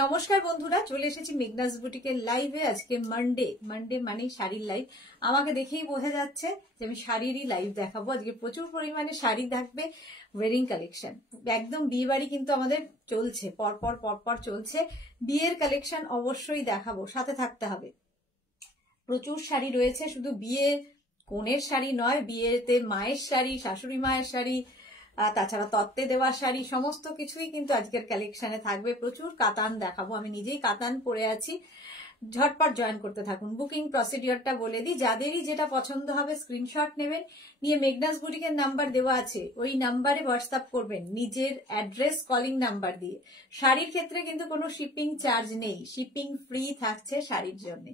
নমস্কার বন্ধুরা, চলে এসেছি মেঘনাস বুটিকের লাইভে। আজকে মানডে মানে শাড়ির লাইভ। আমাকে দেখেই বোঝা যাচ্ছে যে আমি শাড়িরই লাইভ দেখাবো। আজকে প্রচুর পরিমাণে শাড়ি থাকবে, ওয়েডিং কালেকশন। একদম বিয়ে বাড়ি কিন্তু আমাদের চলছে, পরপর চলছে। বিয়ের কালেকশন অবশ্যই দেখাবো, সাথে থাকতে হবে। প্রচুর শাড়ি রয়েছে, শুধু বিয়ে কনের শাড়ি নয়, বিয়েতে মায়ের শাড়ি, শাশুড়ি মায়ের শাড়ি, তাছাড়া তত্ত্বে দেওয়া শাড়ি, সমস্ত কিছুই কিন্তু আজকের কালেকশনে থাকবে। প্রচুর কাতান দেখাবো, আমি নিজেই কাতান পরে আছি। ঝটপট জয়েন করতে থাকুন। বুকিং প্রসিডিওরটা বলে দিই, যাদেরই যেটা পছন্দ হবে স্ক্রিনশট নেবেন, নিয়ে মেঘনাস বুটিকের নাম্বার দেওয়া আছে, ওই নাম্বারে হোয়াটসঅ্যাপ করবেন নিজের অ্যাড্রেস কলিং নাম্বার দিয়ে। শাড়ির ক্ষেত্রে কিন্তু কোনো শিপিং চার্জ নেই, শিপিং ফ্রি থাকছে শাড়ির জন্য।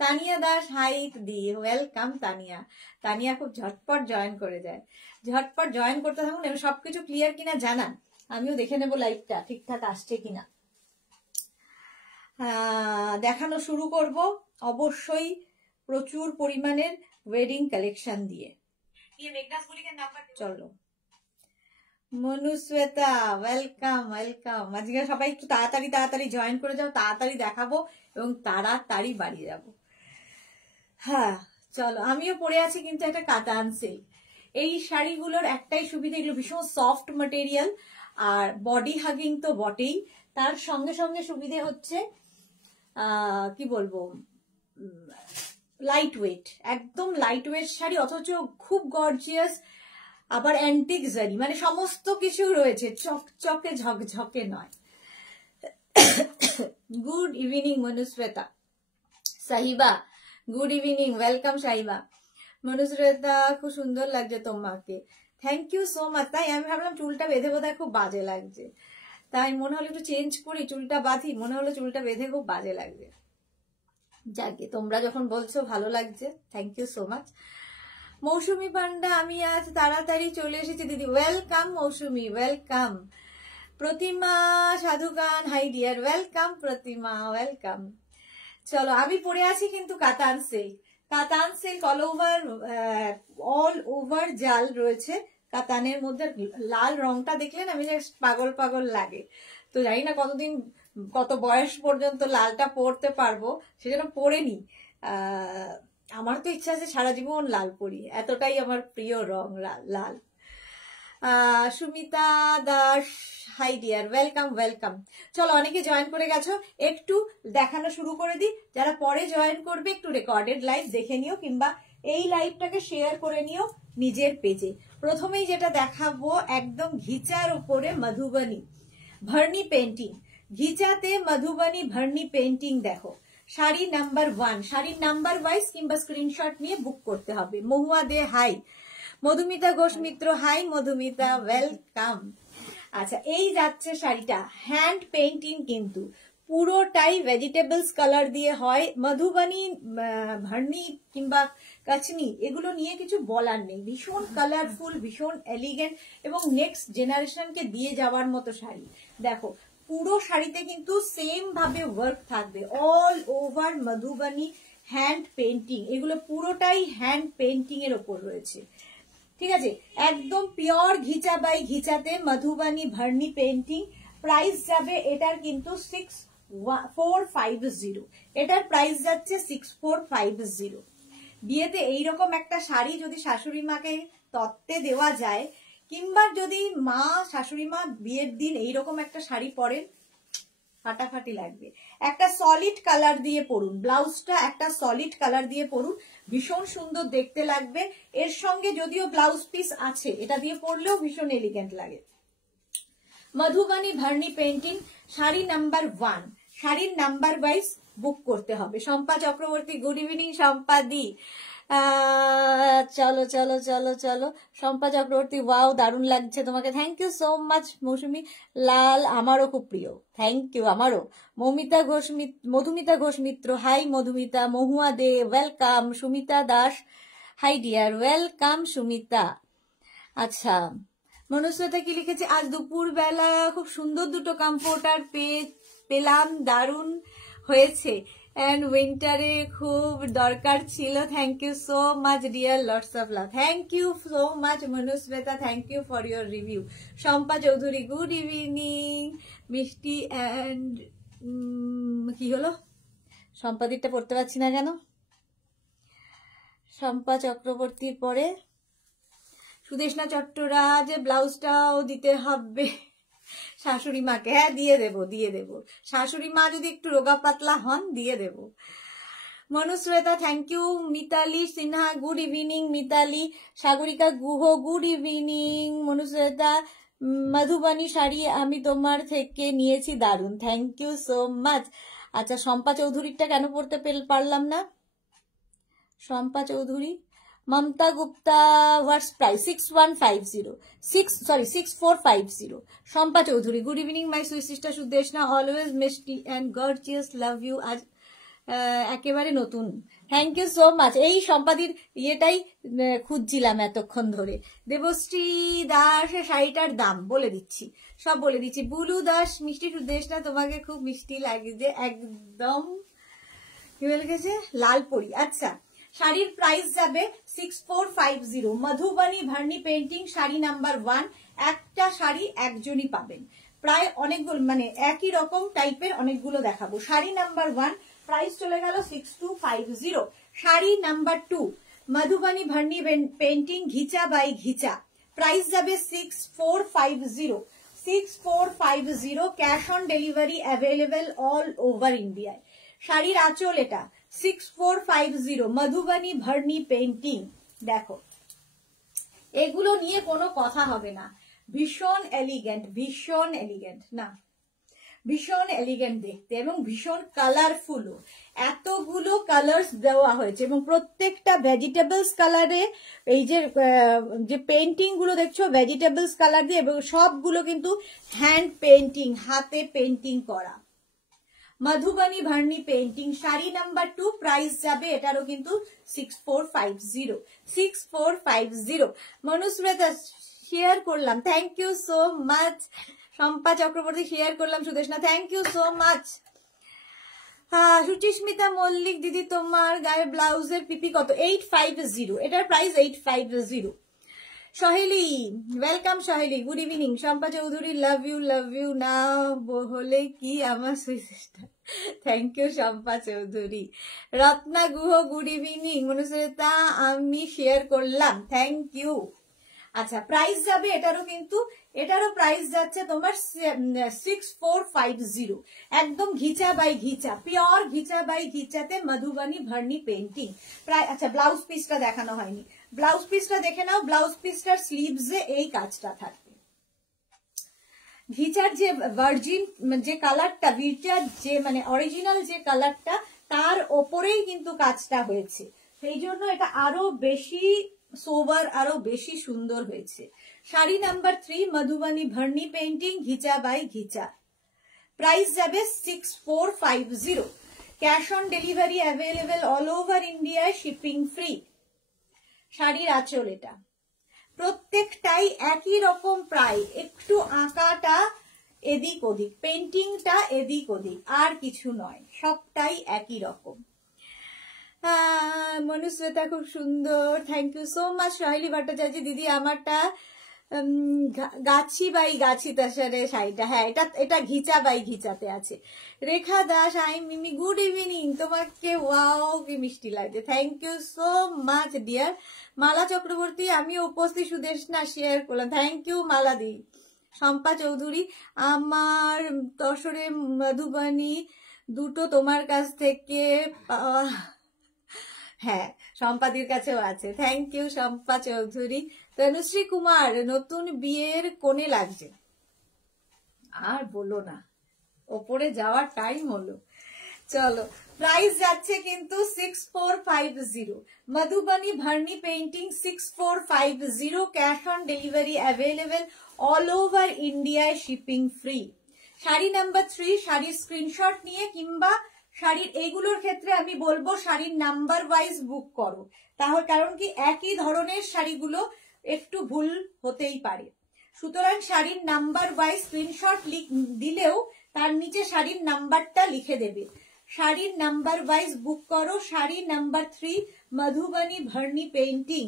তানিয়া দাস হাই দি, ওয়েলকাম তানিয়া। তানিয়া খুব ঝটপট জয়েন করে যায়, ঝটপট জয়েন করতে থাকুন এবং সবকিছু ক্লিয়ার কিনা জানান, আমিও দেখে নেবো লাইভটা ঠিকঠাক আসছে কিনা। দেখানো শুরু করব অবশ্যই প্রচুর পরিমাণের ওয়েডিং কালেকশন দিয়ে। চলো মনুশ্বেতা, ওয়েলকাম ওয়েলকাম। আজকে সবাই একটু তাড়াতাড়ি জয়েন করে যাও, তাড়াতাড়ি দেখাবো এবং তাড়াতাড়ি বাড়ি যাবো। হ্যাঁ চলো, আমিও পরে আছি কিন্তু একটা কাতান সিল্ক। এই শাড়িগুলোর একটাই সুবিধা, এগুলো ভীষণ সফট ম্যাটেরিয়াল আর বডি হাগিং তো বটেই, তার সঙ্গে সঙ্গে সুবিধে হচ্ছে কি বলবো, লাইট ওয়েট, একদম লাইট ওয়েট শাড়ি, অথচ খুব গর্জিয়াস, আবার অ্যান্টিক জারি, মানে সমস্ত কিছু রয়েছে, চকচকে ঝকঝকে নয়। Good evening Manushweta. Sahiba good evening, welcome Sahiba. Manushweta খুব সুন্দর লাগছে তোমাকে, থ্যাংক ইউ সো মাচ। তাই আমি ভাবলাম চুলটা বেঁধে বোধহয় খুব বাজে লাগছে, তাই মনে হলো একটু চেঞ্জ করি, চুলটা বাঁধি, মনে হলো চুলটা বেঁধে খুব বাজে লাগছে। যাকে তোমরা যখন বলছো ভালো লাগছে, থ্যাংক ইউ সো মাচ। মৌসুমি পান্ডা, আমি আজ তাড়াতাড়ি চলে এসেছি দিদি, ওয়েলকাম মৌসুমি, ওয়েলকাম। প্রতিমা সাধুকান, হাই ডিয়ার, ওয়েলকাম প্রতিমা, ওয়েলকাম। চলো, আমি পরে আছি কিন্তু কাতান সিল্ক। কাতান সিল্ক অল ওভার জাল রয়েছে কাতানের মধ্যে। লাল রংটা দেখলে না আমি পাগল লাগে, তো জানি না কত বয়স পর্যন্ত লালটা পরতে পারবো, সেজন্য পরে নি। আমার তো ইচ্ছা আছে সারা জীবন লাল পরি, এতটাই আমার প্রিয় রং লাল। Sumita Das, hi dear, welcome welcome. চলো, অনেকে জয়েন করে গেছো, একটু দেখানো শুরু করে দিই। যারা পরে জয়েন করবে একটু রেকর্ডেড লাইভ দেখে নিও, কিংবা এই লাইভটাকে শেয়ার করে নিও নিজের পেজে। প্রথমেই যেটা দেখাবো, একদম ঘিচার উপরে মধুবনী ভর্নি পেন্টিং। ঘিচাতে মধুবনী ভর্নি পেন্টিং দেখো, শাড়ি নাম্বার 1, শাড়ির নাম্বার ওয়াইজ কিংবা স্ক্রিনশট নিয়ে বুক করতে হবে। মহুয়া দে high, Madhumita Ghosh Mitra, hi Madhumita, welcome. আচ্ছা, এই যাচ্ছে শাড়িটা, হ্যান্ড পেইন্টিং কিন্তু পুরোটাই ভেজিটেবলস কালার দিয়ে হয়। মধুবনী ভার্নি কিংবা কাচনি এগুলো নিয়ে কিছু বলার নেই, ভীষণ কালারফুল, ভীষণ এলিগেন্ট এবং নেক্সট জেনারেশনকে দিয়ে যাওয়ার মতো শাড়ি। দেখো, পুরো শাড়িতে কিন্তু সেম ভাবে ওয়ার্ক থাকবে, all over Madhubani hand painting, এগুলো পুরোটাই হ্যান্ড পেইন্টিং এর ওপর রয়েছে। ঠিক আছে, একদম পিওর ঘিচা বাই ঘিচাতে মধুবনী ভার্নি পেইন্টিং। প্রাইস যাবে এটার কিন্তু 6450, এটার প্রাইস যাচ্ছে 6450। বিয়েতে এইরকম একটা শাড়ি যদি শাশুড়ি মাকে তত্ত্বে দেওয়া যায়, কিংবা যদি মা শাশুড়ি মা বিয়ের দিন এইরকম একটা শাড়ি পরেন, ফাটাফাটি লাগবে। একটা সলিড কালার দিয়ে পরুন, ব্লাউজটা একটা সলিড কালার দিয়ে পরুন, ভীষণ সুন্দর দেখতে লাগবে। এর সঙ্গে যদিও ব্লাউজ পিস আছে, এটা দিয়ে পরলেও ভীষণ এলিগেন্ট লাগে। মধুবনী ভার্নি পেইন্টিং, শাড়ি নাম্বার 1, শাড়ির নাম্বার ওয়াইজ বুক করতে হবে। শম্পা চক্রবর্তী, গুড ইভিনিং শম্পা দি। চলো চলো চলো চলো, শম্পা চক্রবর্তী, ওয়াও দারুণ লাগছে তোমাকে, thank you so much. Mousumi, লাল আমারও খুব প্রিয়, থ্যাংক ইউ, আমারও। Madhumita Ghosh Mitra, hi Madhumita. Mahua De, welcome. Sumita Das, hi dear, welcome Sumita. আচ্ছা, মনুষ্যতা কি লিখেছে, আজ দুপুর বেলা খুব সুন্দর দুটো কমফোর্টার পেলাম, দারুণ হয়েছে, and উইন্টারে খুব দরকার ছিল। Thank you so much dear, lots of love. Thank you so much Manushweta, thank you for your review. Shampa Chowdhury, good evening. মিষ্টি অ্যান্ড কি হলো, সম্পাদিকটা পড়তে পারছি না কেন। শম্পা চক্রবর্তীর পরে সুদেষ্ণা চট্টরাজ, ব্লাউজটাও দিতে হবে শাশুড়ি মাকে। হ্যাঁ দিয়ে দেব, শাশুড়ি মা যদি একটু রোগা পাতলা হন দিয়ে দেব। Manushweta thank you. Mitali Sinha good evening. Mitali. Sagarika Guha good evening. Manushweta Madhubani sari আমি তোমার থেকে নিয়েছি, দারুন, থ্যাংক ইউ সো মাচ। আচ্ছা শম্পা চৌধুরীরটা কেন পড়তে পারলাম না? Shampa Chowdhury. Mamata Gupta what's price? 6450। Shampa Chowdhury good evening my sweet sister Sudeshna, always মিষ্টি অ্যান্ড গর্জিয়াস, লাভ ইউ। আজ একেবারে নতুন, থ্যাংক ইউ সো মাচ। এই সম্পাদির ইয়েটাই খুঁজছিলাম এতক্ষণ ধরে। দেবশ্রী দাস শাড়িটার দাম বলে দিচ্ছি, সব বলে দিচ্ছি। বুলু দাস মিষ্টি সুদেষ্ণা তোমাকে খুব মিষ্টি লাগছে, একদম কি বলে গেছে লাল পরি। আচ্ছা শাড়ির প্রাইস যাবে 6450। Madhubani Bharni painting sari number 1। একটা শাড়ি একজনই পাবেন, প্রায় অনেকগুলো মানে একই রকম টাইপের অনেকগুলো দেখাবো। শাড়ি নাম্বার 1 প্রাইস চলে গেল 6250। Sari number 2 Madhubani Bharni painting ghicha by ghicha, price যাবে 6450। 6450, cash on delivery available all over ইন্ডিয়ায়। শাড়ির আঁচল এটা 6450 মধুবানী ভার্নি পেন্টিং। দেখো এগুলো নিয়ে কোনো কথা হবে না, ভীষণ এলিগেন্ট না, ভীষণ এলিগেন্ট দেখতে এবং ভীষণ কালারফুলও। এতগুলো কালার্স দেওয়া হয়েছে এবং প্রত্যেকটা ভেজিটেবলস কালারে। এই যে পেন্টিং গুলো দেখছো ভেজিটেবলস কালার দিয়ে, এবং সবগুলো কিন্তু হ্যান্ড পেন্টিং, হাতে পেন্টিং করা। Madhubani Bharni painting sari number 2 price যাবে এটারও কিন্তু 6450। মনুশ্বেতা শেয়ার করলাম, thank you so much. Shampa Chakraborty share করলাম, Sudeshna thank you so much. Suchismita Mallick দিদি তোমার গায়ে ব্লাউজের পিপি কত? 850, এটার price 850। Saheli welcome, Saheli good evening. Shampa Chowdhury love you না হলে কি আমার sister, thank you Shampa Chowdhury. Ratna Guha good evening. Manushweta আমি শেয়ার করলাম, থ্যাংক ইউ। আচ্ছা প্রাইস যাবে এটারও প্রাইস যাচ্ছে তোমার 6450। একদম ghicha by ghicha, pure ghicha by ঘিচাতে মধুবানী ভার্নি পেন্টিং প্রায়। আচ্ছা ব্লাউজ পিসটা দেখানো হয়নি, ব্লাউজ পিসটা দেখে নাও। ব্লাউজ পিসটার স্লিভসে এই কাজটা থাকবে। ঘিচার যে ভার্জিন যে কালারটা, ঘিচার যে মানে অরিজিনাল যে কালারটা, তার ওপরেই কিন্তু কাজটা হয়েছে, সেই জন্য এটা আরো বেশি সোবার, আরো বেশি সুন্দর হয়েছে। Sari number 3 Madhubani Bharni painting ghicha by ghicha, price যাবে 6450। Cash on delivery available all over ইন্ডিয়ায়, শিপিং ফ্রি। শাড়ির আঁচল এটা, প্রত্যেকটাই একই রকম, প্রায় একটু আঁকাটা এদিক ওদিক, পেন্টিংটা এদিক ওদিক, আর কিছু নয়, সবটাই একই রকম। মনুশ্বেতা খুব সুন্দর, thank you so much. Soheli Bhattacharya দিদি আমারটা গাছি বাই গাছি তাসারে শাড়িটা, হ্যাঁ এটা ঘিচা বাই ঘিচাতে আছে। রেখা দাস আই মিমি গুড ইভিনিং, তোমাকে ওয়াও কি মিষ্টি লাগছে, thank you so much dear. Mala Chakraborty আমি উপস্থিত, সুদেষ্ণা শেয়ার করলাম, থ্যাংক ইউ মালা দি। শম্পা চৌধুরী আমার তসরে মধুবানী দুটো তোমার কাছ থেকে, হ্যাঁ শম্পাদির কাছেও আছে, থ্যাংক ইউ শম্পা চৌধুরী। তনুশ্রী কুমার নতুন বিয়ের কোণে লাগছে, আর বলো না, ওপরে যাওয়ার টাইম হলো। চলো প্রাইস যাচ্ছে কিন্তু 6450। Madhubani Bharni painting 6450, cash on delivery available all over ইন্ডিয়ায়, শিপিং ফ্রি। শাড়ি নাম্বার 3 শাড়ির স্ক্রিনশট নিয়ে কিংবা শাড়ির এইগুলোর ক্ষেত্রে আমি বলবো শাড়ির নাম্বার ওয়াইজ বুক করো, তাহলে কারণ কি একই ধরনের শাড়িগুলো একটু ভুল হতেই পারে, সুতরাং শাড়ির নাম্বার ওয়াইজ স্ক্রিনশট দিলেও তার নিচে শাড়ির নাম্বারটা লিখে দেবে। শাড়ির নাম্বার ওয়াইজ বুক করো। Sari number 3 Madhubani Bharni painting,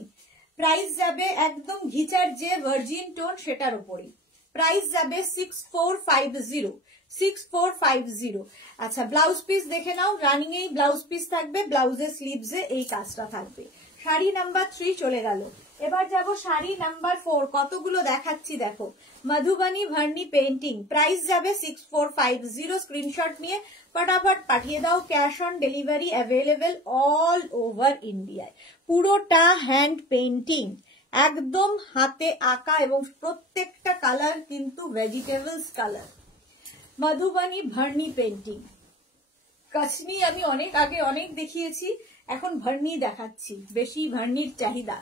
price যাবে একদম ঘিচার যে ভার্জিন টোন সেটার উপরে, প্রাইস যাবে 6450। 6450। আচ্ছা, ব্লাউজ পিস দেখে নাও, রানিং এই ব্লাউজ পিস থাকবে, ব্লাউজের স্লিভসে এই কাজটা থাকবে। শাড়ি নাম্বার 3 চলে গেল। এবার যাব শাড়ি নাম্বার 4। কতগুলো দেখাচ্ছি দেখো। মধুবনী ভার্নি পেন্টিং, প্রাইস যাবে 6450। স্ক্রিনশট নিয়ে ফটাফট পাঠিয়ে দাও। Cash on delivery available all over ইন্ডিয়ায়। পুরোটা হ্যান্ড পেন্টিং, একদম হাতে আঁকা, এবং প্রত্যেকটা কালার কিন্তু vegetables colour. Madhubani Bharni painting. Kashmir আমি অনেক আগে অনেক দেখিয়েছি, এখন ভার্নি দেখাচ্ছি, বেশি ভার্নির চাহিদা।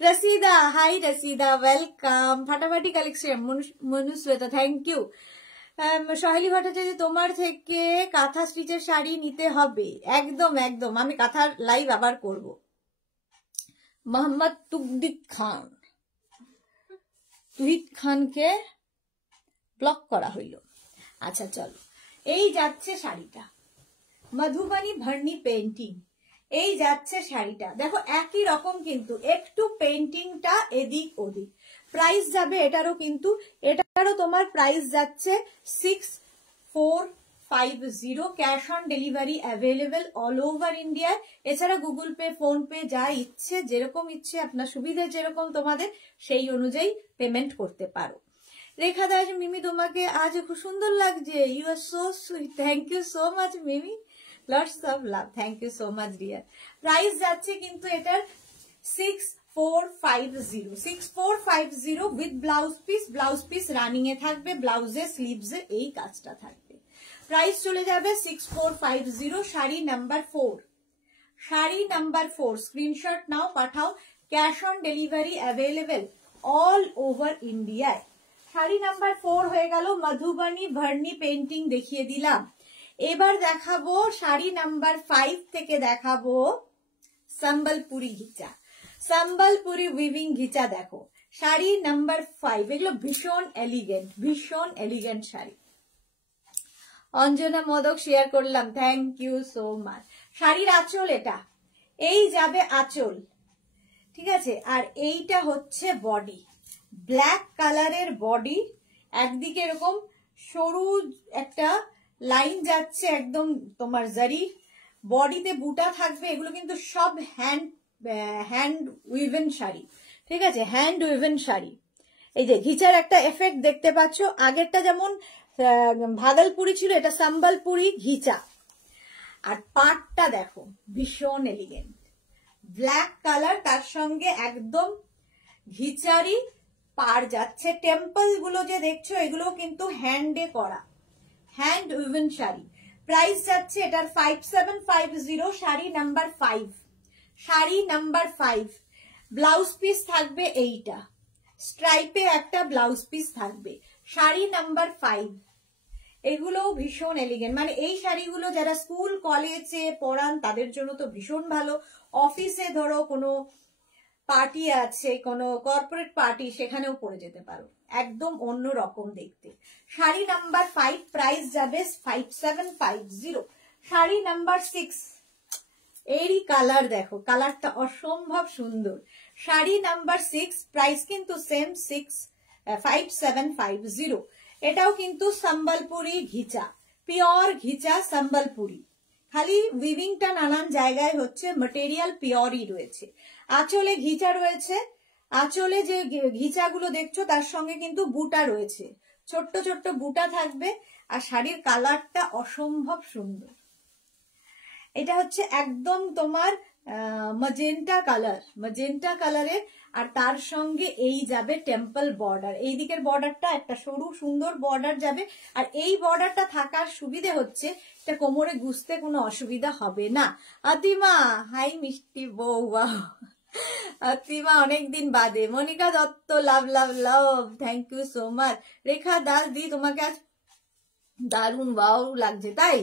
Rashida, hi Rashida, welcome. ফাটাফাটি collection. Manushweta, thank you. Saheli Bhattacharya, তোমার থেকে কাঁথা স্টিচের শাড়ি নিতে হবে। একদম একদম, আমি কাঁথার লাইভ আবার করব। মোহাম্মদ তুহিদ খান, তুহিদ খানকে ব্লক করা হইল। আচ্ছা চলো, এই যাচ্ছে শাড়িটা, মধুবনী ভার্নি পেন্টিং। এই যাচ্ছে শাড়িটা, দেখো একই রকম কিন্তু একটু পেন্টিংটা এদিক ওদিক। প্রাইস যাবে এটারও, কিন্তু এটারও তোমার প্রাইস যাচ্ছে 6450। Cash on delivery available all over ইন্ডিয়ায়। এছাড়া গুগল পে, ফোন পে, যা ইচ্ছে, যেরকম ইচ্ছে আপনার সুবিধা, যেরকম তোমাদের সেই অনুযায়ী পেমেন্ট করতে পারো। রেখা দাস, মিমি তোমাকে আজ খুব সুন্দর লাগছে, you are so sweet, thank you so much Mimi, lots of love, thank you so much dear. Price যাচ্ছে কিন্তু এটার 6450। 6450 with blouse piece. Blouse piece running এ থাকবে, ব্লাউজের স্লিভসে এই কাজটা থাকবে। প্রাইস চলে যাবে 6450। Sari number 4। Sari number 4 screenshot নাও, পাঠাও। Cash on delivery available all over ইন্ডিয়ায়। শাড়ি নাম্বার 4 হয়ে গেল। মধুবনী ভার্নি পেন্টিং দেখিয়ে দিলাম। এবার দেখাবো শাড়ি নাম্বার 5 থেকে দেখাবো সম্বলপুরি ঘিচা। সম্বলপুরি উইভিং ঘিচা দেখো, শাড়ি নাম্বার 5। এগুলো ভীষণ এলিগেন্ট, ভীষণ এলিগেন্ট শাড়ি। অঞ্জনা মোদক শেয়ার করলাম, থ্যাংক ইউ সো মাচ। শাড়ির আঁচল এটা, এই যাবে আঁচল, ঠিক আছে। আর এইটা হচ্ছে বডি, ব্ল্যাক কালারের বডি। একদিকে এরকম সরু একটা লাইন যাচ্ছে, একদম তোমার জারি। বডিতে বুটা থাকবে। এগুলো কিন্তু সব হ্যান্ড উইভেন শাড়ি, ঠিক আছে, হ্যান্ড উইভেন শাড়ি। এই যে ঘিচার একটা এফেক্ট দেখতে পাচ্ছ। আগেরটা যেমন ভাগলপুরি ছিল, এটা সম্বলপুরি ঘিচা। আর পাটটা দেখো, ভীষণ এলিগেন্ট, ব্ল্যাক কালার, তার সঙ্গে একদম ঘিচারি পার যাচ্ছে। টেম্পল গুলো যে দেখছো, এগুলো কিন্তু হ্যান্ডে করা, হ্যান্ড উইভেন শাড়ি। প্রাইস যাচ্ছে এটার 5750। Sari number 5। Sari number 5। Blouse piece থাকবে এইটা, স্ট্রাইপে একটা ব্লাউজ পিস থাকবে। শাড়ি নাম্বার 5। এগুলোও ভীষণ এলিগেন্ট, মানে এই শাড়িগুলো যারা স্কুল কলেজে পড়ান তাদের জন্য তো ভীষণ ভালো। অফিসে ধরো কোনো পার্টি আছে, কোনো কর্পোরেট পার্টি, সেখানেও পরে যেতে পারো, একদম অন্য রকম দেখতে। শাড়ি নাম্বার 5, প্রাইস যাবে 5750। শাড়ি নাম্বার 6, এরই কালার দেখো, কালারটা অসম্ভব সুন্দর। শাড়ি নাম্বার 6, প্রাইস কিন্তু সেম 5750। এটাও কিন্তু সম্বলপুরি ঘিচা, পিওর ঘিচা সম্বলপুরি। খালি উইভিংটা নানান জায়গায় হচ্ছে, ম্যাটেরিয়াল পিওরই রয়েছে। আঁচলে ঘিচা রয়েছে, আঁচলে যে ঘিচাগুলো দেখছো তার সঙ্গে কিন্তু বুটা রয়েছে, ছোট্ট ছোট্ট বুটা থাকবে। আর শাড়ির কালারটা অসম্ভব সুন্দর। এটা হচ্ছে একদম তোমার ম্যাজেন্টা কালার, ম্যাজেন্টা কালারের। আর তার সঙ্গে এই যাবে টেম্পল বর্ডার, এই দিকের বর্ডারটা একটা সরু সুন্দর বর্ডার যাবে। আর এই বর্ডারটা থাকার সুবিধে হচ্ছে এটা কোমরে গুছতে কোনো অসুবিধা হবে না। আতিমা, হাই মিষ্টি বউ, আতিমা অনেকদিন বাদে। মনিকা দত্ত, লাভ লাভ লাভ, থ্যাংক ইউ সো মাচ। রেখা দাস দি, তোমাকে আজ দারুণ ওয়াও লাগছে, তাই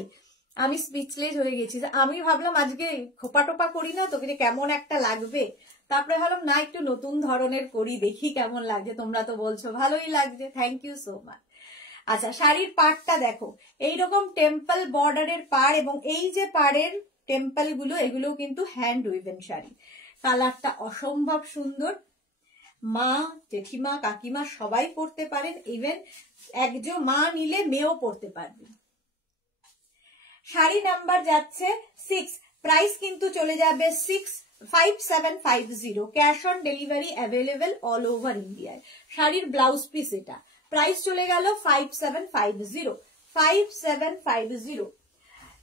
আমি স্পিচলেস হয়ে গেছি। আমি ভাবলাম আজকে খোপা টোপা করি না, তোকে কেমন একটা লাগবে। তারপরে ভাবলাম না, একটু নতুন ধরনের করি, দেখি কেমন লাগছে। তোমরা তো বলছো ভালোই লাগছে, থ্যাংক ইউ সো মাচ। আচ্ছা, শাড়ির পাড়টা দেখো, এইরকম টেম্পল বর্ডারের পাড়, এবং এই যে পাড়ের টেম্পল গুলো, এগুলো কিন্তু হ্যান্ড উইভেন শাড়ি। কালারটা অসম্ভব সুন্দর। মা, জেঠিমা, কাকিমা সবাই পরতে পারেন। ইভেন একজন মা নিলে মেয়েও পড়তে পারবে। শাড়ি নাম্বার যাচ্ছে 6, প্রাইস কিন্তু চলে যাবে 5750, cash on delivery available all over ইন্ডিয়ায়। শাড়ির ব্লাউজ পিস এটা, প্রাইস চলে গেল 5750।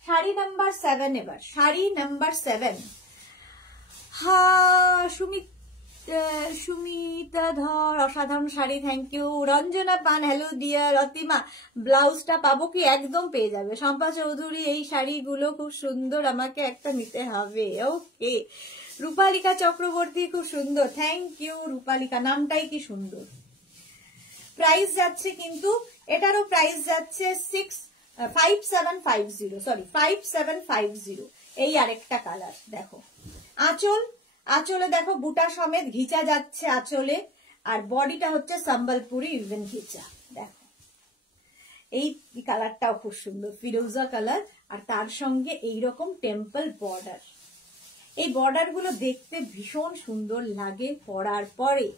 শাড়ি নাম্বার 7 এবার, শাড়ি নাম্বার 7। সুমিতা ধর, অসাধারণ শাড়ি, থ্যাংক ইউ। রঞ্জনা পান, হ্যালো ডিয়ার। রতিমা, ব্লাউজটা পাবো কি? একদম পেয়ে যাবে। শম্পা চৌধুরী, এই শাড়িগুলো খুব সুন্দর, আমাকে একটা নিতে হবে। ওকে। রূপালিকা চক্রবর্তী, খুব সুন্দর, থ্যাংক ইউ রূপালিকা, নামটাই কি সুন্দর। প্রাইস যাচ্ছে কিন্তু, এটারও প্রাইস যাচ্ছে 5750, এই আরেকটা কালার দেখো। আঁচলে দেখো বুটা সমেত ঘিচা যাচ্ছে আঁচলে, আর বডিটা হচ্ছে সম্বলপুরি ইভেন ঘিচা। দেখো এই কালারটাও খুব সুন্দর, ফিরোজা কালার, আর তার সঙ্গে এইরকম টেম্পল বর্ডার। এই বর্ডার গুলো দেখতে ভীষণ সুন্দর লাগে পরার পরে।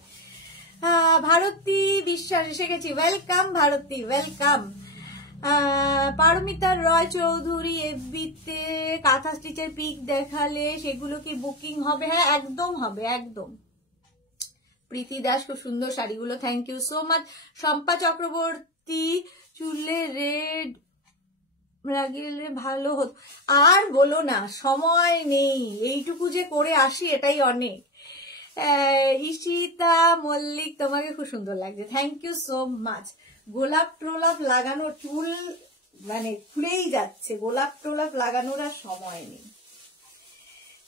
ভারতী বিশ্বাস এসে গেছি, ওয়েলকাম ভারতী, ওয়েলকাম। পারমিতা রয় চৌধুরী, এফবিতে কাঁথা স্টিচের পিক দেখালে সেগুলো কি বুকিং হবে? হ্যাঁ একদম হবে, একদম। প্রীতি দাস, খুব সুন্দর শাড়িগুলো, thank you so much. Shampa Chakraborty, চুলে রেড লাগিয়ে ভালো হতো। আর বলো না, সময় নেই, এইটুকু যে করে আসি এটাই অনেক। ঈশিতা মল্লিক, তোমাকে খুব সুন্দর লাগছে, থ্যাংক ইউ সো মাচ। গোলাপ টোলাপ লাগানো, চুল মানে খুলেই যাচ্ছে, গোলাপ টোলাপ লাগানোর আর সময় নেই।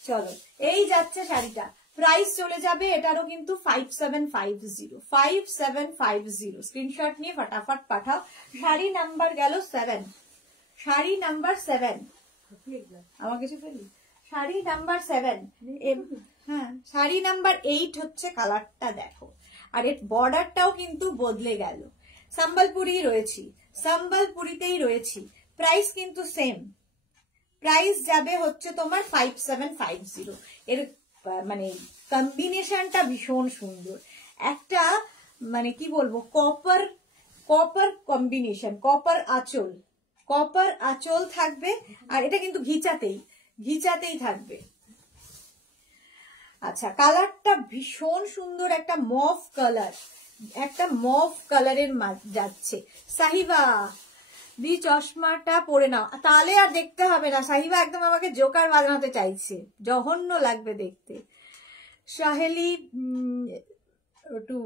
চলো, এই যাচ্ছে শাড়িটা, প্রাইস চলে যাবে এটারও কিন্তু 5750, স্ক্রিনশট নিয়ে ফটাফট পাঠাও। শাড়ি নাম্বার গেল 7, শাড়ি নাম্বার 7, আমার কিছু ফেলি। শাড়ি নাম্বার 7, হ্যাঁ শাড়ি নাম্বার 8 হচ্ছে কালারটা দেখো, আর এর বর্ডারটাও কিন্তু বদলে গেল। সম্বলপুরিতেই রয়েছি, প্রাইস কিন্তু সেম, প্রাইস যাবে হচ্ছে তোমার 5750। এর মানে কম্বিনেশনটা ভীষণ সুন্দর, একটা মানে কি বলবো, কপার কম্বিনেশন, কপার আঁচল থাকবে, আর এটা কিন্তু ঘিচাতেই থাকবে। আচ্ছা, কালারটা ভীষণ সুন্দর, একটা মফ কালারের যাচ্ছে। সাহিবা দি চশমাটা পরে নাও, তাহলে আর দেখতে হবে না। সাহিবা একদম আমাকে জোকার বাজাতে চাইছে, জঘন্য লাগবে দেখতে। সাহেলি একটু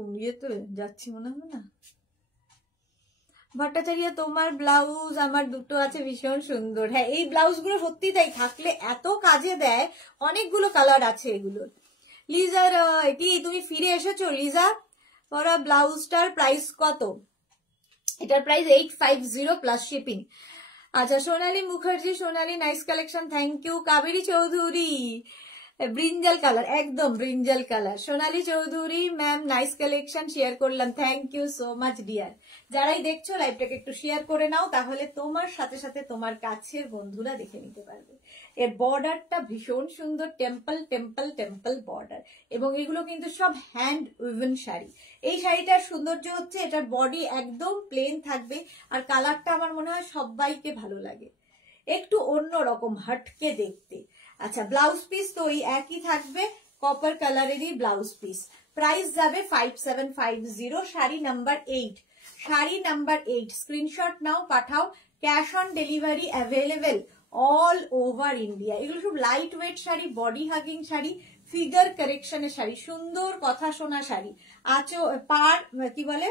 তো যাচ্ছি মনে হবে না। ভট্টাচার্য, তোমার ব্লাউজ আমার দুটো আছে, ভীষণ সুন্দর। হ্যাঁ এই ব্লাউজ গুলো সত্যি তাই, থাকলে এত কাজে দেয়, অনেকগুলো কালার আছে এগুলোর। লিজার, কি তুমি ফিরে এসেছো লিজা? পরা ব্লাউজটার প্রাইস কত? এটার প্রাইস 850 প্লাস শিপিং। আচ্ছা, Sonali Mukherjee, Sonali nice collection, thank you. Kaberi Chowdhury, brinjal colour, একদম brinjal colour. Sonali Chowdhury ma'am, nice collection share করলাম, thank you so much dear. যারাই দেখছো লাইভটাকে একটু শেয়ার করে নাও, তাহলে তোমার সাথে সাথে তোমার কাছের বন্ধুরা দেখে নিতে পারবে। এর বর্ডারটা ভীষণ সুন্দর, টেম্পল বর্ডার, এবং এগুলো কিন্তু সব হ্যান্ড উইভেন শাড়ি। এই শাড়িটার সৌন্দর্য হচ্ছে এটার বডি একদম প্লেন থাকবে, আর কালারটা আমার মনে হয় সবাইকে ভালো লাগে, একটু অন্যরকম হাটকে দেখতে। আচ্ছা, ব্লাউজ পিস তো ওই একই থাকবে, কপার কালারেরই ব্লাউজ পিস, প্রাইস যাবে 5750। শাড়ি নাম্বার 8, স্ক্রিনশট নাও, পাঠাও, cash on delivery available all over India. এগুলো সব light weight sari, body hugging sari, figure কারেকশনের শাড়ি, সুন্দর কথা শোনা শাড়ি। পার কি বলে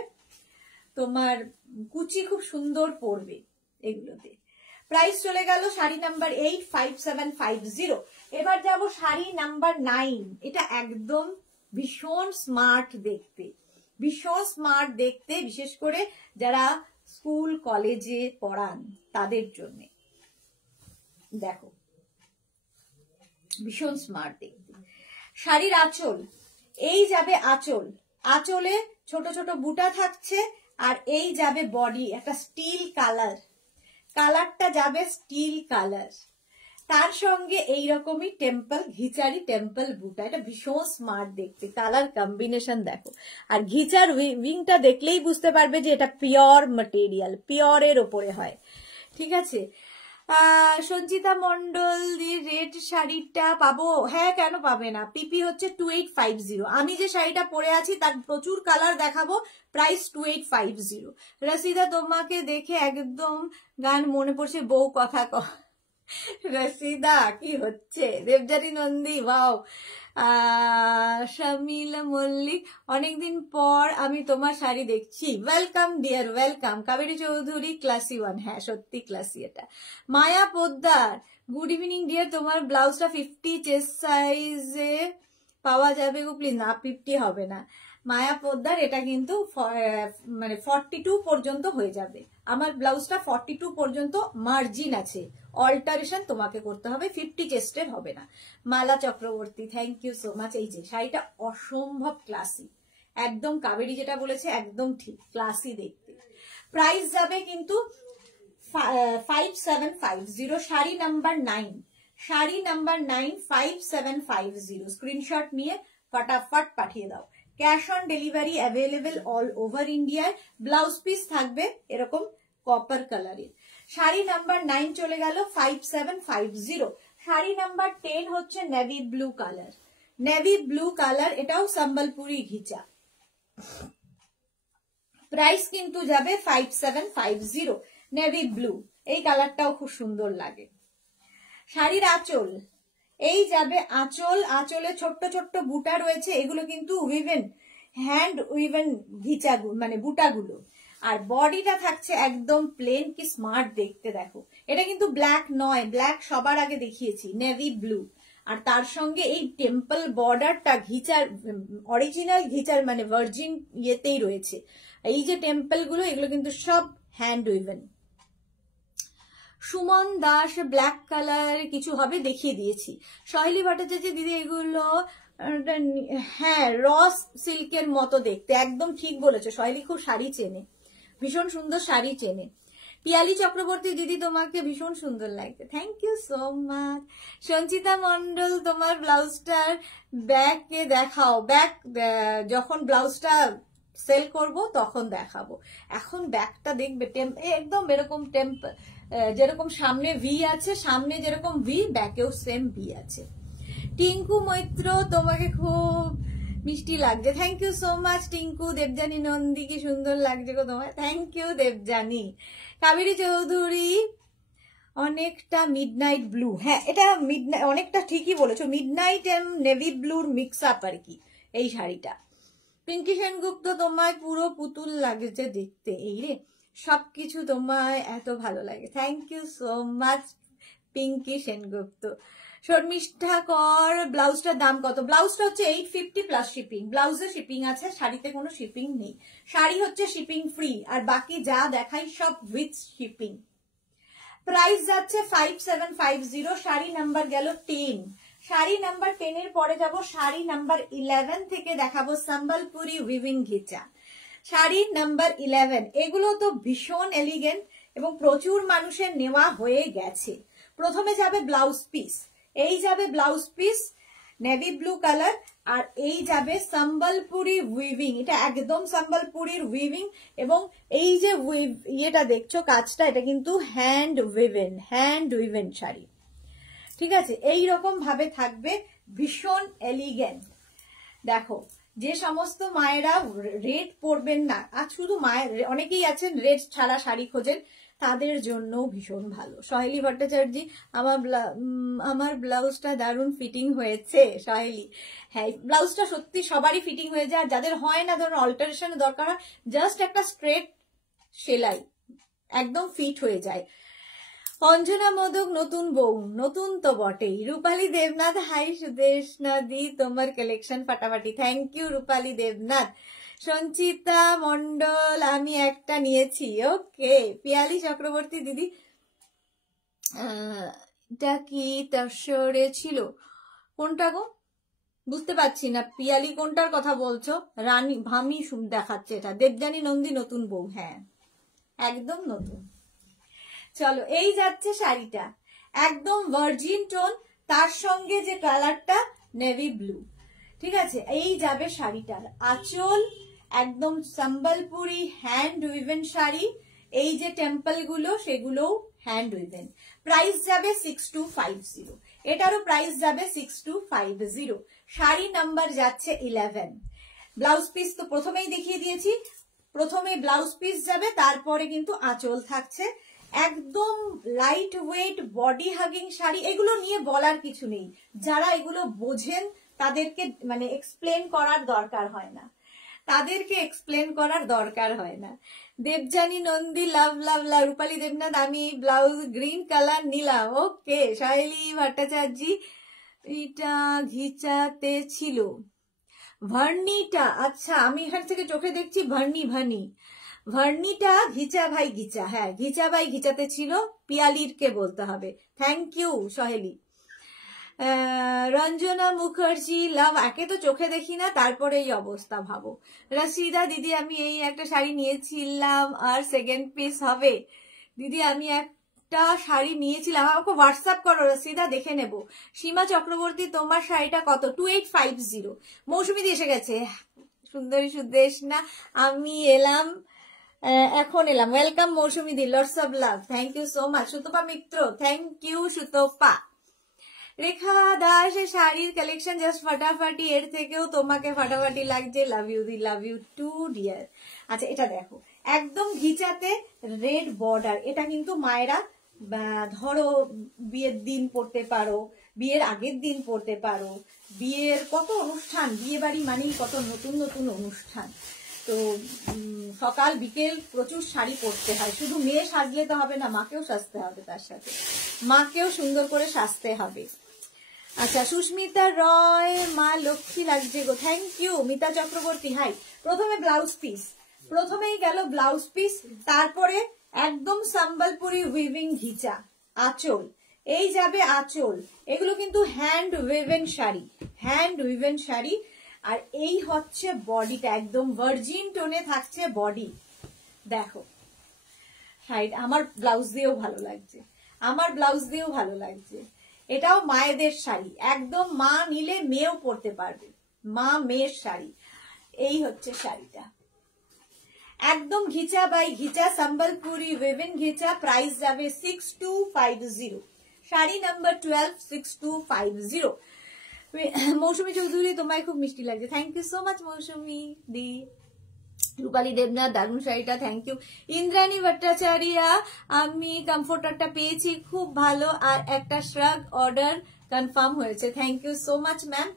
তোমার কুচি খুব সুন্দর পড়বে এগুলোতে। প্রাইস চলে গেল শাড়ি নাম্বার 8, 5750। এবার যাব শাড়ি নাম্বার 9। এটা একদম ভীষণ স্মার্ট দেখতে, বিশেষ করে যারা স্কুল কলেজে পড়ান তাদের জন্য। দেখো ভীষণ স্মার্ট দেখতে। শাড়ির আঁচল, এই যাবে আঁচলে ছোট ছোট বুটা থাকছে, আর এই যাবে বডি, একটা স্টিল কালারটা যাবে স্টিল কালার, তার সঙ্গে এইরকমই টেম্পল ঘিচারি টেম্পল বুটা, এটা ভীষণ স্মার্ট দেখতে, কালার কম্বিনেশন দেখো। আর ঘিচার উইংটা দেখলেই বুঝতে পারবে যে এটা পিওর ম্যাটেরিয়াল, পিওরের ওপরে হয়। ঠিক আছে, সঞ্চিতা মন্ডল দি রেড শাড়িটা পাবো? হ্যাঁ, কেন পাবে না, পিপি হচ্ছে 2850। আমি যে শাড়িটা পরে আছি তার প্রচুর কালার দেখাবো, প্রাইস 2850। রসিদা তোমাকে দেখে একদম গান মনে পড়ছে, বউ কথা রসিদা কি হচ্ছে? দেবজানী নন্দী, ওয়াও। শামিলা মল্লিক, অনেকদিন পর আমি তোমার শাড়ি দেখছি, welcome dear, welcome. Kaveri Chowdhury, classy one, হ্যাঁ সত্যি ক্লাসি এটা। Maya Poddar, good evening dear, তোমার ব্লাউজটা 50 চেস্ট সাইজে পাওয়া যাবে গো প্লিজ? না, 50 হবে না মায়া পোদ্দার, এটা কিন্তু মানে 42 পর্যন্ত হয়ে যাবে। আমার ব্লাউজটা 42 পর্যন্ত মার্জিন আছে, অল্টারেশন তোমাকে করতে হবে, 50 চেস্টের হবে না। Mala Chakraborty, thank you so much. এই যে শাড়িটা অসম্ভব ক্লাসি, একদম কাবেরী যেটা বলেছে একদম ঠিক, ক্লাসি দেখতে। প্রাইস যাবে কিন্তু 5750, sari number 9, sari number 9, 5750। Screenshot নিয়ে ফটাফট পাঠিয়ে দাও। Cash on delivery available all over ইন্ডিয়ার। ব্লাউজ পিস থাকবে এরকম কপার কালারের। শাড়ি নাম্বার 9 চলে গেল 5750। শাড়ি নাম্বার 10 হচ্ছে navy blue colour, navy blue colour, এটাও সম্বলপুরি ঘিচা। প্রাইস কিন্তু যাবে 5750, নেভি ব্লু, এই কালারটাও খুব সুন্দর লাগে। শাড়ির আঁচল, এই যাবে আঁচল, আঁচলে ছোট্ট ছোট্ট বুটা রয়েছে, এগুলো কিন্তু উইভেন, হ্যান্ড উইভেন ঘিচাগুলো মানে বুটাগুলো। আর বডিটা থাকছে একদম প্লেন, কি স্মার্ট দেখতে দেখো। এটা কিন্তু ব্ল্যাক নয়, ব্ল্যাক সবার আগে দেখিয়েছি, নেভি ব্লু। আর তার সঙ্গে এই টেম্পল বর্ডারটা ঘিচার, অরিজিনাল ঘিচার মানে ভার্জিন ইয়েতেই রয়েছে। এই যে টেম্পল গুলো, এগুলো কিন্তু সব hand woven. Suman Das, black colour কিছু হবে দেখিয়ে দিয়েছি। সহেলি ভট্টাচার্য দিদি, এগুলো হ্যাঁ রস সিল্কের মতো দেখতে, একদম ঠিক বলেছো সহেলি, খুব শাড়ি চেনে, ভীষণ সুন্দর শাড়ি চেনে। পিয়ালি চক্রবর্তী দিদি, তোমাকে ভীষণ সুন্দর লাগছে, thank you so much. Sanchita Mondal, তোমার ব্লাউজটার ব্যাকে দেখাও, ব্যাক যখন ব্লাউজটা সেল করব তখন দেখাবো, এখন ব্যাকটা দেখবে একদম এরকম যেরকম সামনে ভি আছে, সামনে যেরকম ভি, ব্যাকেও সেম ভি আছে। টিঙ্কু মৈত্র, তোমাকে খুব মিষ্টি লাগছে, thank you so much Tinku. Debjani Nandi, কি সুন্দর লাগছে গো তোমার, থ্যাংক ইউ দেবজানী। কাবেরী চৌধুরী, অনেকটা মিডনাইট ব্লু, হ্যাঁ এটা মিডনাইট, অনেকটা ঠিকই বলেছো, মিডনাইট এন্ড নেভি ব্লুর মিক্স আপ আর কি এই শাড়িটা। পিঙ্কি সেনগুপ্ত, তোমায় পুরো পুতুল লাগছে দেখতে, এই রে সবকিছু তোমায় এত ভালো লাগে, thank you so much Pinki Sengupta. Sharmistha Kar, ব্লাউজটার দাম কত? ব্লাউজটা হচ্ছে 850 প্লাস শিপিং, ব্লাউজে শিপিং আছে, শাড়িতে কোনো শিপিং নেই, শাড়ি হচ্ছে শিপিং ফ্রি, আর বাকি যা দেখাই সব উইথ শিপিং। প্রাইস যাচ্ছে 5750, শাড়ি নাম্বার গেল 10। শাড়ি নাম্বার 10 এর পরে যাব শাড়ি নাম্বার 11 থেকে দেখাবো সম্বলপুরি উইভিং ঘিচা। শাড়ি নাম্বার 11, এগুলো তো ভীষণ এলিগেন্ট এবং প্রচুর মানুষের নেওয়া হয়ে গেছে। প্রথমে যাবে ব্লাউজ পিস, এই যাবে blouse piece navy blue colour, আর এই যাবে সম্বলপুরি উইভিং, এটা একদম সম্বলপুরির উইভিং, এবং এই যে ইয়েটা দেখছো কাজটা, এটা কিন্তু হ্যান্ড উইভেন শাড়ি, ঠিক আছে, এই রকম ভাবে থাকবে, ভীষণ এলিগেন্ট। দেখো, যে সমস্ত মায়েরা রেড পরবেন না, আর শুধু মায়ের, অনেকেই আছেন রেড ছাড়া শাড়ি খোঁজেন, তাদের জন্য ভীষণ ভালো। সহেলি ভট্টাচার্য, আমার ব্লাউজটা দারুণ ফিটিং হয়েছে। সহেলি, হ্যাঁ ব্লাউজটা সত্যি সবারই ফিটিং হয়ে যায়, আর যাদের হয় না, ধরুন অল্টারেশনের দরকার হয়, জাস্ট একটা স্ট্রেট সেলাই একদম ফিট হয়ে যায়। অঞ্জনা মোদক, নতুন বউ, নতুন তো বটেই। রূপালী দেবনাথ, হাই সুদেশনা দি, তোমার কালেকশন ফাটাফাটি, থ্যাংক ইউ রূপালী দেবনাথ। সঞ্চিতা মন্ডল, আমি একটা নিয়েছি, ওকে। পিয়ালি চক্রবর্তী দিদি, এটা কি তসরে ছিল? কোনটা গো বুঝতে পারছি না, পিয়ালি কোনটার কথা বলছো? রানী ভামি দেখাচ্ছে এটা। দেবজানী নন্দী, নতুন বউ, হ্যাঁ একদম নতুন। চলো, এই যাচ্ছে শাড়িটা, একদম ভার্জিন টোন, তার সঙ্গে যে কালারটা নেভি ব্লু। ঠিক আছে, এই যাবে শাড়িটার আঁচল, একদম সম্বলপুরি হ্যান্ড উইভেন শাড়ি। এই যে টেম্পল গুলো সেগুলোও হ্যান্ড উইভেন। প্রাইস যাবে 6250, এটারও প্রাইস যাবে 6250। শাড়ি নাম্বার যাচ্ছে 11। ব্লাউজ পিস তো প্রথমেই দেখিয়ে দিয়েছি, প্রথমে ব্লাউজ পিস যাবে, তারপরে কিন্তু আঁচল থাকছে। একদম light weight body hugging sari, এগুলো নিয়ে বলার কিছু নেই। যারা এগুলো বোঝেন তাদেরকে মানে এক্সপ্লেন করার দরকার হয় না, তাদেরকে এক্সপ্লেন করার দরকার হয় না। দেবজানী নন্দী লাভ লাভ লাভ। রূপালী দেবনাথ আমি ব্লাউজ গ্রিন কালার নিলাম। ওকে সাহেলি ভট্টাচার্য, এটা ঘিচাতে ছিল ভার্নিটা। আচ্ছা আমি এখান থেকে চোখে দেখছি ভার্নিটা ঘিচা ভাই ঘিচা, হ্যাঁ ঘিচা ভাই ঘিচাতে ছিল, পিয়ালির কে বলতে হবে। Thank you Saheli. Ranjana Mukherjee love, একে তো চোখে দেখি না, তারপরে এই অবস্থা ভাবো। রশিদা দিদি আমি এই একটা শাড়ি নিয়েছিলাম আর সেকেন্ড পিস হবে। দিদি আমি একটা শাড়ি নিয়েছিলাম, আমাকে হোয়াটসঅ্যাপ করো রশিদা, দেখে নেব। সীমা চক্রবর্তী তোমার শাড়িটা কত? 2850। মৌসুমী দিয়ে এসে গেছে। সুন্দরী সুদেশ না, আমি এলাম এখন এলাম। ওয়েলকাম মৌসুমী দি, lots of love, thank you so much. Sutapa Mitra, thank you Sutapa. Rekha Das শাড়ির কালেকশন জাস্ট ফাটাফাটি, এর থেকেও তোমাকে ফাটাফাটি লাগছে। লাভ ইউ দি, লাভ ইউ টু ডিয়ার। আচ্ছা এটা দেখো, একদম ঘিচাতে রেড বর্ডার। এটা কিন্তু মায়েরা ধরো বিয়ের দিন পরতে পারো, বিয়ের আগের দিন পরতে পারো, বিয়ের কত অনুষ্ঠান, বিয়ে বাড়ি মানেই কত নতুন নতুন অনুষ্ঠান। তো সকাল বিকেল প্রচুর শাড়ি পরতে হয়। শুধু মেয়ে সাজলে তো হবে না, মাকেও সাজতে হবে, তার সাথে মাকেও সুন্দর করে সাজতে হবে। আচ্ছা সুস্মিতা রয়, মা লক্ষ্মী লাগছে গো, thank you. Mita Chakraborty hi. প্রথমে ব্লাউজ পিস, প্রথমেই গেল ব্লাউজ পিস, তারপরে একদম সম্বলপুরি উইভিং ঘিচা আঁচল, এই যাবে আঁচল। এগুলো কিন্তু hand woven sari, hand woven sari. আর এই হচ্ছে বডিটা, একদম ভার্জিন টোনে থাকছে বডি। দেখো শাড়ি, আমার ব্লাউজ দিয়েও ভালো লাগছে, আমার ব্লাউজ দিয়েও ভালো লাগছে। এটাও মায়েদের শাড়ি, একদম মা নিলে মেয়েও পরতে পারবে, মা মেয়ের শাড়ি। এই হচ্ছে শাড়িটা, একদম ghicha by ghicha Sambalpuri woven ghicha. Price যাবে 6250। শাড়ি নাম্বার 12, 6250। মৌসুমী চৌধুরী তোমায় খুব মিষ্টি লাগছে, thank you so much Mousumi দি। রূপালী দেবনাথ দারুণ শাড়িটা, থ্যাংক ইউ। ইন্দ্রাণী ভট্টাচার্য আমি কমফোর্টারটা পেয়েছি, খুব ভালো, আর একটা শ্রাগ অর্ডার কনফার্ম হয়েছে। Thank you so much ma'am,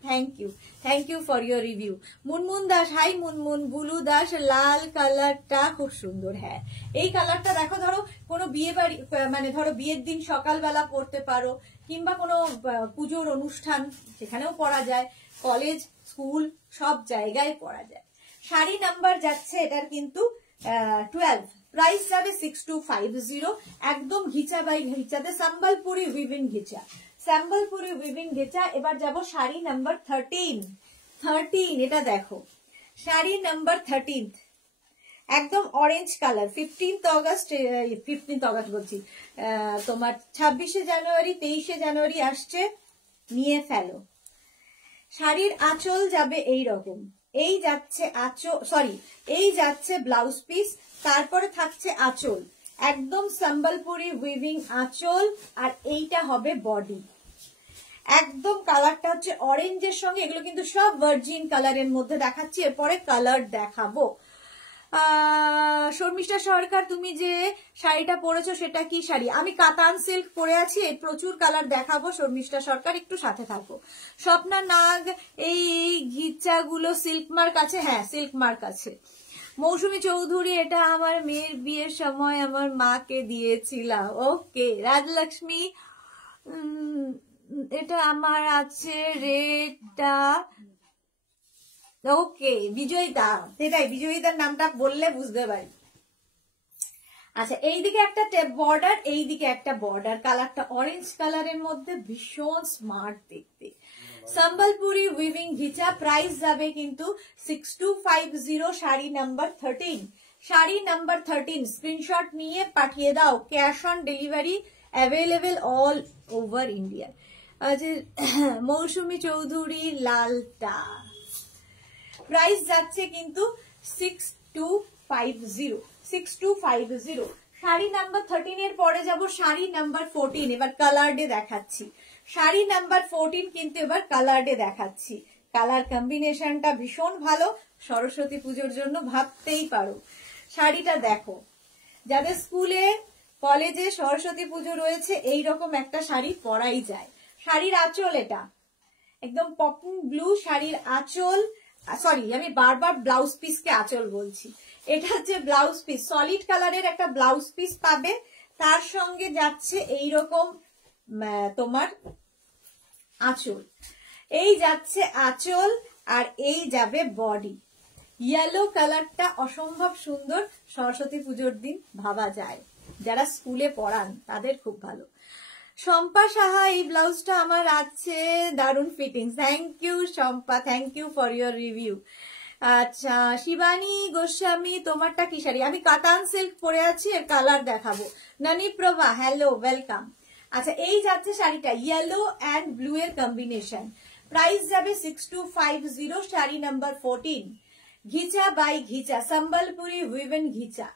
thank you for your review. Munmun Das hi Munmun. Bulu Das লাল কালারটা খুব সুন্দর, হ্যাঁ এই কালারটা দেখো, ধরো কোনো বিয়ে বাড়ি মানে ধরো বিয়ের দিন সকালবেলা পরতে পারো, কিংবা কোনো পুজোর অনুষ্ঠান সেখানেও পরা যায়, কলেজ স্কুল সব জায়গায় পরা যায়। শাড়ি নাম্বার যাচ্ছে এটার কিন্তু 12, প্রাইস যাবে 6250। একদম ঘিচা বাই ঘিচাতে সম্বলপুরি উইভিং ঘিচা, সম্বলপুরি উইভিং ঘিচা। এবার যাব শাড়ি নাম্বার 13। এটা দেখো শাড়ি নাম্বার 13, একদম অরেঞ্জ কালার। 15th অগস্ট বলছি, তোমার 26শে জানুয়ারি 23শে জানুয়ারি আসছে, নিয়ে ফেলো। শাড়ির আঁচল যাবে এই রকম, এই যাচ্ছে আঁচল, সরি এই যাচ্ছে ব্লাউজ পিস, তারপরে থাকছে আঁচল, একদম সম্বলপুরি উইভিং আঁচল, আর এইটা হবে বডি। একদম কালারটা হচ্ছে অরেঞ্জের সঙ্গে, এগুলো কিন্তু সব ভার্জিন কালারের মধ্যে দেখাচ্ছি, এরপরে কালার দেখাবো। শর্মিষ্ঠা সরকার তুমি যে শাড়িটা পরেছো সেটা কি শাড়ি? আমি কাতান সিল্ক পরে আছি, প্রচুর কালার দেখাবো। শর্মিষ্ঠা সরকার একটু সাথে থাকো। স্বপ্না নাগ, এই ঘিচাগুলো সিল্ক মার্ক আছে? হ্যাঁ সিল্ক মার্ক আছে। মৌসুমী চৌধুরী, এটা আমার মেয়ের বিয়ের সময় আমার মাকে দিয়েছিলাম। ওকে রাজলক্ষ্মী, এটা আমার আছে রেডটা। ওকে বিজয়িতা, সেটাই বিজয়িতার নামটা বললে বুঝতে পারি। আচ্ছা এইদিকে একটা বর্ডার, এইদিকে একটা বর্ডার, কালারটা অরেঞ্জ কালারের মধ্যে ভীষণ স্মার্ট দেখতে। সম্বলপুরি উইভিং ঘিচা, প্রাইস যাবে কিন্তু 6250। Sari number 13, sari number 13 screenshot নিয়ে পাঠিয়ে দাও। Cash on delivery available all over India. আচ্ছা, মৌসুমী চৌধুরী লালটা প্রাইস যাচ্ছে কিন্তু 6250। শাড়ি নাম্বার 13 এর পরে যাব শাড়ি নাম্বার 14। এবার কালার্ডে দেখাচ্ছি। শাড়ি নাম্বার 14 কিন্তু এবার কালার্ডে দেখাচ্ছি। কালার কম্বিনেশনটা ভীষণ ভালো, সরস্বতী পুজোর জন্য ভাবতেই পারো। শাড়িটা দেখো, যাদের স্কুলে কলেজে সরস্বতী পুজো রয়েছে এইরকম একটা শাড়ি পরাই যায়। শাড়ির আঁচল এটা একদম পপিং ব্লু শাড়ির আঁচল, সরি আমি বারবার ব্লাউজ পিসকে আঁচল বলছি, এটা হচ্ছে ব্লাউজ পিস। সলিড কালারের একটা ব্লাউজ পিস পাবে, তার সঙ্গে যাচ্ছে এইরকম তোমার আঁচল, এই যাচ্ছে আঁচল আর এই যাবে বডি। ইয়েলো কালারটা অসম্ভব সুন্দর, সরস্বতী পুজোর দিন ভাবা যায়, যারা স্কুলে পড়ান তাদের খুব ভালো। শম্পা সাহা, এই ব্লাউজটা আমার আছে, দারুন fitting. Thank you Shampa, thank you for your review. আচ্ছা, শিবানী গোস্বামী, তোমারটা কি শাড়ি? আমি কাতান সিল্ক পরে আছি, এর কালার দেখাবো। Noni Prabha, hello, welcome. আচ্ছা, এই যাচ্ছে শাড়িটা ইয়েলো অ্যান্ড ব্লু এর কম্বিনেশন। প্রাইস যাবে 6250, sari number 14। Ghicha by ghicha, Sambalpuri woven ghicha.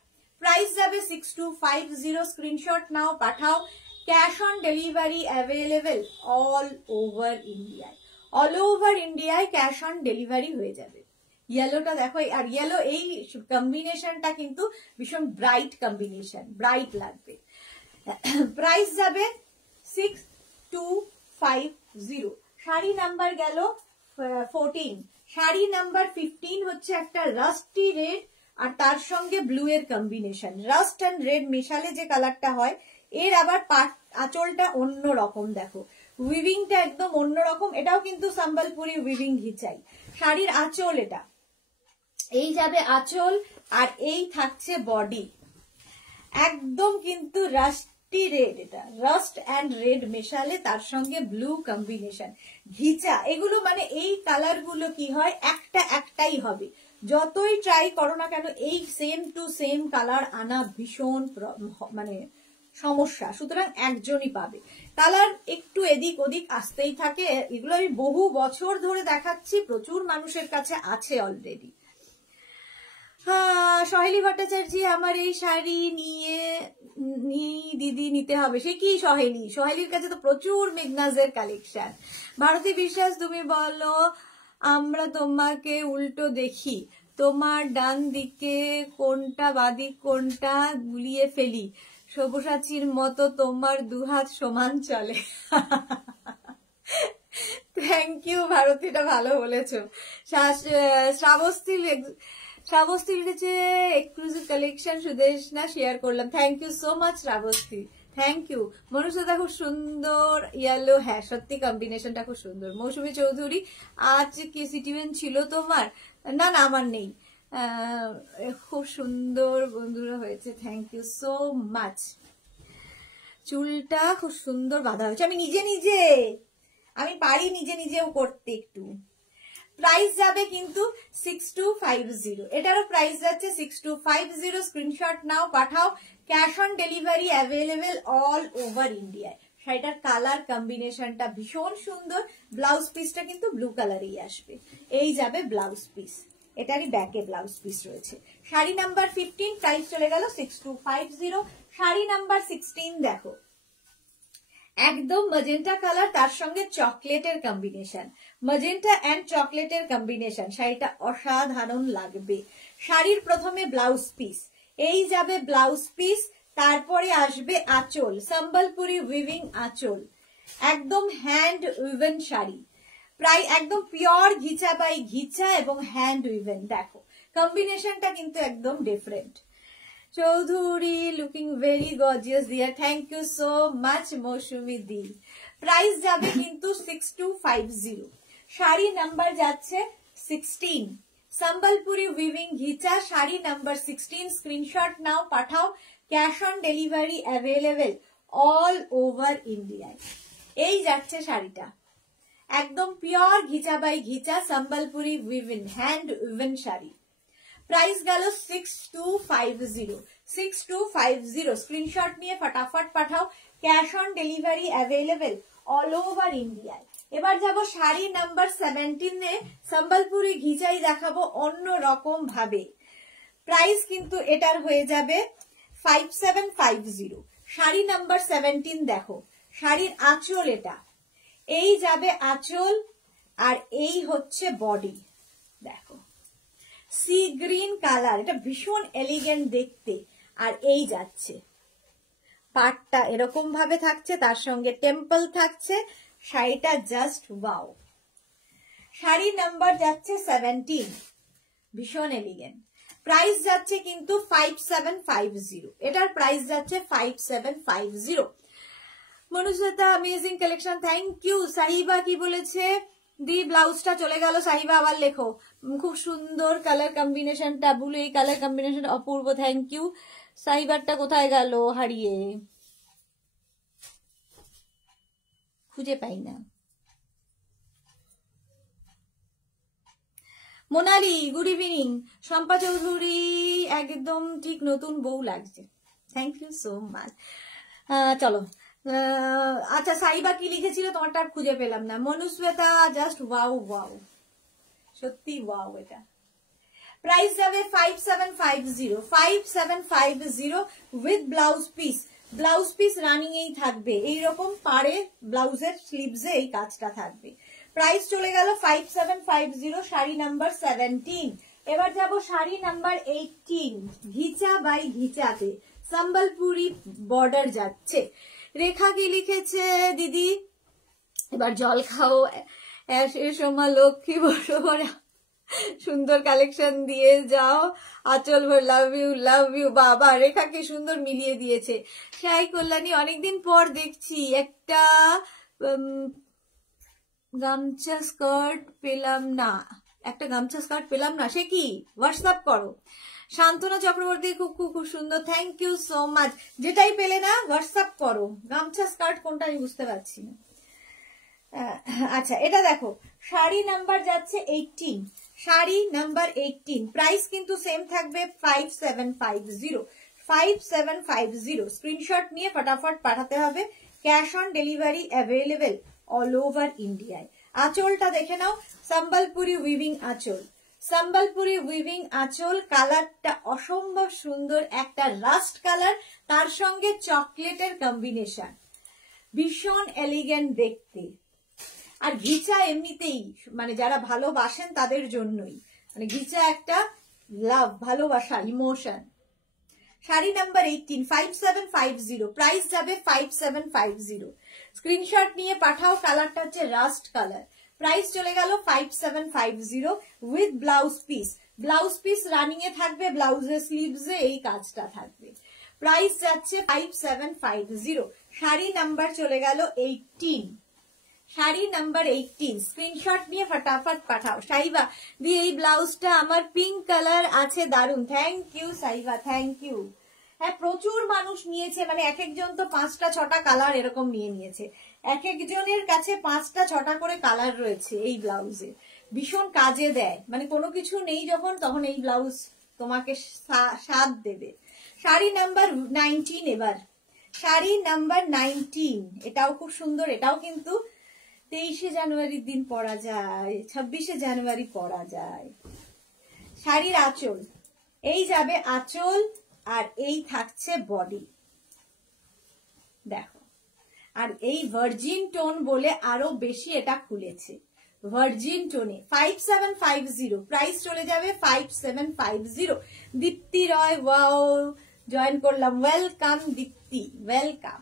Price যাবে 6250। স্ক্রিনশট নাও, পাঠাও। Cash on delivery available all over ইন্ডিয়ায়। অল ওভার ইন্ডিয়ায় ক্যাশ অন ডেলিভারি হয়ে যাবে। ইয়েলোটা দেখো, আর ইয়েলো এই কম্বিনেশনটা কিন্তু ভীষণ ব্রাইট কম্বিনেশন, ব্রাইট লাগবে। প্রাইস যাবে 6250। শাড়ি নাম্বার গেল 14। শাড়ি নাম্বার 15 হচ্ছে একটা রাস্টি রেড আর তার সঙ্গে ব্লু এর কম্বিনেশন। রাস্ট অ্যান্ড রেড মেশালে যে কালারটা হয়, এর আবার আঁচলটা অন্য রকম, দেখো উইভিংটা একদম অন্য রকম। এটাও কিন্তু সম্বলপুরি উইভিং ঘিচাই। শাড়ির আঁচল এটা, এই যাবে আঁচল আর এই থাকছে বডি। একদম কিন্তু রাস্টি রেড, এটা রাস্ট অ্যান্ড রেড মেশালে তার সঙ্গে ব্লু কম্বিনেশন ঘিচা। এগুলো মানে এই কালার গুলো কি হয়, একটাই হবে। যতই ট্রাই করো না কেন এই সেম টু সেম কালার আনা ভীষণ মানে সমস্যা, সুতরাং একজনই পাবে। কালার একটু এদিক ওদিক আসতেই থাকে, এগুলো আমি বহু বছর ধরে দেখাচ্ছি, প্রচুর মানুষের কাছে আছে অলরেডি। সহেলি ভট্টাচার্য, আমার এই শাড়ি নিয়ে দিদি নিতে হবে। সে কি সহেলি? সহেলির কাছে তো প্রচুর মেঘনাজের কালেকশন। ভারতী বিশ্বাস, তুমি বলো আমরা তোমাকে উল্টো দেখি, তোমার ডান দিকে কোনটা বাদিক কোনটা গুলিয়ে ফেলি, সব্যসাচীর মতো তোমার দুহাত সমান চলে। থ্যাংক ইউ ভারতীটা, ভালো বলেছো। শ্রাবস্তি লিখেছে এক্সক্লুসিভ কালেকশন সুদেশনা শেয়ার করলাম। Thank you so much Shrabasti, thank you. Manushyata খুব সুন্দর ইয়েলো, হ্যাঁ সত্যি কম্বিনেশনটা খুব সুন্দর। মৌসুমী চৌধুরী, আজ কি সিটিভেন ছিল তোমার? না না, আমার নেই। খুব সুন্দর বন্ধুরা হয়েছে, থ্যাংক ইউ সো মাচ। চুলটা খুব সুন্দর বাঁধা হয়েছে, আমি আমি পারি নিজেও করতে একটু। প্রাইস যাবে কিন্তু 6250, এটারও প্রাইস যাচ্ছে 6250। স্ক্রিনশট নাও, পাঠাও। Cash on delivery available all over ইন্ডিয়ায়। শাড়িটার কালার কম্বিনেশনটা ভীষণ সুন্দর। ব্লাউজ পিসটা কিন্তু ব্লু কালারেই আসবে, এই যাবে ব্লাউজ পিস, এটারই ব্যাকে ব্লাউজ পিস রয়েছে। শাড়ি নাম্বার 15, প্রাইস চলে গেল 6250। শাড়ি নাম্বার 16 দেখো, একদম ম্যাজেন্টা কালার, তার সঙ্গে চকলেটের কম্বিনেশন, ম্যাজেন্টা এন্ড চকলেটের কম্বিনেশন। শাড়িটা অসাধারণ লাগবে। শাড়ির প্রথমে ব্লাউজ পিস, এই যাবে ব্লাউজ পিস, তারপরে আসবে আঁচল, সম্বলপুরি উইভিং আঁচল, একদম হ্যান্ড উইভেন শাড়ি, প্রায় একদম পিওর ঘিচা বাই ঘিচা এবং হ্যান্ড উইভেন। দেখো কম্বিনেশনটা কিন্তু একদম different. Chowdhury, looking very gorgeous dear, thank you so much Mousumi দি। প্রাইস যাবে কিন্তু 6250। শাড়ি নাম্বার যাচ্ছে 16, Sambalpuri weaving ghicha, sari number 16। Screenshot নাও, পাঠাও। Cash on delivery available all over ইন্ডিয়ায়। এই যাচ্ছে শাড়িটা, একদম pure ghicha by ghicha, Sambalpuri weaving hand woven sari. Price গেল 6250। 6250 স্ক্রিনশট নিয়ে ফটাফট পাঠাও। Cash on delivery available all over ইন্ডিয়ায়। এবার যাব শাড়ি নাম্বার 17-এ, সম্বলপুরি ঘিচাই দেখাবো অন্য রকম ভাবে। প্রাইস কিন্তু এটার হয়ে যাবে 5750। শাড়ি নাম্বার 17 দেখো, শাড়ির আঁচল এটা, এই যাবে আঁচল, আর এই হচ্ছে বডি। দেখো সি গ্রিন কালার, এটা ভীষণ এলিগেন্ট দেখতে। আর এই যাচ্ছে পাটটা এরকম ভাবে থাকছে, তার সঙ্গে টেম্পল থাকছে, শাড়িটা জাস্ট ওয়াও। শাড়ি নাম্বার যাচ্ছে 17, ভীষণ এলিগেন্ট। প্রাইস যাচ্ছে কিন্তু 5750, এটার প্রাইস যাচ্ছে 5750। Manushyata amazing collection, thank you. Sahiba কি বলেছে? দি ব্লাউজটা চলে গেল, সাহিবা আবার লেখো। খুব সুন্দর কালার কম্বিনেশনটা, বুলু এই কালার কম্বিনেশন অপূর্ব, থ্যাংক ইউ। সাহিবারটা কোথায় গেল হারিয়ে, খুঁজে পাই না। Monali good evening. শম্পা চৌধুরী একদম ঠিক নতুন বউ লাগছে, থ্যাংক ইউ সো মাচ। চলো আচ্ছা, সাইবা কি লিখেছিল তোমারটা আর খুঁজে পেলাম না। মনুশ্বেতা জাস্ট ওয়াও ওয়াও, সত্যি ওয়াও। এটা প্রাইস যাবে 5750, 5750 with blouse piece. Blouse piece running এই থাকবে, এইরকম পাড়ে ব্লাউজের স্লিভসে এই কাজটা থাকবে। প্রাইস চলে গেল 5750, শাড়ি নাম্বার 17। এবার যাব শাড়ি নাম্বার 18, ঘিচা বাই ঘিচাতে, সম্বলপুরি বর্ডার যাচ্ছে। রেখা কি লিখেছে দিদি? এবার জল খাও, সময় লক্ষ্মী বড় সুন্দর কালেকশন দিয়ে যাও, আচল ভর লাভ ইউ। বাবা রেখা কি সুন্দর মিলিয়ে দিয়েছে। সাই কল্যাণী অনেকদিন পর দেখছি, একটা গামছা স্কার্ট পেলাম না, একটা গামছা স্কার্ট পেলাম না, সে কি? হোয়াটসঅ্যাপ করো। শান্তনা চক্রবর্তী খুব খুব খুব সুন্দর, থ্যাংক ইউ সো মাচ। যেটাই পেলে না হোয়াটসঅ্যাপ করো। গামছা স্কার্ট কোনটা আমি বুঝতে পারছি না। আচ্ছা এটা দেখো, শাড়ি নাম্বার যাচ্ছে 18, শাড়ি নাম্বার 18। প্রাইস কিন্তু সেম থাকবে 5750, 5750। স্ক্রিনশট নিয়ে ফটাফট পাঠাতে হবে। Cash on delivery available all over ইন্ডিয়ায়। আঁচলটা দেখে নাও, সম্বলপুরি উইভিং আঁচল, সম্বলপুরি উইভিং আঁচল। কালারটা অসম্ভব সুন্দর, একটা রাস্ট কালার, তার সঙ্গে চকলেটের কম্বিনেশন, ভীষণ এলিগেন্ট দেখতে। আর ঘিচা এমনিতেই মানে যারা ভালোবাসেন তাদের জন্যই, মানে ঘিচা একটা লাভ, ভালোবাসা, ইমোশন। শাড়ি নাম্বার 18, 5750, প্রাইস যাবে 5750। স্ক্রিনশট নিয়ে পাঠাও। কালারটা হচ্ছে রাস্ট কালার। প্রাইস চলে গেল 5750 with blouse piece. Blouse piece running এ থাকবে, ব্লাউজের স্লিভসে এই কাজটা থাকবে। প্রাইস যাচ্ছে 5750। শাড়ি নাম্বার চলে গেল 18, শাড়ি নাম্বার 18। স্ক্রিনশট নিয়ে ফটাফট পাঠাও। সাইবা দি এই ব্লাউজটা আমার পিঙ্ক কালার আছে, দারুন, thank you Saiba, thank you. হ্যাঁ প্রচুর মানুষ নিয়েছে, মানে এক একজন তো 5টা 6টা কালার এরকম নিয়ে নিয়েছে। এক একজনের কাছে 5টা 6টা করে কালার রয়েছে এই ব্লাউজে, ভীষণ কাজে দেয়। মানে কোনো কিছু নেই যখন, তখন এই ব্লাউজ তোমাকে স্বাদ দেবে। শাড়ি নাম্বার 19 এবার, শাড়ি নাম্বার 19, এটাও খুব সুন্দর। এটাও কিন্তু 23শে জানুয়ারির দিন পরা যায়, 26শে জানুয়ারি পরা যায়। শাড়ির আঁচল, এই যাবে আঁচল, আর এই থাকছে বডি, দেখো। আর এই ভার্জিন টোন বলে আরো বেশি এটা খুলেছে, ভার্জিন টোনে। 5750, প্রাইস চলে যাবে 5750। দীপ্তি রয়, ওয়াও, জয়েন করলাম, ওয়েলকাম দীপ্তি, ওয়েলকাম।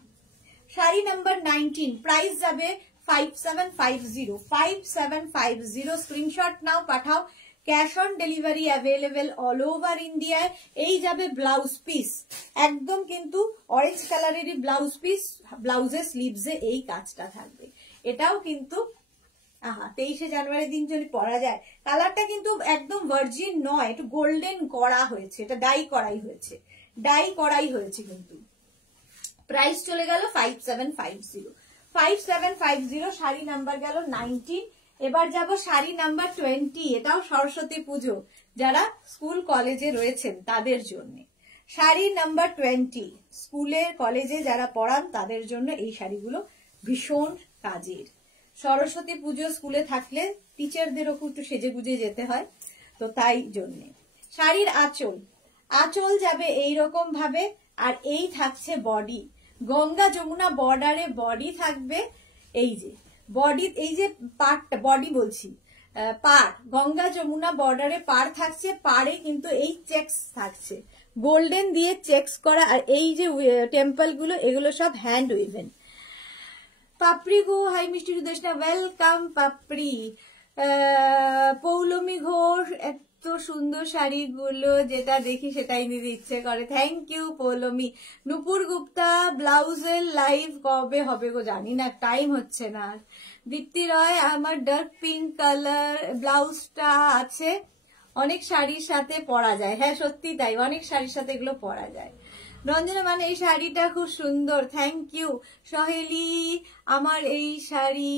শাড়ি নাম্বার 19, প্রাইস যাবে 5750, 5750। স্ক্রিনশট নাও, পাঠাও। Cash on delivery available all over ইন্ডিয়ায়। এই যাবে ব্লাউজ পিস, একদম কিন্তু অরেঞ্জ কালারেরই ব্লাউজ পিস, ব্লাউজের স্লিভসে এই কাজটা থাকবে। এটাও কিন্তু 23শে জানুয়ারি দিন যদি পরা যায়। কালারটা কিন্তু একদম ভার্জিন নয়, একটু গোল্ডেন করা হয়েছে, এটা ডাই করাই হয়েছে, ডাই করাই হয়েছে কিন্তু। প্রাইস চলে গেল 5750, 5750। শাড়ি নাম্বার গেল 19। এবার যাব শাড়ি নাম্বার 20, এটাও সরস্বতী পুজো, যারা স্কুল কলেজে রয়েছেন তাদের জন্য। শাড়ি নাম্বার 20, স্কুলে কলেজে যারা পড়ান তাদের জন্য এই শাড়িগুলো ভীষণ কাজের। সরস্বতী পুজো স্কুলে থাকলে টিচারদেরও একটু সেজে গুজে যেতে হয়, তো তাই জন্যে। শাড়ির আঁচল, আঁচল যাবে এইরকম ভাবে, আর এই থাকছে বডি, গঙ্গা যমুনা বর্ডারে বডি থাকবে। এই যে বডি, এই যে পাড়টা, বডি বলছি পাড়, গঙ্গা যমুনা বর্ডারে পাড় থাকছে, পাড়ে কিন্তু এই চেকস থাকছে, গোল্ডেন দিয়ে চেকস করা, আর এই যে টেম্পল গুলো এগুলো সব হ্যান্ড উইভেন। পাপড়ি গো, হাই মিষ্টি সুদেশনা, ওয়েলকাম পাপড়ি। পৌলমী ঘোষ, এত সুন্দর শাড়িগুলো যেটা দেখি সেটাই নিতে ইচ্ছে করে, থ্যাংক ইউ পৌলমী। নুপুর গুপ্তা, ব্লাউজের লাইভ কবে হবে গো, জানি না, টাইম হচ্ছে না। দীপ্তি রয়, আমার ডার্ক পিঙ্ক কালার ব্লাউজটা আছে, অনেক শাড়ির সাথে পরা যায়। হ্যাঁ সত্যি তাই, অনেক শাড়ির সাথে এগুলো পরা যায়। রঞ্জনা মানে এই শাড়িটা খুব সুন্দর, থ্যাংক ইউ। সহেলি, আমার এই শাড়ি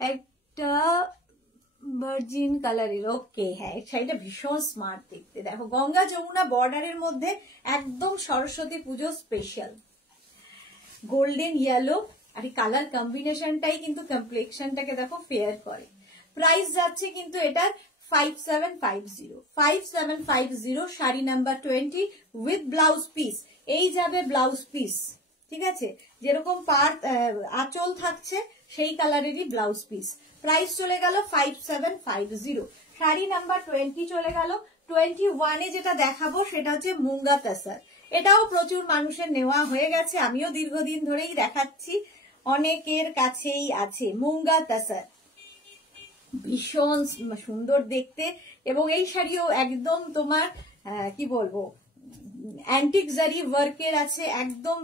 একটা ভার্জিন কালারের, ওকে, হ্যাঁ শাড়িটা ভীষণ স্মার্ট দেখতে। দেখো গঙ্গা যমুনা বর্ডারের মধ্যে একদম সরস্বতী পুজো স্পেশাল, গোল্ডেন ইয়েলো, আর এই কালার কম্বিনেশনটাই কিন্তু কমপ্লেক্সনটাকে দেখো ফেয়ার করে। প্রাইস যাচ্ছে কিন্তু এটার 5750, sari number 20 with blouse piece. এই যাবে ব্লাউজ পিস, ঠিক আছে, যেরকম পার্ট আঁচল থাকছে সেই কালারেরই ব্লাউজ পিস। প্রাইস চলে গেল 5750। শাড়ি নাম্বার 20 চলে গেল। 21-এ যেটা দেখাবো সেটা হচ্ছে মুঙ্গা তাসার। এটাও প্রচুর মানুষের নেওয়া হয়ে গেছে, আমিও দীর্ঘদিন ধরেই দেখাচ্ছি, অনেকের কাছেই আছে মুঙ্গা তাসার, ভীষণ সুন্দর দেখতে। এবং এই শাড়িও একদম তোমার কি বলবো, অ্যান্টিক জারি ওয়ার্কের আছে, একদম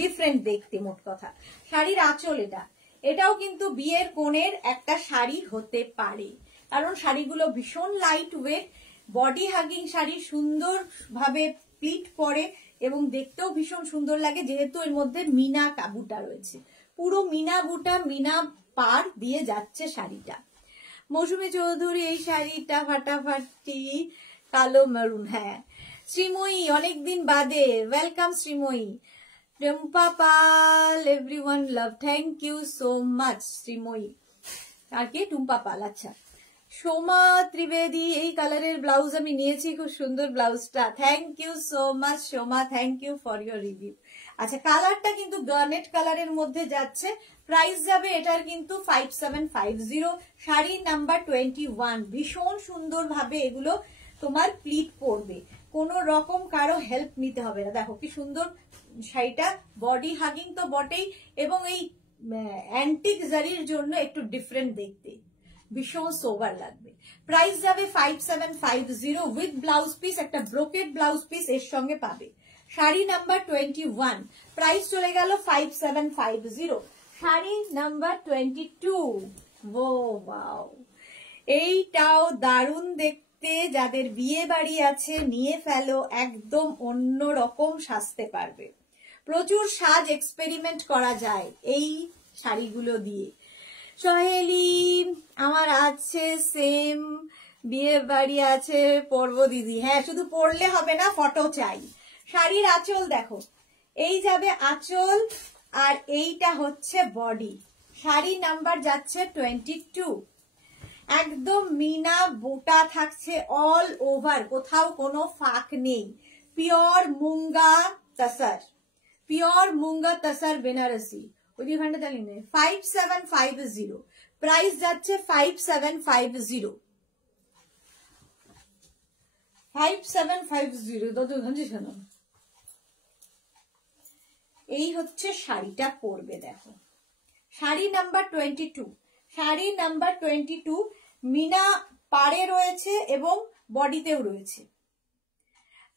ডিফারেন্ট দেখতে মোট কথা। শাড়ির আঁচল, এটাও কিন্তু বিয়ের কোণের একটা শাড়ি হতে পারে, কারণ শাড়িগুলো ভীষণ light weight, body hugging sari, সুন্দর ভাবে প্লিট পরে এবং দেখতেও ভীষণ সুন্দর লাগে, যেহেতু এর মধ্যে মিনা বুটা রয়েছে, পুরো মিনা বুটা মিনা পার দিয়ে যাচ্ছে শাড়িটা। মৌসুমী চৌধুরী, এই শাড়িটা ফাটাফাটি কালো মেরুন, হ্যাঁ। শ্রীময়ী, অনেকদিন বাদে, welcome Srimoyee. Tumpa Pal, everyone love, thank you so much Srimoyee. আর কে? টুম্পা পাল, আচ্ছা। সোমা ত্রিবেদী, এই কালারের ব্লাউজ আমি নিয়েছি, খুব সুন্দর ব্লাউজটা, thank you so much Soma, thank you for your review. আচ্ছা, কালারটা কিন্তু গার্নেট কালারের মধ্যে যাচ্ছে, প্রাইস যাবে এটার কিন্তু 5750। শাড়ি নাম্বার 21, ভীষণ সুন্দর ভাবে এগুলো তোমার প্লিট পড়বে, কোন রকম কারো হেল্প নিতে হবে না। দেখো কি সুন্দর শাড়িটা, বডি হাগিং তো বটেই, এবং এই অ্যান্টিক জারির জন্য একটু ডিফারেন্ট দেখতে, ভীষণ সোবার লাগবে। প্রাইস যাবে 5750 উইথ ব্লাউজ পিস, একটা ব্রোকেড ব্লাউজ পিস এর সঙ্গে পাবে। শাড়ি নাম্বার 21, প্রাইস চলে গেল 5750। শাড়ি নাম্বার 22, ও ওয়াও, এইটাও দারুণ দেখতে, যাদের বিয়ে বাড়ি আছে নিয়ে ফেলো, একদম অন্য রকম সাজতে পারবে, প্রচুর সাজ এক্সপেরিমেন্ট করা যায় এই শাড়িগুলো দিয়ে। সহেলি, আমার আছে সেম, বিয়ে বাড়ি আছে, পরবো দিদি, হ্যাঁ শুধু পরলে হবে না, ফটো চাই। শাড়ির আঁচল দেখো, এই যাবে আঁচল, আর এইটা হচ্ছে বডি। শাড়ি নাম্বার যাচ্ছে 22, একদম মিনা বুটা থাকছে অল ওভার, কোথাও কোনো ফাঁক নেই, পিওর মুঙ্গা তাসার, পিওর মুঙ্গা তাসার বেনারসি। ওই 5750, প্রাইস যাচ্ছে 5750, 5750। দাদু শোনো, এই হচ্ছে শাড়িটা পরবে, দেখো শাড়ি নাম্বার 22, শাড়ি নাম্বার 22 মিনা পাড়ে রয়েছে এবং বডিতেও রয়েছে,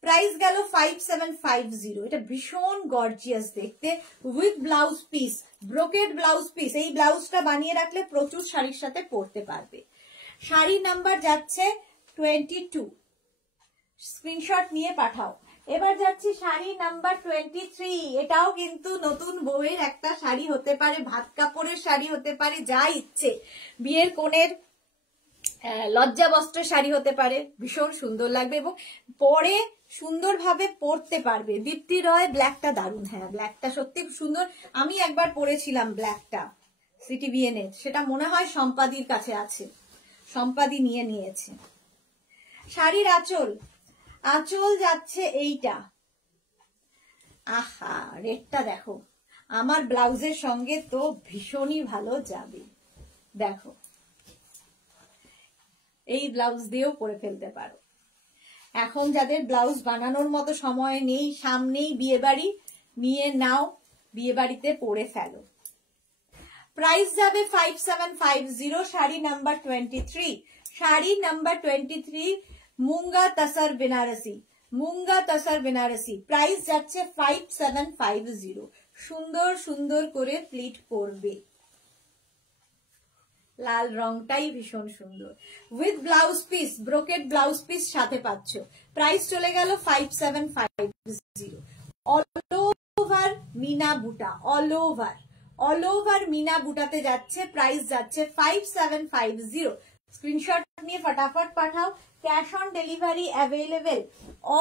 প্রাইস গেল 5750। এটা ভীষণ গর্জিয়াস দেখতে, with blouse piece, brocade blouse piece. এই ব্লাউজটা বানিয়ে রাখলে প্রচুর শাড়ির সাথে পরতে পারবে। শাড়ি নাম্বার যাচ্ছে 22, স্ক্রিনশট নিয়ে পাঠাও। এবার যাচ্ছি শাড়ি নাম্বার 23, এটাও কিন্তু নতুন বউয়ের একটা শাড়ি হতে পারে, ভাত কাপড়ের শাড়ি হতে পারে, যা ইচ্ছে, বিয়ের কোণের লজ্জা বস্ত্রের শাড়ি হতে পারে, ভীষণ সুন্দর লাগবে এবং পরে সুন্দরভাবে পরতে পারবে। দীপ্তি রয় ব্ল্যাকটা দারুণ, হ্যাঁ ব্ল্যাকটা সত্যি সুন্দর। আমি একবার পরেছিলাম ব্ল্যাকটা সিটিবিএন এর, সেটা মনে হয় সম্পাদির কাছে আছে, সম্পাদি নিয়ে নিয়েছে। শাড়ির আঁচল, আঁচল যাচ্ছে এইটা, আহা রেডটা দেখো, আমার ব্লাউজের সঙ্গে তো ভীষণই ভালো যাবে। দেখো এই ব্লাউজ দিয়েও পরে ফেলতে পারো। এখন যাদের ব্লাউজ বানানোর মতো সময় নেই, সামনেই বিয়ে বাড়ি, নিয়ে নাও, বিয়ে বাড়িতে পরে ফেলো। প্রাইস যাবে 5750, sari number 23, sari number 23 munga tussar Banarasi, munga tussar Banarasi, price যাচ্ছে 5750। সুন্দর সুন্দর করে প্লিট করবে, লাল রংটাই ভীষণ সুন্দর, with blouse piece, brocade blouse piece সাথে পাচ্ছ। প্রাইস চলে গেল 5750। অল ওভার মিনা বুটা, অল ওভার মিনা বুটাতে যাচ্ছে, প্রাইস যাচ্ছে 5750। স্ক্রিনশট নিয়ে ফটাফট পাঠাও। Cash on delivery available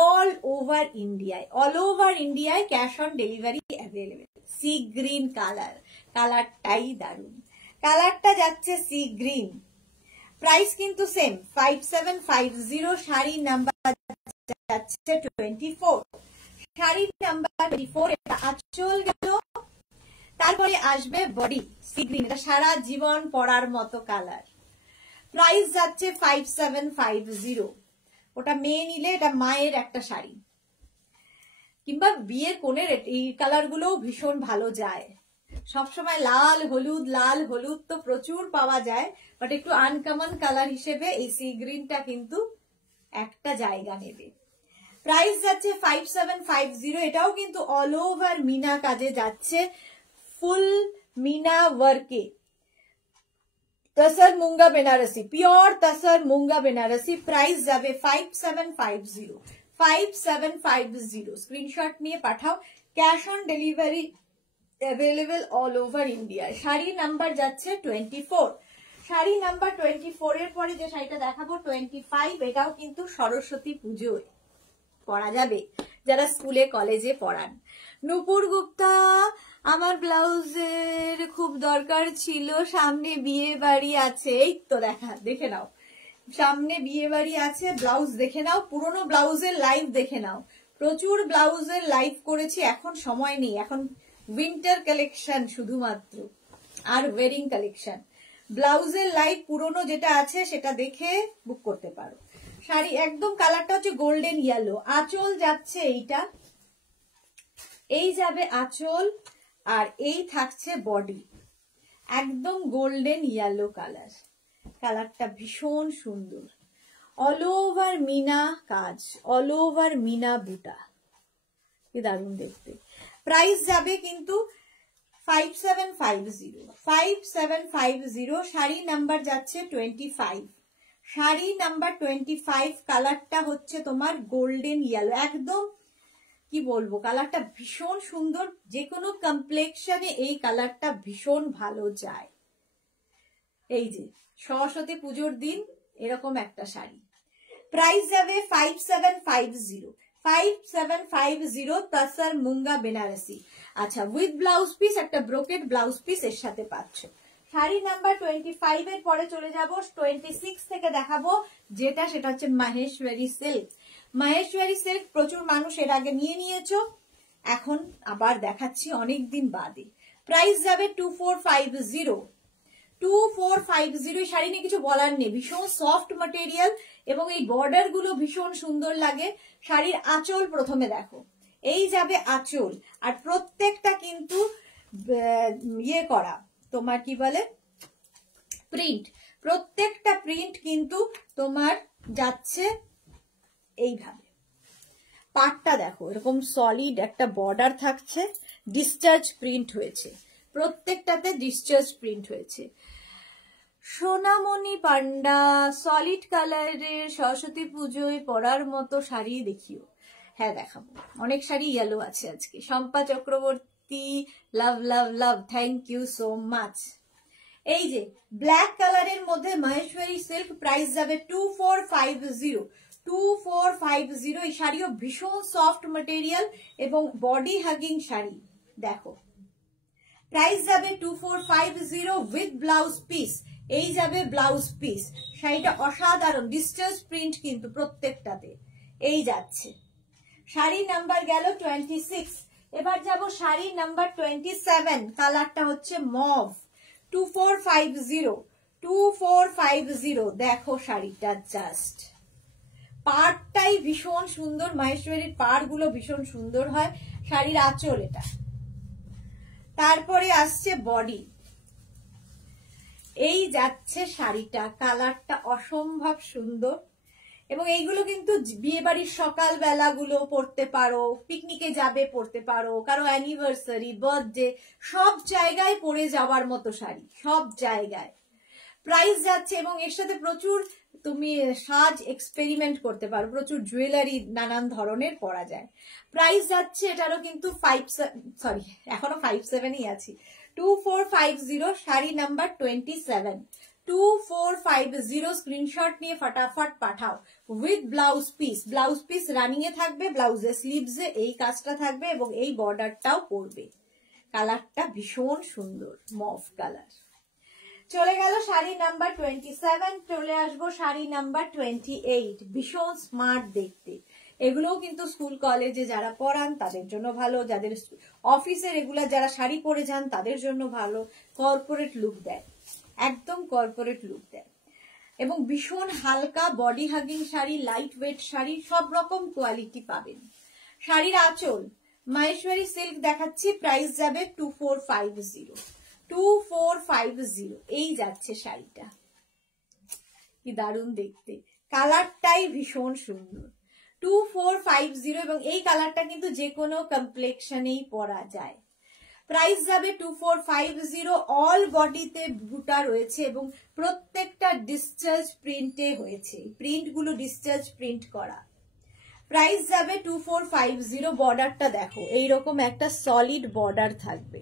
all over ইন্ডিয়ায়, অল ওভার ইন্ডিয়ায় cash on delivery available. Sea green colour, কালারটাই দারুণ, কালারটা যাচ্ছে সি গ্রিন। প্রাইস কিন্তু সেম 5750। শাড়ি নাম্বার যাচ্ছে 24, শাড়ি নাম্বার 24। এটা আঁচল গেল, তারপরে আসবে বডি সি গ্রিন, এটা সারা জীবন পরার মতো কালার। প্রাইস যাচ্ছে 5750। ওটা মেয়ে নিলে এটা মায়ের একটা শাড়ি, কিংবা বিয়ের কোণের এই কালার গুলোও ভীষণ ভালো যায়। সবসময় লাল হলুদ তো প্রচুর পাওয়া যায়, বাট একটু আনকমন কালার হিসেবে এই সি গ্রিনটা কিন্তু একটা জায়গা নেবে। প্রাইস যাচ্ছে 5750। এটাও কিন্তু অল ওভার মিনা কাজে যাচ্ছে, ফুল মিনা ওয়ার্কে, তসর মুঙ্গা বেনারসি, পিওর তসর মুঙ্গা বেনারসি। প্রাইস যাবে 5750, 5750। স্ক্রিনশট নিয়ে পাঠাও। Cash on delivery available all over India. Sari number যাচ্ছে 24, শাড়ি নাম্বার 24 এর পরে যে শাড়িটা দেখাবো 25। এটাও কিন্তু সরস্বতী পুজোয় পরা যাবে, যারা স্কুলে কলেজে পড়ান। নূপুর গুপ্তা, আমার ব্লাউজের খুব দরকার ছিল, সামনে বিয়ে বাড়ি আছে। এই তো দেখে নাও, সামনে বিয়ে বাড়ি আছে, ব্লাউজ দেখে নাও, পুরনো ব্লাউজের লাইভ দেখে নাও। প্রচুর ব্লাউজের লাইভ করেছি, এখন সময় নেই, এখন উইন্টার কালেকশন শুধুমাত্র, আর ওয়েডিং কালেকশন। ব্লাউজের লাইভ পুরনো যেটা আছে সেটা দেখে বুক করতে পারো। শাড়ি একদম কালারটা হচ্ছে গোল্ডেন ইয়েলো, আঁচল যাচ্ছে এইটা, এই যাবে আঁচল, আর এই থাকছে বডি, একদম গোল্ডেন ইয়েলো কালার। কালারটা ভীষণ সুন্দর, অল ওভার মিনা কাজ, অল ওভার মিনা বুটা, কি দারুণ দেখতে। প্রাইস যাবে কিন্তু 5750, 5750। শাড়ি নাম্বার যাচ্ছে 25, শাড়ি নাম্বার 25। কালারটা হচ্ছে তোমার গোল্ডেন ইয়েলো, একদম কি বলবো, কালারটা ভীষণ সুন্দর, যে কোনো কমপ্লেক্সনে এই কালারটা ভীষণ ভালো যায়। এই যে সরস্বতী পুজোর দিন এরকম একটা শাড়ি। প্রাইস যাবে 5750, 5750। তসর মুঙ্গা বেনারসি। আচ্ছা, উইথ ব্লাউজ পিস, একটা ব্রোকেড ব্লাউজ পিস এর সাথে পাচ্ছ। শাড়ি নাম্বার 25 এর পরে চলে যাব 26 থেকে দেখাবো যেটা, সেটা হচ্ছে মাহেশ্বরী সিল্ক। মাহেশ্বরী সিল্ক প্রচুর মানুষ এর আগে নিয়ে নিয়েছো, এখন আবার দেখাচ্ছি অনেকদিন বাদে। প্রাইস যাবে 2450, 2450। শাড়ি নিয়ে কিছু বলার নেই, ভীষণ সফট ম্যাটেরিয়াল এবং এই বর্ডার গুলো ভীষণ সুন্দর লাগে। শাড়ির আঁচল প্রথমে দেখো, এই যাবে আঁচল, আর প্রত্যেকটা কিন্তু ইয়ে করা, তোমার কি বলে, প্রিন্ট, প্রত্যেকটা প্রিন্ট কিন্তু তোমার যাচ্ছে এইভাবে। পাটটা দেখো, এরকম সলিড একটা বর্ডার থাকছে, ডিসচার্জ প্রিন্ট হয়েছে, প্রত্যেকটাতে ডিসচার্জ প্রিন্ট হয়েছে। সোনামণি পান্ডা, সলিড কালারের সরস্বতী পুজোয় পরার মতো শাড়ি দেখিও। হ্যাঁ দেখাবো, অনেক শাড়ি ইয়েলো আছে আজকে। শম্পা চক্রবর্তী, লাভ লাভ লাভ, থ্যাংক ইউ সো মাচ। এই যে ব্ল্যাক কালারের মধ্যে মাহেশ্বরী সিল্ক, প্রাইস যাবে 2450, 2450। এই শাড়িও ভীষণ সফট ম্যাটেরিয়াল এবং বডি হাগিং শাড়ি। দেখো প্রাইস যাবে 2450 উইথ ব্লাউজ পিস। এই যাবে ব্লাউজ পিস। শাড়িটা অসাধারণ, ডিজিটাল প্রিন্ট কিন্তু প্রত্যেকটাতে। এই যাচ্ছে শাড়ি নাম্বার গেল 26। এবার যাব শাড়ি নাম্বার 27। কালারটা হচ্ছে মভ। 2450। দেখো শাড়িটা জাস্ট পাড়টাই ভীষণ সুন্দর। মাহেশ্বরীর পাড় গুলো ভীষণ সুন্দর হয়। শাড়ির আঁচল এটা। তারপরে আসছে বডি। এই যাচ্ছে শাড়িটা, কালারটা অসম্ভব সুন্দর এবং এইগুলো কিন্তু বিয়ে বাড়ির সকাল বেলা গুলো পরতে পারো, পিকনিকে যাবে পরতে পারো, কারো অ্যানিভার্সারি, বার্থডে, সব জায়গায় পরে যাওয়ার মতো শাড়ি, সব জায়গায়। প্রাইস যাচ্ছে এবং এর সাথে প্রচুর তুমি সাজ এক্সপেরিমেন্ট করতে পারো, প্রচুর জুয়েলারি নানান ধরনের পরা যায়। প্রাইস যাচ্ছে এটারও কিন্তু এখনো 57ই আছি। 2450 শাড়ি নাম্বার 27। 2450 স্ক্রিনশট নিয়ে ফটাফট পাঠাও with blouse piece. Blouse piece running এ থাকবে, ব্লাউজের স্লিভসে এই কাজটা থাকবে এবং এই বর্ডারটাও পড়বে। কালারটা ভীষণ সুন্দর, মভ কালার। চলে গেল শাড়ি নাম্বার 27। চলে আসবো শাড়ি নাম্বার 28। ভীষণ স্মার্ট দেখতে। এগুলোও কিন্তু স্কুল কলেজে যারা পড়ান তাদের জন্য ভালো, যাদের অফিসে রেগুলার যারা শাড়ি পরে যান তাদের জন্য ভালো। কর্পোরেট লুক দেয়, একদম কর্পোরেট লুক দেয় এবং ভীষণ হালকা body hugging sari, light weight sari, সব রকম কোয়ালিটি পাবেন। শাড়ির আঁচল মাহেশ্বরী সিল্ক দেখাচ্ছি। প্রাইস যাবে 2450। 2450। এই যাচ্ছে শাড়িটা, কি দারুণ দেখতে, কালারটাই ভীষণ সুন্দর। 2450 এবং এই কালারটা কিন্তু যে কোনো কমপ্লেক্সনেই পরা যায়। প্রাইস যাবে 2450। অল বডিতে বুটা রয়েছে এবং প্রত্যেকটা ডিসচার্জ প্রিন্টে হয়েছে, প্রিন্ট গুলো ডিসচার্জ প্রিন্ট করা। প্রাইস যাবে 2450। বর্ডারটা দেখো, এইরকম একটা সলিড বর্ডার থাকবে।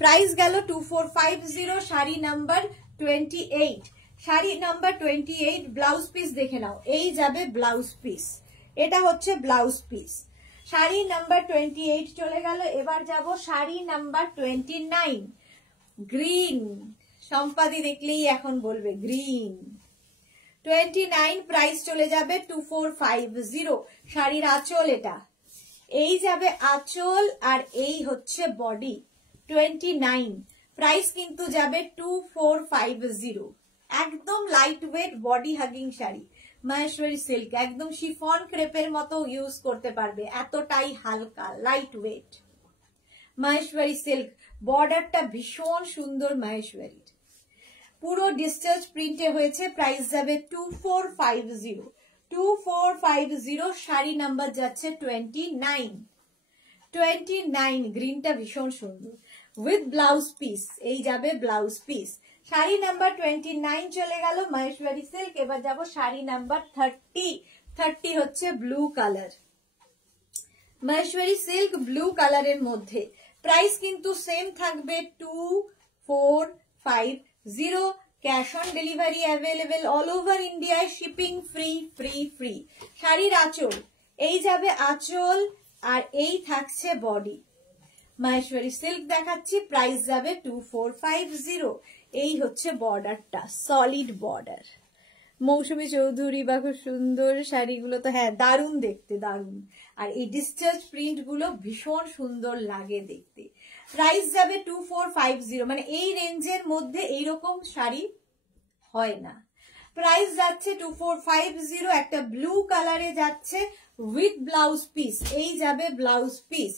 প্রাইস গেল 2450। Sari number 28। Sari number 28। Blouse piece দেখে নাও, এই যাবে ব্লাউজ পিস। এটা হচ্ছে ব্লাউজ পিস। শাড়ি নাম্বার 28 চলে গেল। এবার যাব শাড়ি নাম্বার 29। গ্রিন, সম্পাদি দেখলেই এখন বলবে গ্রিন। 29 প্রাইস চলে যাবে 2450। শাড়ির আঁচল এটা, এই যাবে আঁচল আর এই হচ্ছে বডি। 29 প্রাইস কিন্তু যাবে 2450। একদম light weight body hugging sari, Maheshwari silk, একদম শিফন ক্রেপের মতো ইউজ করতে পারবে, এতটাই হালকা লাইট ওয়েট মাহেশ্বরী সিল্ক। বর্ডারটা ভীষণ সুন্দর মাহেশ্বরীর, পুরো ডিসচার্জ প্রিন্টে হয়েছে। প্রাইস যাবে 2450। 2450। শাড়ি নাম্বার যাচ্ছে 29। 29 গ্রিনটা ভীষণ সুন্দর উইথ ব্লাউজ পিস। এই যাবে ব্লাউজ পিস। শাড়ি নাম্বার 29 চলে গেল মাহেশ্বরী সিল্ক। এবার যাব শাড়ি নাম্বার 30। 30 হচ্ছে blue colour, Maheshwari silk blue কালারের মধ্যে। প্রাইস কিন্তু সেম থাকবে 2450। Cash on delivery available all over ইন্ডিয়ায়, শিপিং ফ্রি ফ্রি ফ্রি। শাড়ির আঁচল, এই যাবে আঁচল আর এই থাকছে বডি। মাহেশ্বরী সিল্ক দেখাচ্ছি। প্রাইস যাবে 2450। এই হচ্ছে বর্ডারটা, সলিড বর্ডার। মৌসুমী চৌধুরী বা খুব সুন্দর শাড়িগুলো তো হ্যাঁ দারুণ দেখতে, দারুণ। আর এই ডিসচার্জ প্রিন্ট গুলো ভীষণ সুন্দর লাগে দেখতে। প্রাইস যাবে 2450। মানে এই রেঞ্জের মধ্যে এইরকম শাড়ি হয় না। প্রাইস যাচ্ছে 2450। একটা ব্লু কালারে যাচ্ছে উইথ ব্লাউজ পিস। এই যাবে ব্লাউজ পিস।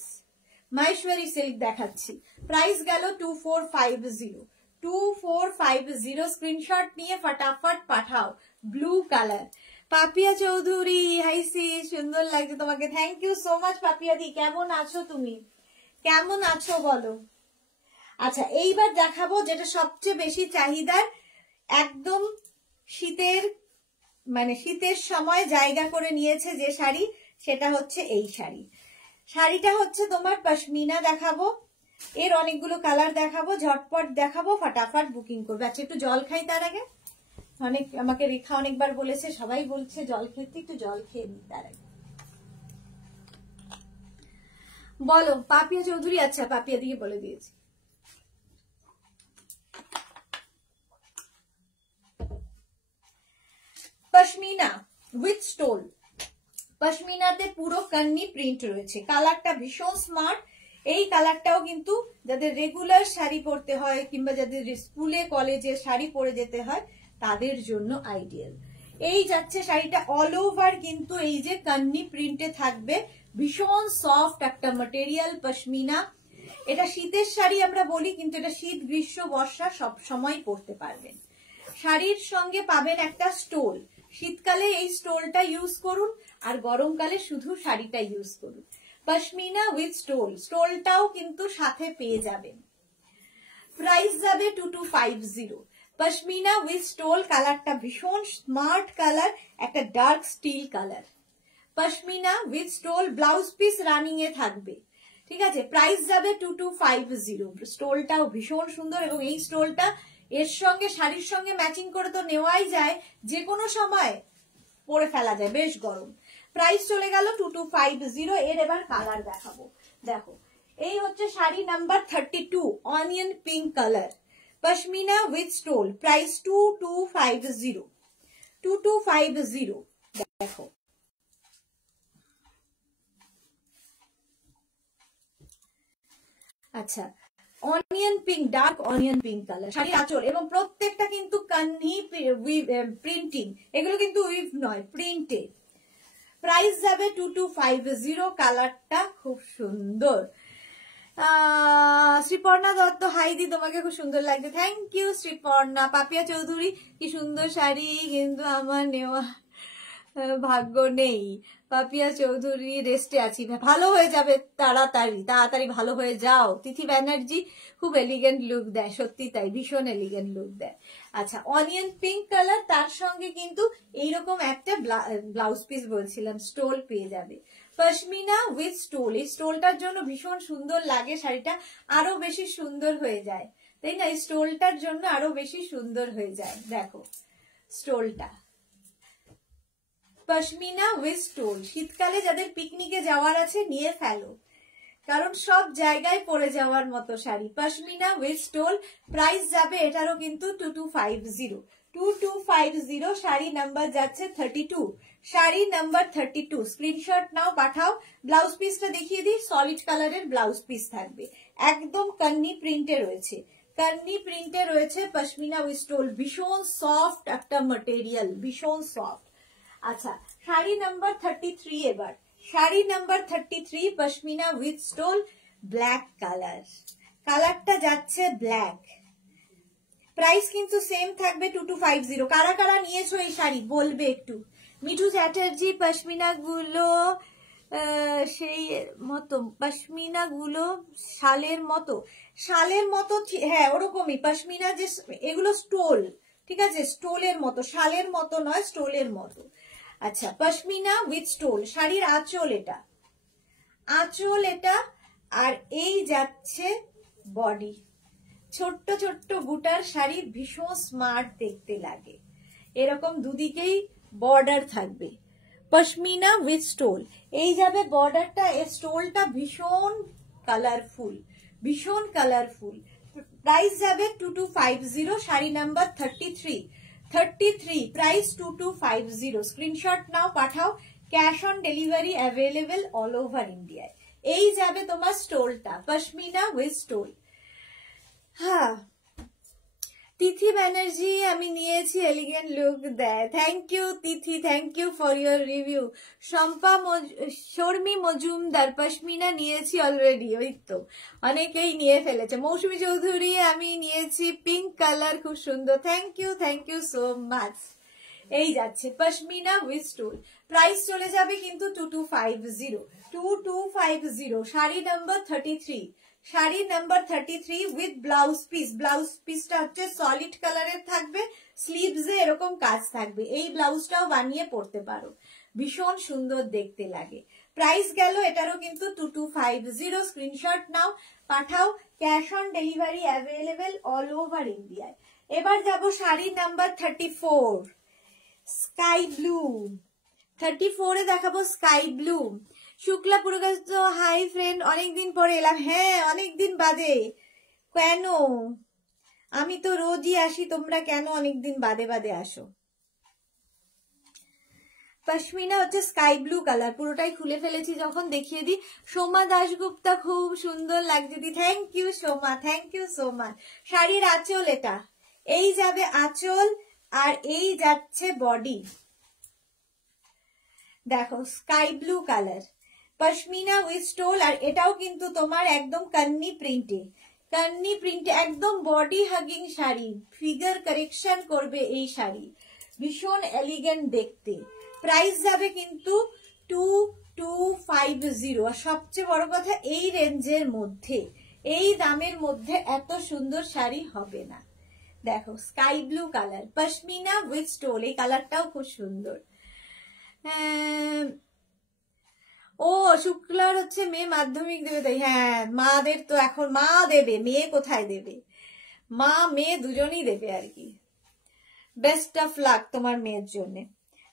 মাহেশ্বরী সিল্ক দেখাচ্ছি। প্রাইস গেল 2450। 2450 স্ক্রিনশট নিয়ে ফটাফট পাঠাও। Blue colour. পাপিয়া চৌধুরী, হাইসি, সুন্দর লাগছে তোমাকে, thank you so much Papiya দি। কেমন আছো তুমি, কেমন আছো বলো। আচ্ছা এইবার দেখাবো যেটা সবচেয়ে বেশি চাহিদার, একদম শীতের মানে শীতের সময় জায়গা করে নিয়েছে যে শাড়ি, সেটা হচ্ছে এই শাড়ি। শাড়িটা হচ্ছে তোমার পশমিনা দেখাবো, এর অনেকগুলো কালার দেখাবো, ঝটপট দেখাবো, ফটাফট বুকিং করবে। আচ্ছা একটু জল খাই তার আগে, অনেক আমাকে রেখা অনেকবার বলেছে, সবাই বলছে জল খেতে, একটু জল খেয়ে নি তার আগে। বলো পাপিয়া চৌধুরী। আচ্ছা পাপিয়া দিকে বলে দিয়েছি। পশমিনা উইথ স্টোল, পশমিনাতে পুরো কান্নি প্রিন্ট রয়েছে, কালারটা ভীষণ স্মার্ট। এই কালারটাও কিন্তু যাদের রেগুলার শাড়ি পরতে হয় কিংবা যাদের স্কুলে কলেজে শাড়ি পরে যেতে হয় তাদের জন্য আইডিয়াল। এই যাচ্ছে শাড়িটা অল ওভার কিন্তু এই যে কান্নি প্রিন্টে থাকবে, ভীষণ সফট একটা ম্যাটেরিয়াল পশমিনা। এটা শীতের শাড়ি আমরা বলি, কিন্তু এটা শীত গ্রীষ্ম বর্ষা সব সময় পরতে পারবেন। শাড়ির সঙ্গে পাবেন একটা স্টোল, শীতকালে এই স্টোলটা ইউজ করুন আর গরমকালে শুধু শাড়িটা ইউজ করুন। পশমিনা উইথ স্টোল, স্টোলটাও কিন্তু সাথে পেয়ে যাবেন। প্রাইস যাবে 2250। পশমিনা উইথ স্টোল, কালারটা ভীষণ স্মার্ট কালার, একটা dark steel colour. Pashmina with stole, blouse piece running এ থাকবে, ঠিক আছে। প্রাইস যাবে 2250। স্টোলটাও ভীষণ সুন্দর এবং এই স্টোলটা এর সঙ্গে শাড়ির সঙ্গে ম্যাচিং করে তো নেওয়াই যায়, যে কোনো সময় পরে ফেলা যায়, বেশ গরম। প্রাইস চলে গেল 2250। এর এবার কালার দেখাবো, দেখো এই হচ্ছে sari number 32, onion pink colour, pashmina with stole, price 2250। 2250 দেখো। আচ্ছা onion pink, dark onion pink colour শাড়ির আঁচল, এবং প্রত্যেকটা কিন্তু কান্নি প্রিন্টিং, এগুলো কিন্তু উইভ নয়, প্রিন্টে। প্রাইস যাবে 2250। কালারটা খুব সুন্দর। শ্রীপর্ণা দত্ত, হাইদি তোমাকে খুব সুন্দর লাগছে, থ্যাংক ইউ শ্রীপর্ণা। পাপিয়া চৌধুরী, কি সুন্দর শাড়ি, কিন্তু আমার নেওয়া ভাগ্য নেই। পাপিয়া চৌধুরী, রেস্টে আছি, ভালো হয়ে যাবে তাড়াতাড়ি, তাড়াতাড়ি ভালো হয়ে যাও। তিথি ব্যানার্জি, খুব এলিগেন্ট লুক দেয়, সত্যি তাই, ভীষণ এলিগেন্ট লুক দেয়। আচ্ছা অনিয়ন পিঙ্ক কালার, তার সঙ্গে কিন্তু এইরকম একটা ব্লাউজ পিস বলছিলাম, স্টোল পেয়ে যাবে। পশমিনা উইথ স্টোল, এই স্টোলটার জন্য ভীষণ সুন্দর লাগে, শাড়িটা আরো বেশি সুন্দর হয়ে যায়, তাই না? এই স্টোলটার জন্য আরো বেশি সুন্দর হয়ে যায়। দেখো স্টোলটা, পশমিনা উইথ স্টোল, শীতকালে যাদের পিকনিকে যাওয়ার আছে নিয়ে ফেলো, কারণ সব জায়গায় পরে যাওয়ার মতো sari. Pashmina with stole, price যাবে এটারও কিন্তু 2250। 2250, শাড়ি নাম্বার যাচ্ছে 32, শাড়ি নাম্বার 32। স্ক্রিনশট নাও, পাঠাও। ব্লাউজ পিসটা দেখিয়ে দিই, সলিড কালারের ব্লাউজ পিস থাকবে, একদম কান্নি প্রিন্টে রয়েছে, কান্নি প্রিন্টে রয়েছে, পশমিনা উইথ স্টোল, ভীষণ সফট একটা ম্যাটেরিয়াল, ভীষণ সফট। আচ্ছা শাড়ি নাম্বার 33 এবার, sari number 33 pashmina with stole, black colour, কালারটা যাচ্ছে ব্ল্যাক। প্রাইস কিন্তু সেম থাকবে 2250। কারা কারা নিয়েছো এই শাড়ি বলবে একটু। মিঠু চ্যাটার্জি, পশমিনা গুলো সেই মতো, পশমিনা গুলো শালের মতো, শালের মতো, হ্যাঁ ওরকমই পশমিনা, যে এগুলো স্টোল, ঠিক আছে, স্টোলের মতো, শালের মতো নয়, স্টোলের মতো। আচ্ছা পশমিনা উইথ স্টোল, শাড়ির আঁচল এটা, আঁচল এটা, আর এই যাচ্ছে বডি, ছোট্ট ছোট্ট বুটার শাড়ি, ভীষণ স্মার্ট দেখতে লাগে, এরকম দুদিকেই বর্ডার থাকবে। পশমিনা উইথ স্টোল, এই যাবে বর্ডারটা, এই স্টোলটা ভীষণ কালারফুল, ভীষণ কালারফুল। প্রাইস যাবে 2250, শাড়ি নাম্বার 33, 33, প্রাইস 2250। স্ক্রিনশট নাও, পাঠাও, cash on delivery available all over ইন্ডিয়ায়। এই যাবে তোমার স্টোলটা, পশমিনা উইথ স্টোল। হ্যাঁ তিথি ব্যানার্জি, আমি নিয়েছি, এলিগেন্ট লুক দেয়, thank you Tithi, thank you for your review. Sharmi Majumdar, pashmina নিয়েছি অলরেডি, ওই তো অনেকেই নিয়ে ফেলেছে। মৌসুমী চৌধুরী, আমি নিয়েছি পিঙ্ক কালার, খুব সুন্দর, থ্যাংক ইউ সো মাচ। এই যাচ্ছে পশমিনা উইথ স্টোল, প্রাইস চলে যাবে কিন্তু 2250, 2250, sari number 33, sari number 33 with blouse piece, blouse পিসটা হচ্ছে সলিড কালারের থাকবে, স্লিভসে এরকম কাজ থাকবে, এই ব্লাউজটাও বানিয়ে পরতে পারো, ভীষণ সুন্দর দেখতে লাগে। প্রাইস গেল এটারও কিন্তু 2250। স্ক্রিনশট নাও, পাঠাও, cash on delivery available all over ইন্ডিয়ায়। এবার যাব শাড়ি নাম্বার 34, স্কাই ব্লু। 34 এ দেখাবো sky blue. Shukla পুরকাস্ত, hi friend, অনেকদিন পরে এলাম। হ্যাঁ, অনেকদিন বাদে। কেন? আমি তো রোজই আসি, তোমরা কেন অনেকদিন বাদে বাদে আসো? পশমিনা হচ্ছে স্কাই ব্লু কালার, পুরোটাই খুলে ফেলেছি যখন দেখিয়ে দিই। সোমা দাশগুপ্তা, খুব সুন্দর লাগছে দি, thank you Soma, thank you so much. শাড়ির আঁচল এটা, এই যাবে আঁচল আর এই যাচ্ছে বডি। দেখো sky blue colour, pashmina with stole, আর এটাও কিন্তু তোমার একদম কান্নি প্রিন্টে, কান্নি প্রিন্টে একদম body hugging sari, figure correction করবে এই শাড়ি, ভীষণ এলিগেন্ট দেখতে। প্রাইস যাবে কিন্তু 2250। আর সবচেয়ে বড় কথা, এই রেঞ্জের মধ্যে, এই দামের মধ্যে এত সুন্দর শাড়ি হবে না। দেখো sky blue colour, pashmina with stole, এই কালারটাও খুব সুন্দর। ও শুক্লার হচ্ছে মেয়ে মাধ্যমিক দেবে তাই? হ্যাঁ, মাদের তো এখন মা দেবে, মেয়ে কোথায় দেবে? মা মেয়ে দুজনই দেবে আর কি। বেস্ট অফ লাক তোমার মেয়ের জন্য।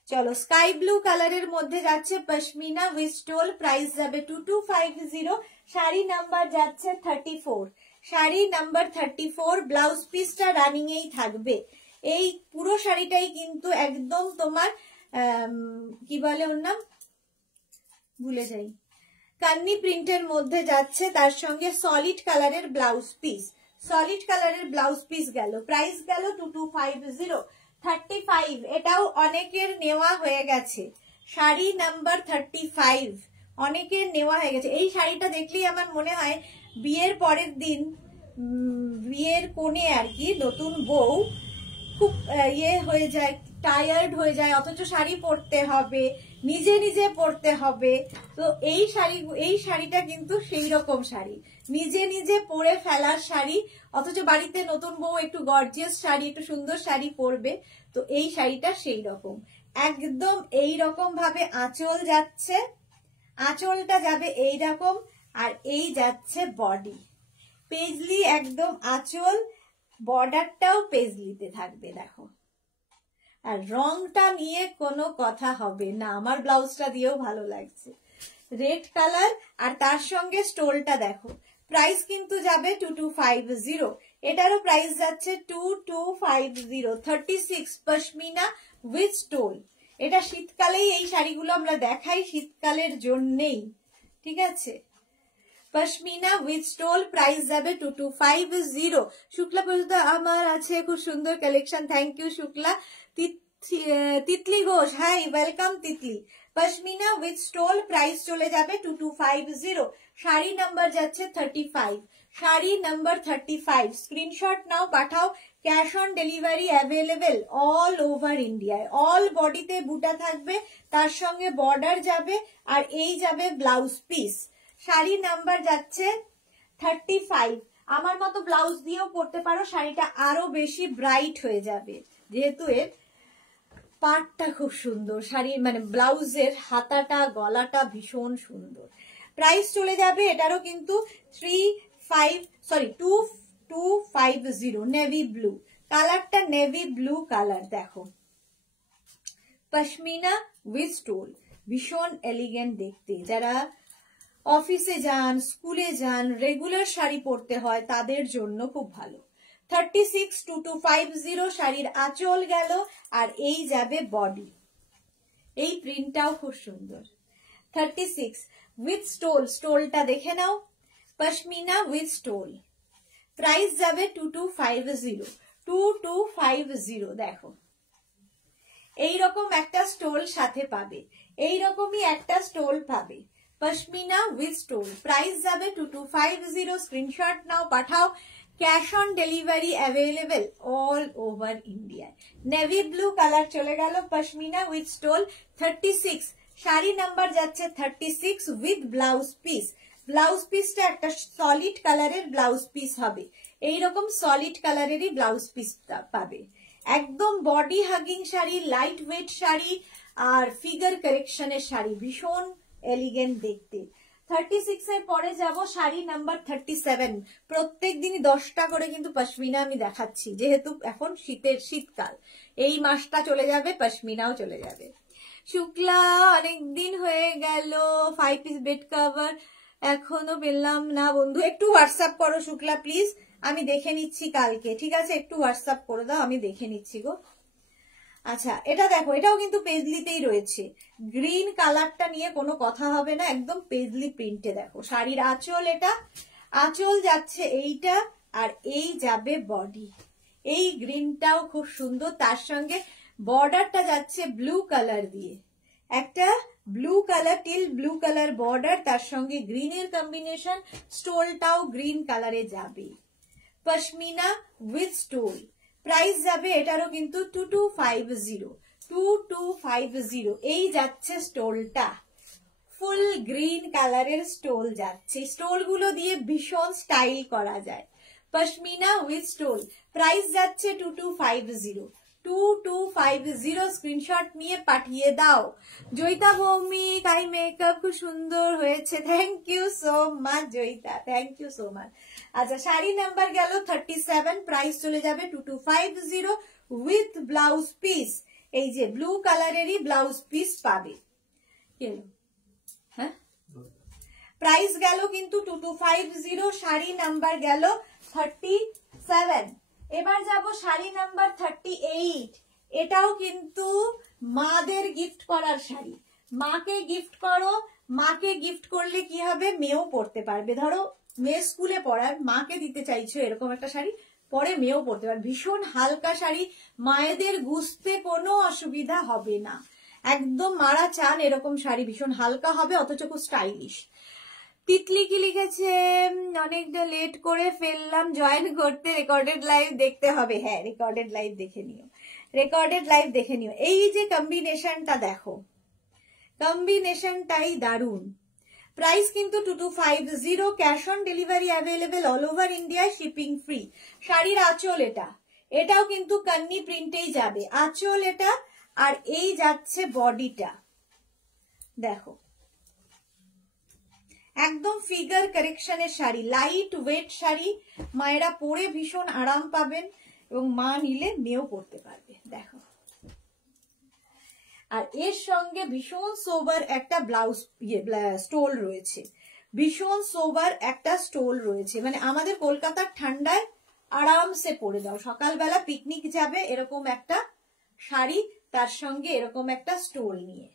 চলো, স্কাই ব্লু কালারের মধ্যে যাচ্ছে পশমিনা উইথ স্টোল, প্রাইস যাবে 2250। শাড়ি নাম্বার যাচ্ছে 34, শাড়ি নাম্বার 34। ব্লাউজ পিসটা রানিং এই থাকবে। এই পুরো শাড়িটাই কিন্তু একদম তোমার কি বলে ওর নাম, ভুলে যাই, কান্নি প্রিন্টের মধ্যে যাচ্ছে, তার সঙ্গে সলিড কালারের ব্লাউজ পিস, সলিড কালারের ব্লাউজ পিস গেল, প্রাইস গেল 2250। 35, এটাও অনেকের নেওয়া হয়ে গেছে, শাড়ি নাম্বার 35 অনেকের নেওয়া হয়ে গেছে। এই শাড়িটা দেখলেই আমার মনে হয় বিয়ের পরের দিন, বিয়ের কোণে আর কি, নতুন বউ খুব ইয়ে হয়ে যায়, টায়ার্ড হয়ে যায়, অথচ শাড়ি পরতে হবে, নিজে নিজে পরতে হবে। তো এই শাড়িটা কিন্তু সেই রকম শাড়ি, নিজে নিজে পরে ফেলার শাড়ি, অথচ বাড়িতে নতুন বউ একটু গর্জিয়াস শাড়ি, একটু সুন্দর শাড়ি পরবে। তো এই শাড়িটা সেই রকম, একদম এই রকম ভাবে আঁচল যাচ্ছে, আঁচলটা যাবে এই রকম, আর এই যাচ্ছে বডি, পেজলি একদম আঁচল, বর্ডারটাও পেজলিতে থাকবে। দেখো, আর রংটা নিয়ে কোনো কথা হবে না, আমার ব্লাউজটা দিয়েও ভালো লাগছে, রেড কালার, আর তার সঙ্গে স্টোলটা দেখো। প্রাইস কিন্তু যাবে 2250, এটারও প্রাইস যাচ্ছে 2250। 36 পশমিনা উইথ স্টোল। এটা শীতকালেই এই শাড়িগুলো আমরা দেখাই, শীতকালের জন্যেই, ঠিক আছে। পশমিনা উইথ স্টোল, প্রাইস যাবে 2250। শুক্লা পর্যন্ত আমার আছে খুব সুন্দর collection, thank you Shukla. Titli Ghosh, hi, welcome Titli. Pashmina with stole, price চলে যাবে 2250। শাড়ি নাম্বার যাচ্ছে 35, শাড়ি নাম্বার 35। স্ক্রিনশট নাও, পাঠাও, cash on delivery available all over ইন্ডিয়ায়। অল বডিতে বুটা থাকবে, তার সঙ্গে বর্ডার যাবে, আর এই যাবে ব্লাউজ পিস। শাড়ি নাম্বার যাচ্ছে 35। আমার মতো ব্লাউজ দিয়েও পরতে পারো, শাড়িটা আরো বেশি ব্রাইট হয়ে যাবে, যেহেতু এর পাটটা খুব সুন্দর, শাড়ির মানে ব্লাউজের হাতাটা গলাটা ভীষণ সুন্দর। প্রাইস চলে যাবে এটারও কিন্তু 2250। নেভি ব্লু কালারটা, নেভি ব্লু কালার, দেখো পশমিনা উইথ স্টোল, ভীষণ এলিগেন্ট দেখতে। যারা অফিসে যান, স্কুলে যান, রেগুলার শাড়ি পরতে হয়, তাদের জন্য খুব ভালো। 36 2250। শাড়ির আঁচল গেল, আর এই যাবে বডি, এই প্রিন্টটাও খুব সুন্দর। 36 উইথ স্টোল, স্টোলটা দেখে নাও, পশমিনা উইথ স্টোল, প্রাইস যাবে 2250। 2250। দেখো এইরকম একটা স্টোল সাথে পাবে, এইরকমই একটা স্টোল পাবে, পশমিনা উইথ স্টোল, প্রাইস যাবে 2250। স্ক্রিনশট নাও, পাঠাও, cash on delivery available all over ইন্ডিয়ায়। নেভি ব্লু কালার চলে গেল, pashmina with stole. 36 sari number যাচ্ছে 36 উইথ ব্লাউজ পিস। ব্লাউজ পিসটা একটা সলিড কালারের ব্লাউজ পিস হবে, এইরকম সলিড কালারেরই ব্লাউজ পিস পাবে। একদম body hugging sari, light weight sari, আর ফিগার কারেকশনের শাড়ি, ভীষণ এলিগেন্ট দেখতে। 36 এর পরে যাব শাড়ি নাম্বার 37। প্রত্যেক দিনই 10টা করে কিন্তু পশমিনা আমি দেখাচ্ছি, যেহেতু এখন শীতকাল, এই মাসটা চলে যাবে, পশমিনাও চলে যাবে। শুক্লা অনেকদিন হয়ে গেল, 5 পিস বেড কভার এখনো পেলাম না বন্ধু, একটু হোয়াটসঅ্যাপ করো শুক্লা প্লিজ, আমি দেখে নিচ্ছি কালকে, ঠিক আছে? একটু হোয়াটসঅ্যাপ করে দাও, আমি দেখে নিচ্ছি গো। আচ্ছা, এটা দেখো, এটাও কিন্তু পেজলিতেই রয়েছে, গ্রিন কালারটা নিয়ে কোনো কথা হবে না, একদম পেজলি প্রিন্টে। দেখো শাড়ির আঁচল, এটা আঁচল যাচ্ছে এইটা, আর এই যাবে বডি, এই গ্রিনটাও খুব সুন্দর, তার সঙ্গে বর্ডারটা যাচ্ছে ব্লু কালার দিয়ে, একটা blue colour, teal blue colour border, তার সঙ্গে গ্রিনের কম্বিনেশন, স্টোলটাও গ্রিন কালারে যাবে, পশমিনা উইথ স্টোল। প্রাইস যাবে এটারও কিন্তু 2250, এই যাচ্ছে স্টোলটা, ফুল গ্রিন কালারের স্টোল যাচ্ছে, স্টোল গুলো দিয়ে ভীষণ স্টাইল করা যায়, পশমিনা উইথ স্টোল। প্রাইস যাচ্ছে 2250, স্ক্রিনশট নিয়ে পাঠিয়ে দাও। জয়িতা ভৌমিক, আই মেকআপ খুব সুন্দর হয়েছে, thank you so much Joyita, thank you so much. আচ্ছা, শাড়ি নাম্বার গেল 37, প্রাইস চলে যাবে 2250 উইথ ব্লাউজ পিস, এই যে ব্লু কালারেরই ব্লাউজ পিস পাবে। হ্যাঁ, প্রাইস গেল কিন্তু 2250, শাড়ি নাম্বার গেল 37। এবার যাব শাড়ি নাম্বার 38, এটাও কিন্তু মাদের গিফট করার শাড়ি, মাকে গিফট করো, মাকে গিফট করলে কি হবে, মেয়েও পরতে পারবে, ধরো মেয়ে স্কুলে পড়ায়, মাকে দিতে চাইছো এরকম একটা শাড়ি, পরে মেয়েও পরতে পারবে, ভীষণ হালকা শাড়ি, মায়েদের গুছতে কোনো অসুবিধা হবে না, একদম মারা চান এরকম শাড়ি, ভীষণ হালকা হবে অথচ খুব স্টাইলিশ। তিতলি কি লিখেছে, অনেকটা লেট করে ফেললাম জয়েন করতে, রেকর্ডেড লাইভ দেখতে হবে। হ্যাঁ, রেকর্ডেড লাইভ দেখে নিও, রেকর্ডেড লাইভ দেখে নিও। এই যে কম্বিনেশনটা দেখো, কম্বিনেশনটাই দারুণ। প্রাইস কিন্তু 2250, cash on delivery available all over India, shipping free. শাড়ির আঁচল এটা, এটাও কিন্তু কান্নি প্রিন্টেই যাবে, আঁচল এটা, আর এই যাচ্ছে বডিটা, দেখো একদম ফিগার কারেকশনের শাড়ি, লাইট ওয়েট শাড়ি, মায়েরা পরে ভীষণ আরাম পাবেন, এবং মা নিলে মেয়েও পরতে পারবে। দেখো, আর এর সঙ্গে ভীষণ সোবার একটা ব্লাউজ স্টোল রয়েছে, ভীষণ সোবার একটা স্টোল রয়েছে, মানে আমাদের কলকাতার ঠান্ডায় আরামসে পরে দাও, সকালবেলা পিকনিক যাবে এরকম একটা শাড়ি, তার সঙ্গে এরকম একটা স্টোল নিয়ে,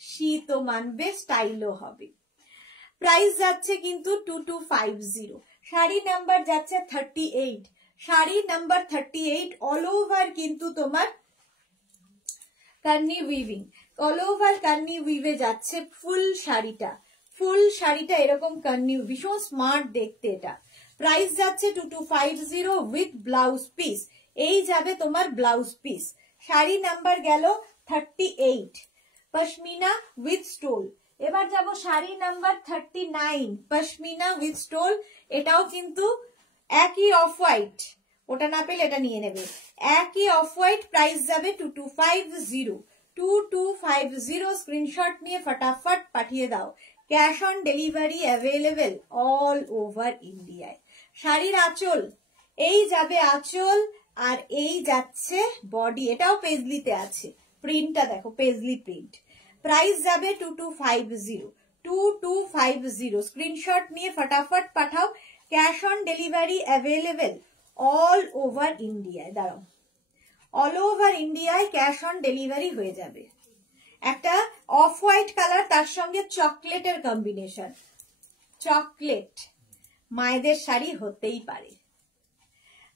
শীতও মানবে, স্টাইলও হবে। প্রাইস যাচ্ছে কিন্তু 2250, শাড়ি নাম্বার যাচ্ছে 38, শাড়ি নাম্বার 38, অল ওভার কিন্তু তোমার Kanni weaving, all over Kanni উইভে যাচ্ছে ফুল শাড়িটা, ফুল শাড়িটা এরকম কান্নি, ভীষণ স্মার্ট দেখতে এটা। প্রাইস যাচ্ছে 2250 উইথ ব্লাউজ পিস, এই যাবে তোমার ব্লাউজ পিস। শাড়ি নাম্বার গেল 38, পশমিনা উইথ স্টোল। এবার যাব sari number 39, pashmina with stole, এটাও কিন্তু একই অফ হোয়াইট, ওটা না পেলে এটা নিয়ে নেবে, একই অফ হোয়াইট, প্রাইস যাবে 2250, স্ক্রিনশট নিয়ে ফটাফট পাঠিয়ে দাও, cash on delivery available all over ইন্ডিয়ায়। শাড়ির আঁচল, এই যাবে আঁচল, আর এই যাচ্ছে বডি, এটাও পেজলিতে আছে, প্রিন্টটা দেখো পেজলি প্রিন্ট। প্রাইস যাবে 2250, স্ক্রিনশট নিয়ে ফটাফট পাঠাও, cash on delivery available all over ইন্ডিয়ায়। দাঁড়াও, অল ওভার ইন্ডিয়ায় ক্যাশ অন ডেলিভারি হয়ে যাবে। একটা অফ হোয়াইট কালার, তার সঙ্গে চকলেটের কম্বিনেশন, চকলেট মায়েদের শাড়ি হতেই পারে।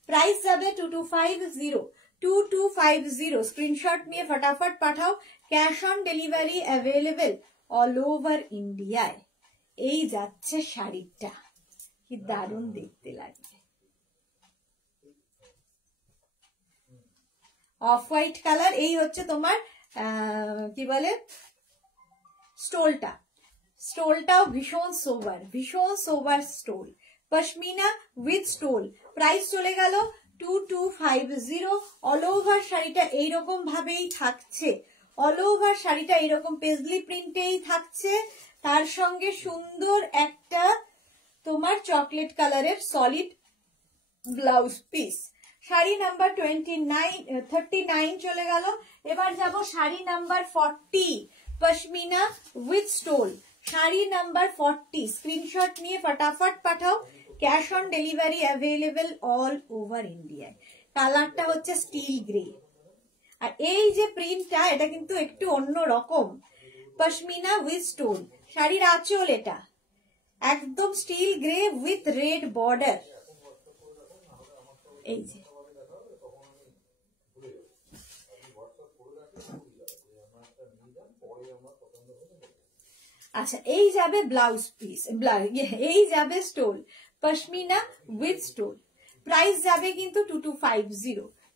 প্রাইস যাবে 2250, স্ক্রিনশট নিয়ে ফটাফট পাঠাও, cash on delivery available all over ইন্ডিয়ায়। এই যাচ্ছে শাড়িটা, কি দারুণ দেখতে লাগবে, অফ হোয়াইট কালার, এই হচ্ছে তোমার কি বলে স্টোলটা, স্টোলটাও ভীষণ sober stole, pashmina with stole. Price চলে গেল 2250, অল ওভার শাড়িটা এইরকম ভাবেই থাকছে, অল ওভার শাড়িটা এরকম পেজলি প্রিন্টেই থাকছে, তার সঙ্গে সুন্দর একটা তোমার চকলেট কালারের solid blouse piece. Sari number 39 চলে গেল। এবার যাব sari number 40 pashmina with stole. Sari number 40 screenshot নিয়ে ফটাফট পাঠাও। Cash on delivery available all over ইন্ডিয়ায়। কালারটা হচ্ছে স্টিল গ্রে, আর এই যে প্রিন্টটা এটা কিন্তু একটু অন্য রকম। পশমিনা উইথ স্টোন, শাড়ির আঁচল এটা একদম still grey with red border. এই যে আচ্ছা, এই যাবে ব্লাউজ পিস, এই যাবে stole, pashmina with stole. Price যাবে কিন্তু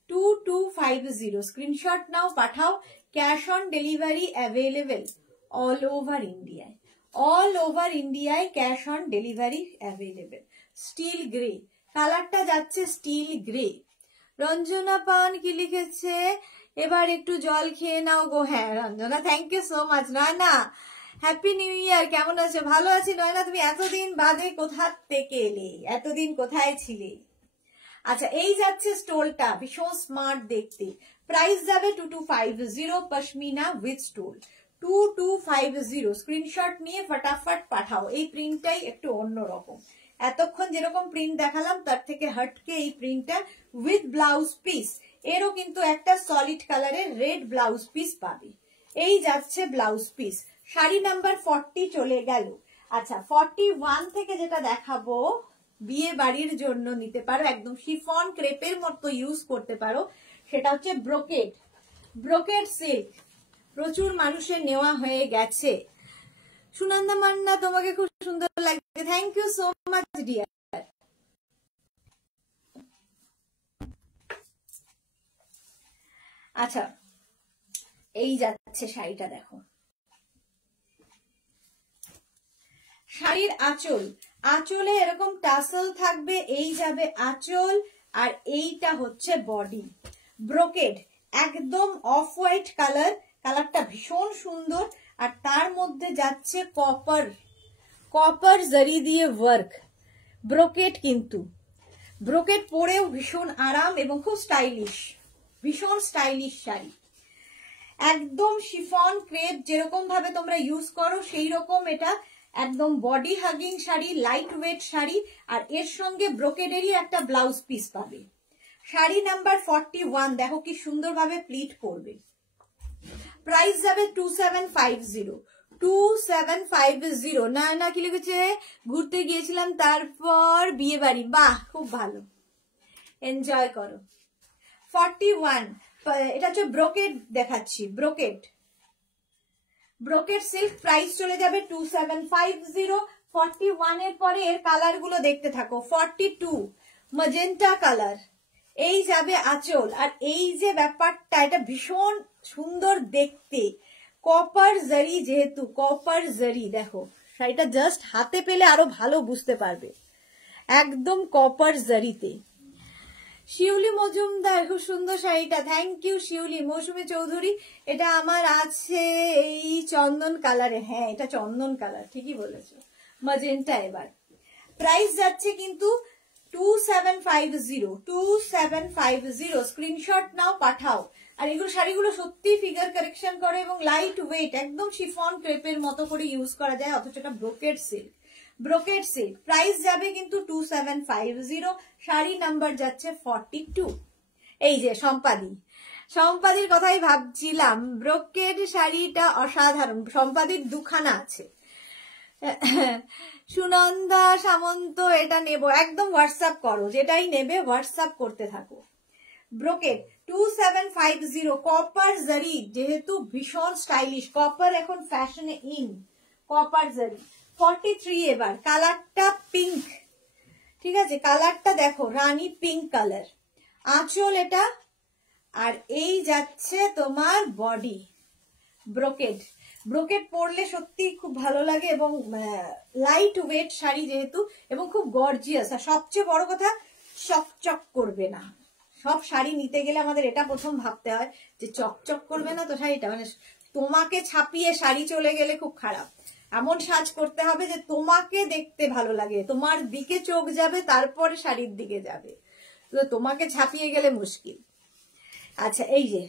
2250 স্ক্রিনশট নাও, পাঠাও। Cash on delivery available all over ইন্ডিয়ায়। অল ওভার ইন্ডিয়ায় cash on delivery available. Still grey কালারটা যাচ্ছে, স্টিল গ্রে। রঞ্জনা পান কি লিখেছে, এবার একটু জল খেয়ে নাও গো। হ্যাঁ Ranjana, thank you so much. Nayna happy new year, কেমন আছো? ভালো আছি নয়না, তুমি এতদিন বাদে কোথা থেকে এলে, এতদিন কোথায় ছিলে? আচ্ছা, এই যাচ্ছে স্টোলটা, ভীষণ স্মার্ট দেখতে। প্রাইস যাবে 2250 পশমিনা উইথ স্টোল। 2250 স্ক্রিনশট নিয়ে ফটাফট পাঠাও। এই প্রিন্টটাই একটু অন্যরকম, এতক্ষণ যেরকম প্রিন্ট দেখালাম তার থেকে হটকে এই প্রিন্টটা উইথ ব্লাউজ পিস। এরও কিন্তু একটা সলিড কালারের রেড ব্লাউজ পিস পাবে। এই যাচ্ছে ব্লাউজ পিস। শাড়ি নাম্বার 40 চলে গেল। আচ্ছা, 41 থেকে যেটা দেখাবো বিয়ে বাড়ির জন্য নিতে পারো, একদম শিফন ক্রেপের মতো ইউজ করতে পারো, সেটা হচ্ছে ব্রোকেড। ব্রোকেড সিল্ক প্রচুর মানুষের নেওয়া হয়ে গেছে। সুনন্দা মান্না, তোমাকে খুব সুন্দর লাগছে, thank you so much dear. আচ্ছা, এই যাচ্ছে শাড়িটা, দেখো শাড়ির আঁচল, আঁচলে এরকম টাসেল থাকবে, এই যাবে আঁচল, আর এইটা হচ্ছে বডি। ব্রোকেড একদম অফ হোয়াইট কালার, কালারটা ভীষণ সুন্দর, আর তার মধ্যে যাচ্ছে কপার জরি দিয়ে ওয়ার্ক। ব্রোকেড কিন্তু ব্রোকেড পরেও ভীষণ আরাম এবং খুব স্টাইলিশ, ভীষণ স্টাইলিশ শাড়ি। একদম শিফন ক্রেপ যেরকম ভাবে তোমরা ইউজ করো সেই রকম এটা একদম body hugging sari, light weight sari, আর এর সঙ্গে ব্রোকেডেরই একটা ব্লাউজ পিস পাবে। শাড়ি নাম্বার 41, দেখো কি সুন্দরভাবে প্লিট করবে। প্রাইস যাবে 2750 না কি লিখেছে, ঘুরতে গিয়েছিলাম তারপর বিয়ে বাড়ি, বাহ খুব ভালো, এনজয় করো। 41 এটা হচ্ছে ব্রোকেড দেখাচ্ছি, ব্রোকেড সিল্ক। প্রাইস চলে যাবে 2750। 41 এর পরে এর কালার গুলো দেখতে থাকো। 42 ম্যাজেন্টা কালার, এই যাবে আঁচল, আর এই যে ব্যাপারটা এটা ভীষণ সুন্দর দেখতে, কপার জারি, যেহেতু কপার জারি, দেখো শাড়িটা জাস্ট হাতে পেলে আরো ভালো বুঝতে পারবে, একদম কপার জারিতে। শিউলি মজুমদার, খুব সুন্দর শাড়িটা, থ্যাংক ইউ শিউলি। মৌসুমী চৌধুরী, এটা আমার আছে এই চন্দন কালারে। হ্যাঁ এটা চন্দন কালার, ঠিকই বলেছো, ম্যাজেন্টা। এবার প্রাইস যাচ্ছে কিন্তু 2750 স্ক্রিনশট নাও, পাঠাও। আর এগুলো শাড়িগুলো সত্যি ফিগার কারেকশন করে এবং লাইট ওয়েট, একদম শিফন ক্রেপের মতো করে ইউজ করা যায়, অথচ এটা brocade silk. Brocade silk price যাবে কিন্তু 2750। শাড়ি নাম্বার যাচ্ছে 42। এই যে সম্পাদির কথাই ভাবছিলাম, ব্রোকেড শাড়িটা অসাধারণ। সম্পাদির দুখানা আছে। সুনন্দা সামন্ত, এটা নেব, একদম হোয়াটসঅ্যাপ করো, যেটাই নেবে হোয়াটসঅ্যাপ করতে থাকো। ব্রোকেড 2750, কপার জারি, যেহেতু ভীষণ স্টাইলিশ, কপার এখন ফ্যাশনে ইন, কপার জারি। 43 এবার কালারটা পিঙ্ক, ঠিক আছে, কালারটা দেখো রানী পিঙ্ক কালার, আঁচল এটা, আর এই যাচ্ছে তোমার বডি। ব্রোকেড পরলে সত্যি খুব ভালো লাগে এবং লাইট ওয়েট শাড়ি যেহেতু, এবং খুব গর্জিয়াস, আর সবচেয়ে বড় কথা চকচক করবে না, সব শাড়ি নিতে গেলে আমাদের এটা প্রথম ভাবতে হয় যে চকচক করবে না তো শাড়িটা, মানে তোমাকে ছাপিয়ে শাড়ি চলে গেলে খুব খারাপ। এমন সাজ করতে হবে যে তোমাকে দেখতে ভালো লাগে, তোমার দিকে চোখ যাবে, তারপরে শাড়ির দিকে যাবে, তো তোমাকে ছাপিয়ে গেলে মুশকিল। আচ্ছা, এই যে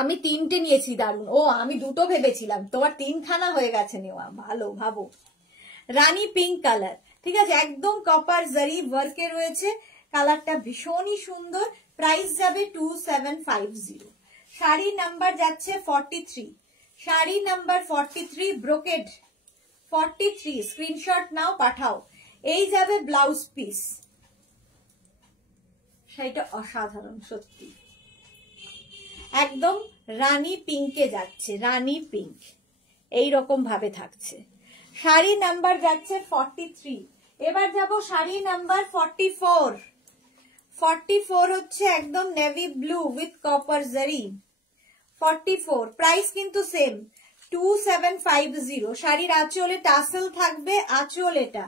আমি 3টে নিয়েছি, দারুন। ও, আমি 2টো ভেবেছিলাম, তোমার 3খানা হয়ে গেছে নেওয়া, ভালো, ভাবো। রানী পিঙ্ক কালার, ঠিক আছে, একদম কপার জারি ওয়ার্কে রয়েছে, কালারটা ভীষণই সুন্দর। প্রাইস যাবে 2750। শাড়ি নাম্বার যাচ্ছে 43, শাড়ি নাম্বার 43, ব্রোকেড 43, স্ক্রিনশট নাও, পাঠাও। এই যাবে ব্লাউজ পিস, শাড়িটা অসাধারণ সত্যি, একদম রানী পিঙ্কে যাচ্ছে, রানী পিঙ্ক এইরকম ভাবে থাকছে। শাড়ি নাম্বার যাচ্ছে 43। এবার যাব শাড়ি নাম্বার 44। 44 হচ্ছে একদম নেভি ব্লু উইথ কপার জারি। 44 প্রাইস কিন্তু সেম, 2750। শাড়ির আঁচলে টাসেল থাকবে, আঁচল এটা,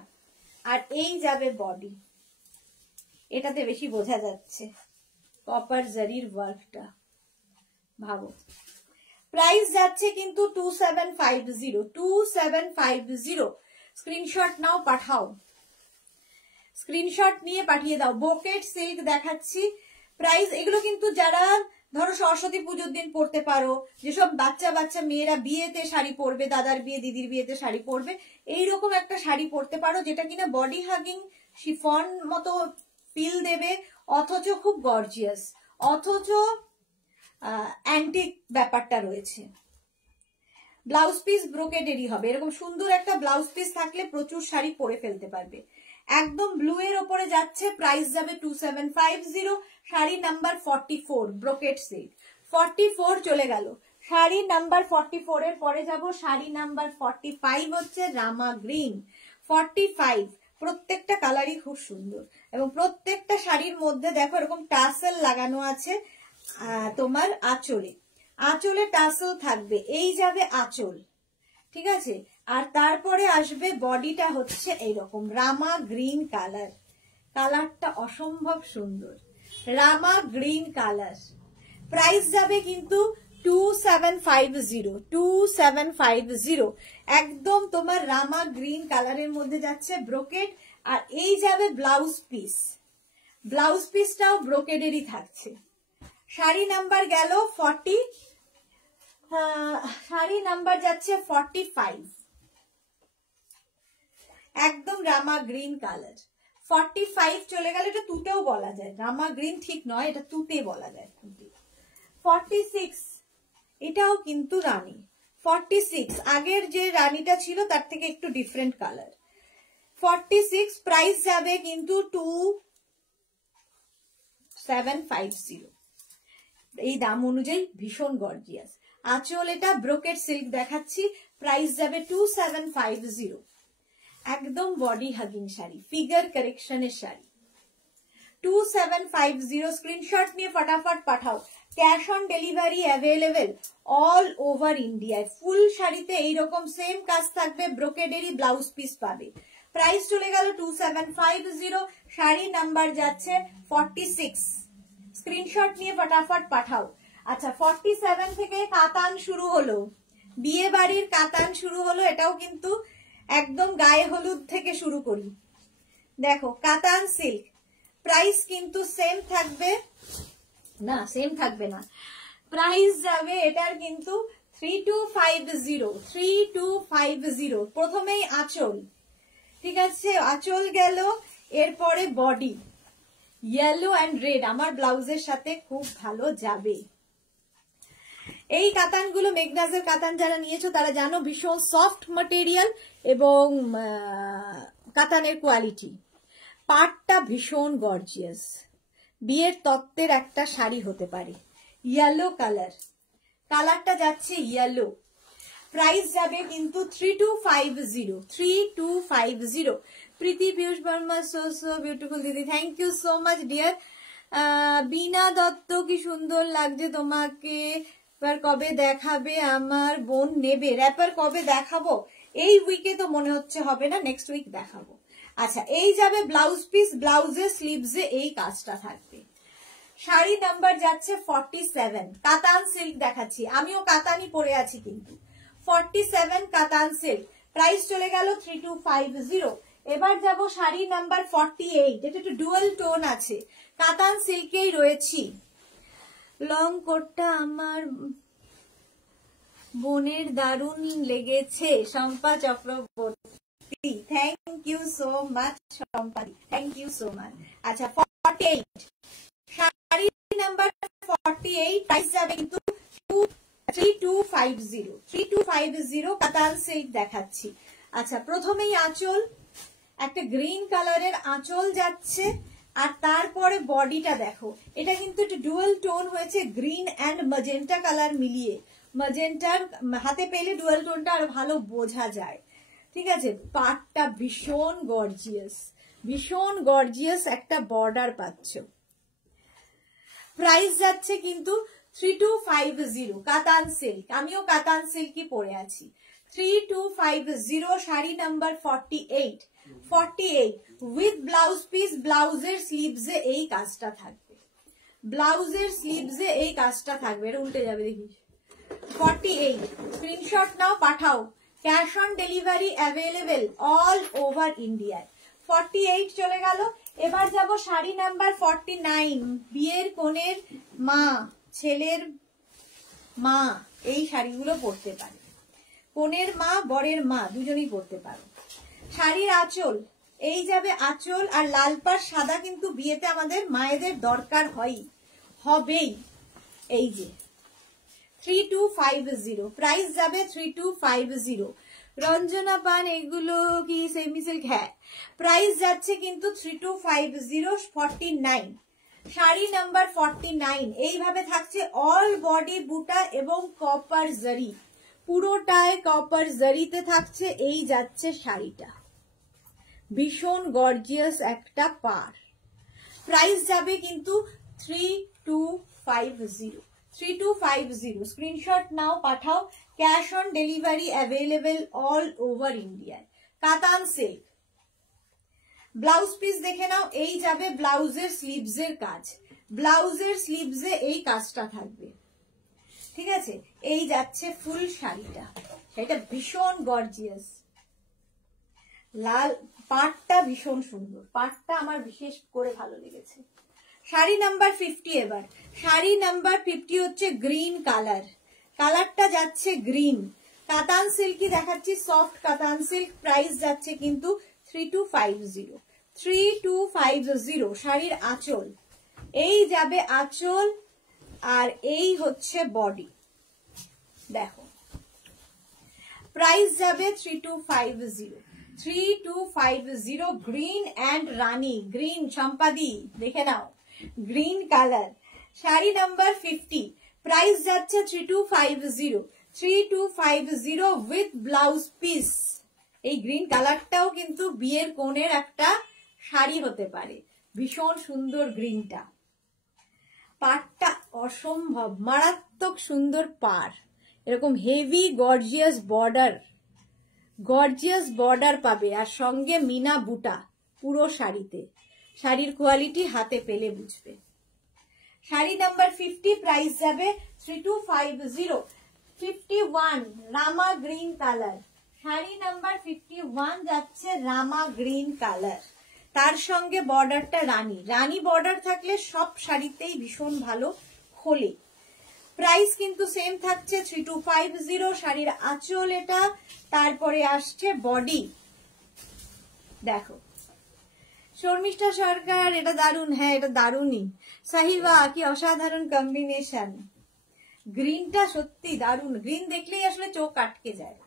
আর এই যাবে বডি, এটাতে বেশি বোঝা যাচ্ছে কপার জারির ওয়ার্কটা, ভাবো। প্রাইস যাচ্ছে কিন্তু 2750, 2750। স্ক্রিনশট নাও, পাঠাও, স্ক্রিনশট নিয়ে পাঠিয়ে দাও। বোকেট সিল্ক দেখাচ্ছি, প্রাইস এগুলো কিন্তু যারা ধরো সরস্বতী পুজোর দিন পরতে পারো, যেসব বাচ্চা বাচ্চা মেয়েরা বিয়েতে শাড়ি পরবে, দাদার বিয়ে দিদির বিয়েতে শাড়ি পরবে, এইরকম একটা শাড়ি পরতে পারো যেটা কিনা বডি হাগিং শিফন মতো ফিল দেবে, অথচ খুব গর্জিয়াস, অথচ অ্যান্টিক ব্যাপারটা রয়েছে। ব্লাউজ পিস ব্রোকেডেরই হবে, এরকম সুন্দর একটা ব্লাউজ পিস থাকলে প্রচুর শাড়ি পরে ফেলতে পারবে। একদম ব্লু এর ওপরে যাচ্ছে, প্রাইস যাবে 2750। Sari number 44, brocade silk. 44 চলে গেল। শাড়ি নাম্বার 44 এর পরে যাব শাড়ি নাম্বার 45, হচ্ছে রামা গ্রিন। 45 প্রত্যেকটা কালারই খুব সুন্দর, এবং প্রত্যেকটা শাড়ির মধ্যে দেখো এরকম টাসেল লাগানো আছে, তোমার আঁচলে, আঁচলে টাসেল থাকবে, এই যাবে আঁচল, ঠিক আছে। আর তারপরে আসবে বডিটা হচ্ছে এইরকম রামা গ্রিন কালার, কালারটা অসম্ভব সুন্দর, রামা গ্রিন কালার। প্রাইস যাবে কিন্তু 2750, 2750। একদম তোমার রামা গ্রিন কালারের মধ্যে যাচ্ছে ব্রোকেড, আর এই যাবে ব্লাউজ পিস, ব্লাউজ পিসটাও ব্রোকেডেরই থাকছে। শাড়ি নাম্বার গেল 40, শাড়ি নাম্বার যাচ্ছে 45, একদম রামা গ্রিন কালার। 45 চলে গেল, এটা তুতেও বলা যায়, রামা গ্রিন ঠিক নয়, এটা তুতে বলা যায়। 46 এটাও কিন্তু রানী। 46 আগের যে রানীটা ছিল তার থেকে একটু ডিফারেন্ট কালার। 46 প্রাইস যাবে কিন্তু 2750। এই দাম অনুযায়ী ভীষণ গর্জিয়াস। আঁচল এটা ব্রোকেড সিল্ক দেখাচ্ছি, প্রাইস যাবে 2750। একদম বডি হাগিং শাড়ি, ফিগার কারেকশনের শাড়ি। 2750 স্ক্রিনশট নিয়ে ফটাফট পাঠাও। Cash on delivery available all over ইন্ডিয়ায়। ফুল শাড়িতে এইরকম সেম কাজ থাকবে, ব্রোকেডেরই ব্লাউজ পিস পাবে। প্রাইস চলে গেল 2750। শাড়ি নাম্বার যাচ্ছে 46, স্ক্রিনশট নিয়ে ফটাফট পাঠাও। আচ্ছা, 47 থেকে কাতান শুরু হলো, বিয়ে বাড়ির কাতান শুরু হলো, এটাও কিন্তু একদম গায়ে হলুদ থেকে শুরু করি। দেখো কাতান সিল্ক, প্রাইস কিন্তু সেম থাকবে না, সেম থাকবে না, প্রাইস যাবে এটার কিন্তু 3250, 3250। প্রথমেই আঁচল, ঠিক আছে, আঁচল গেল, এরপরে বডি ইয়েলো অ্যান্ড রেড, আমার ব্লাউজের সাথে খুব ভালো যাবে। এই কাতানগুলো মেঘনাজের কাতান যারা নিয়েছো তারা জানো ভীষণ সফট ম্যাটেরিয়াল এবং কাতানের কোয়ালিটি, পাটটা ভীষণ গর্জিয়াস, বিয়ের তত্ত্বের একটা শাড়ি হতে পারে। ইয়েলো কালার, কালারটা যাচ্ছে ইয়েলো। প্রাইস যাবে কিন্তু 3250, 3250। Preeti Piyush Verma, so so beautiful দিদি, thank you so much dear. Bina Dutta, কি সুন্দর লাগছে তোমাকে, র্যাপার কবে দেখাবে, আমার বোন নেবে। র্যাপার কবে দেখাবো, এই উইকে তো মনে হচ্ছে হবে না, নেক্সট উইক দেখাবো। আচ্ছা, এই যাবে ব্লাউজ পিস, ব্লাউজের স্লিভসে এই কাজটা থাকবে। শাড়ি নাম্বার যাচ্ছে 47, কাতান সিল্ক দেখাচ্ছি, আমিও কাতানই পরে আছি কিন্তু 47 কাতান সিল্ক, প্রাইস চলে গেল 3250। এবার যাব শাড়ি নাম্বার 48, এটা একটু ডুয়াল টোন আছে, কাতান সিল্কেই রয়েছি। লং কোটটা আমার বোনের দারুণ লেগেছে, Shampa Chakraborty, thank you so much Shampa, thank you so much. আচ্ছা 48, শাড়ি নাম্বার 48, প্রাইস যাবে কিন্তু 3250 কাতান সিল্ক দেখাচ্ছি। আচ্ছা প্রথমেই আঁচল, একটা গ্রিন কালারের আঁচল যাচ্ছে, আর তারপরে বডিটা দেখো, এটা কিন্তু একটু ডুয়াল টোন হয়েছে, গ্রিন অ্যান্ড ম্যাজেন্টা কালার মিলিয়ে, ম্যাজেন্টার হাতে পেলে ডুয়াল টোনটা আরো ভালো বোঝা যায়। ঠিক আছে, পাটটা ভীষণ গর্জিয়াস একটা বর্ডার পাচ্ছ। প্রাইস যাচ্ছে কিন্তু 3250 কাতান সিল্ক, আমিও কাতান সিল্কই পরে আছি। 3250 sari number 48 with blouse piece, ব্লাউজের স্লিভসে এই কাজটা থাকবে, ব্লাউজের স্লিভসে এই কাজটা থাকবে, এটা উল্টে যাবে দেখিস। 48 স্ক্রিনশট নাও, পাঠাও, cash on delivery available all over ইন্ডিয়ায়। 48 চলে গেল। এবার যাব শাড়ি নাম্বার 49, বিয়ের কনের মা, ছেলের মা এই শাড়িগুলো পরতে পারে, কনের মা বরের মা দুজনেই পরতে পারো। শাড়ির আঁচল, এই যাবে আঁচল, আর লাল পাড় সাদা কিন্তু বিয়েতে আমাদের মায়েদের দরকার হবেই। এই যে 3250, প্রাইস যাবে 3250। রঞ্জনা পান এগুলো কি সেমি সিল্ক? হ্যাঁ, প্রাইস যাচ্ছে কিন্তু 3250। 49 শাড়ি নাম্বার 49, এইভাবে থাকছে অল বডি বুটা এবং কপার জারি, পুরোটায় কপার জারিতে থাকছে। এই যাচ্ছে শাড়িটা, ভীষণ গর্জিয়াস একটা পার, প্রাইস যাবে কিন্তু 3250 স্ক্রিনশট নাও, পাঠাও, cash on delivery available all over ইন্ডিয়ায়। কাতান সিল্ক, ব্লাউজ পিস দেখে নাও, এই যাবে ব্লাউজের স্লিভসের কাজ, ব্লাউজের স্লিভসে এই কাজটা থাকবে। ঠিক আছে, এই যাচ্ছে ফুল শাড়িটা, এটা ভীষণ গর্জিয়াস, লাল পাটটা ভীষণ সুন্দর, পাটটা আমার বিশেষ করে ভালো লেগেছে। শাড়ি নাম্বার 50, এবার শাড়ি নাম্বার 50 হচ্ছে গ্রিন কালার, কালারটা যাচ্ছে গ্রিন, কাতান সিল্কই দেখাচ্ছি, সফট কাতান সিল্ক, প্রাইস যাচ্ছে কিন্তু 3250 শাড়ির আঁচল, এই যাবে আঁচল, আর এই হচ্ছে বডি, দেখো প্রাইস যাবে 3250 গ্রিন অ্যান্ড রানী, গ্রিন সম্পাদি দেখে নাও, green colour, sari number 50, price যাচ্ছে 3250 উইথ ব্লাউজ পিস। এই গ্রিন কালারটাও কিন্তু বিয়ের কোণের একটা শাড়ি হতে পারে, ভীষণ সুন্দর গ্রিনটা, পাড়টা অসম্ভব মারাত্মক সুন্দর পাড়, এরকম হেভি গর্জিয়াস বর্ডার পাবে, আর সঙ্গে মিনা বুটা পুরো শাড়িতে, শাড়ির কোয়ালিটি হাতে পেলে বুঝবে। শাড়ি নাম্বার 50, প্রাইস যাবে 3250। 51 রামা গ্রিন কালার, শাড়ি নাম্বার 51 যাচ্ছে রামা গ্রিন কালার, তার সঙ্গে বর্ডারটা রানী বর্ডার থাকলে সব শাড়িতেই ভীষণ ভালো খোলে। প্রাইস কিন্তু সেম থাকছে 3250, শাড়ির আঁচল এটা, তারপরে আসছে বডি, দেখো শর্মিষ্ঠা সরকার, এটা দারুণ, হ্যাঁ এটা দারুণই, সাহিবা কি অসাধারণ কম্বিনেশন, গ্রিনটা সত্যি দারুণ, গ্রিন দেখলেই আসলে চোখ আটকে যায়।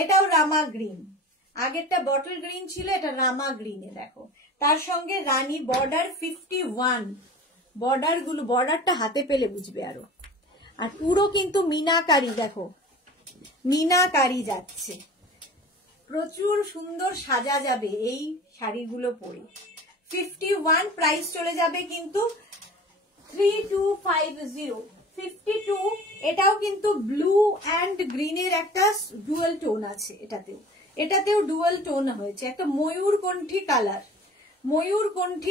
এটাও রামা গ্রিন, আগেরটা বটল গ্রিন ছিল, এটা রামা গ্রিনে দেখো, তার সঙ্গে রানী বর্ডার 51, বর্ডারটা হাতে পেলে বুঝবে আরো, আর পুরো কিন্তু মিনাকারি, দেখো মিনাকারি যাচ্ছে, প্রচুর সুন্দর সাজা যাবে এই শাড়িগুলো পরে। 51 প্রাইস চলে যাবে কিন্তু 3250। 52 এটাও কিন্তু ব্লু অ্যান্ড গ্রিনের একটা ডুয়াল টোন আছে, এটাতেও ডুয়াল টোন হয়েছে, একটা ময়ূরকণ্ঠী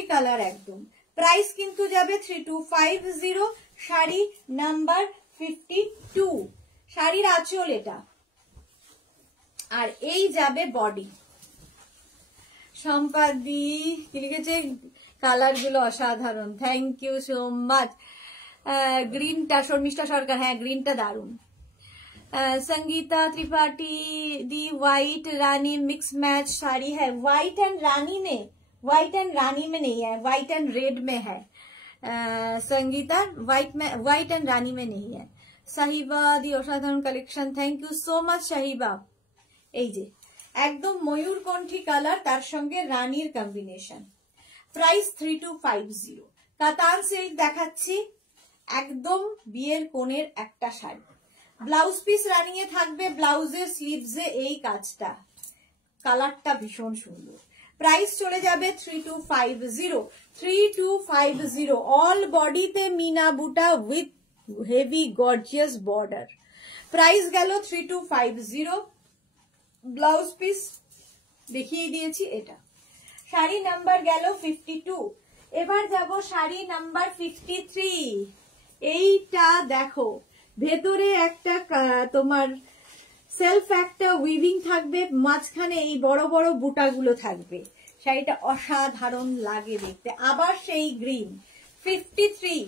কালার একদম, প্রাইস কিন্তু যাবে 3250, শাড়ি নাম্বার 52, শাড়ির আঁচল এটা, আর এই যাবে বডি। সম্পাদি কি লিখেছে, কালার গুলো অসাধারণ, থ্যাংক ইউ সো মাচ। গ্রিনটা শর্মিষ্ঠা সরকার, হ্যাঁ গ্রিনটা দারুন। संगीता त्रिपाठी, दी व्हाइट रानी मिक्स मैच साड़ी है, व्हाइट एंड रानी में, व्हाइट एंड रानी में नहीं है, व्हाइट एंड रेड में है। संगीता व्हाइट एंड रानी में नहीं है। साहिबा दी असाधारण collection, thank you so much साहिबा। এই যে একদম ময়ূরকণ্ঠী কালার, তার সঙ্গে রানীর কম্বিনেশন। প্রাইস 3250। কাতান সিল্ক দেখাচ্ছি, একদম বিয়ের কোণের একটা শাড়ি। ব্লাউজ পিস রানিং এ থাকবে, ব্লাউজের স্লিভসে এই কাজটা, কালারটা ভীষণ সুন্দর। প্রাইস চলে যাবে 3250, 3250। অল বডিতে মিনা বুটা with heavy gorgeous border. Price গেল 3250। ব্লাউজ পিস দেখিয়ে দিয়েছি এটা। শাড়ি নাম্বার গেল 52। এবার যাব শাড়ি নাম্বার 53। এইটা দেখো, ভেতরে একটা তোমার সেলফ একটা উইভিং থাকবে, মাঝখানে এই বড় বড় বুটাগুলো থাকবে, শাড়িটা অসাধারণ লাগে দেখতে। আবার সেই গ্রিন 53।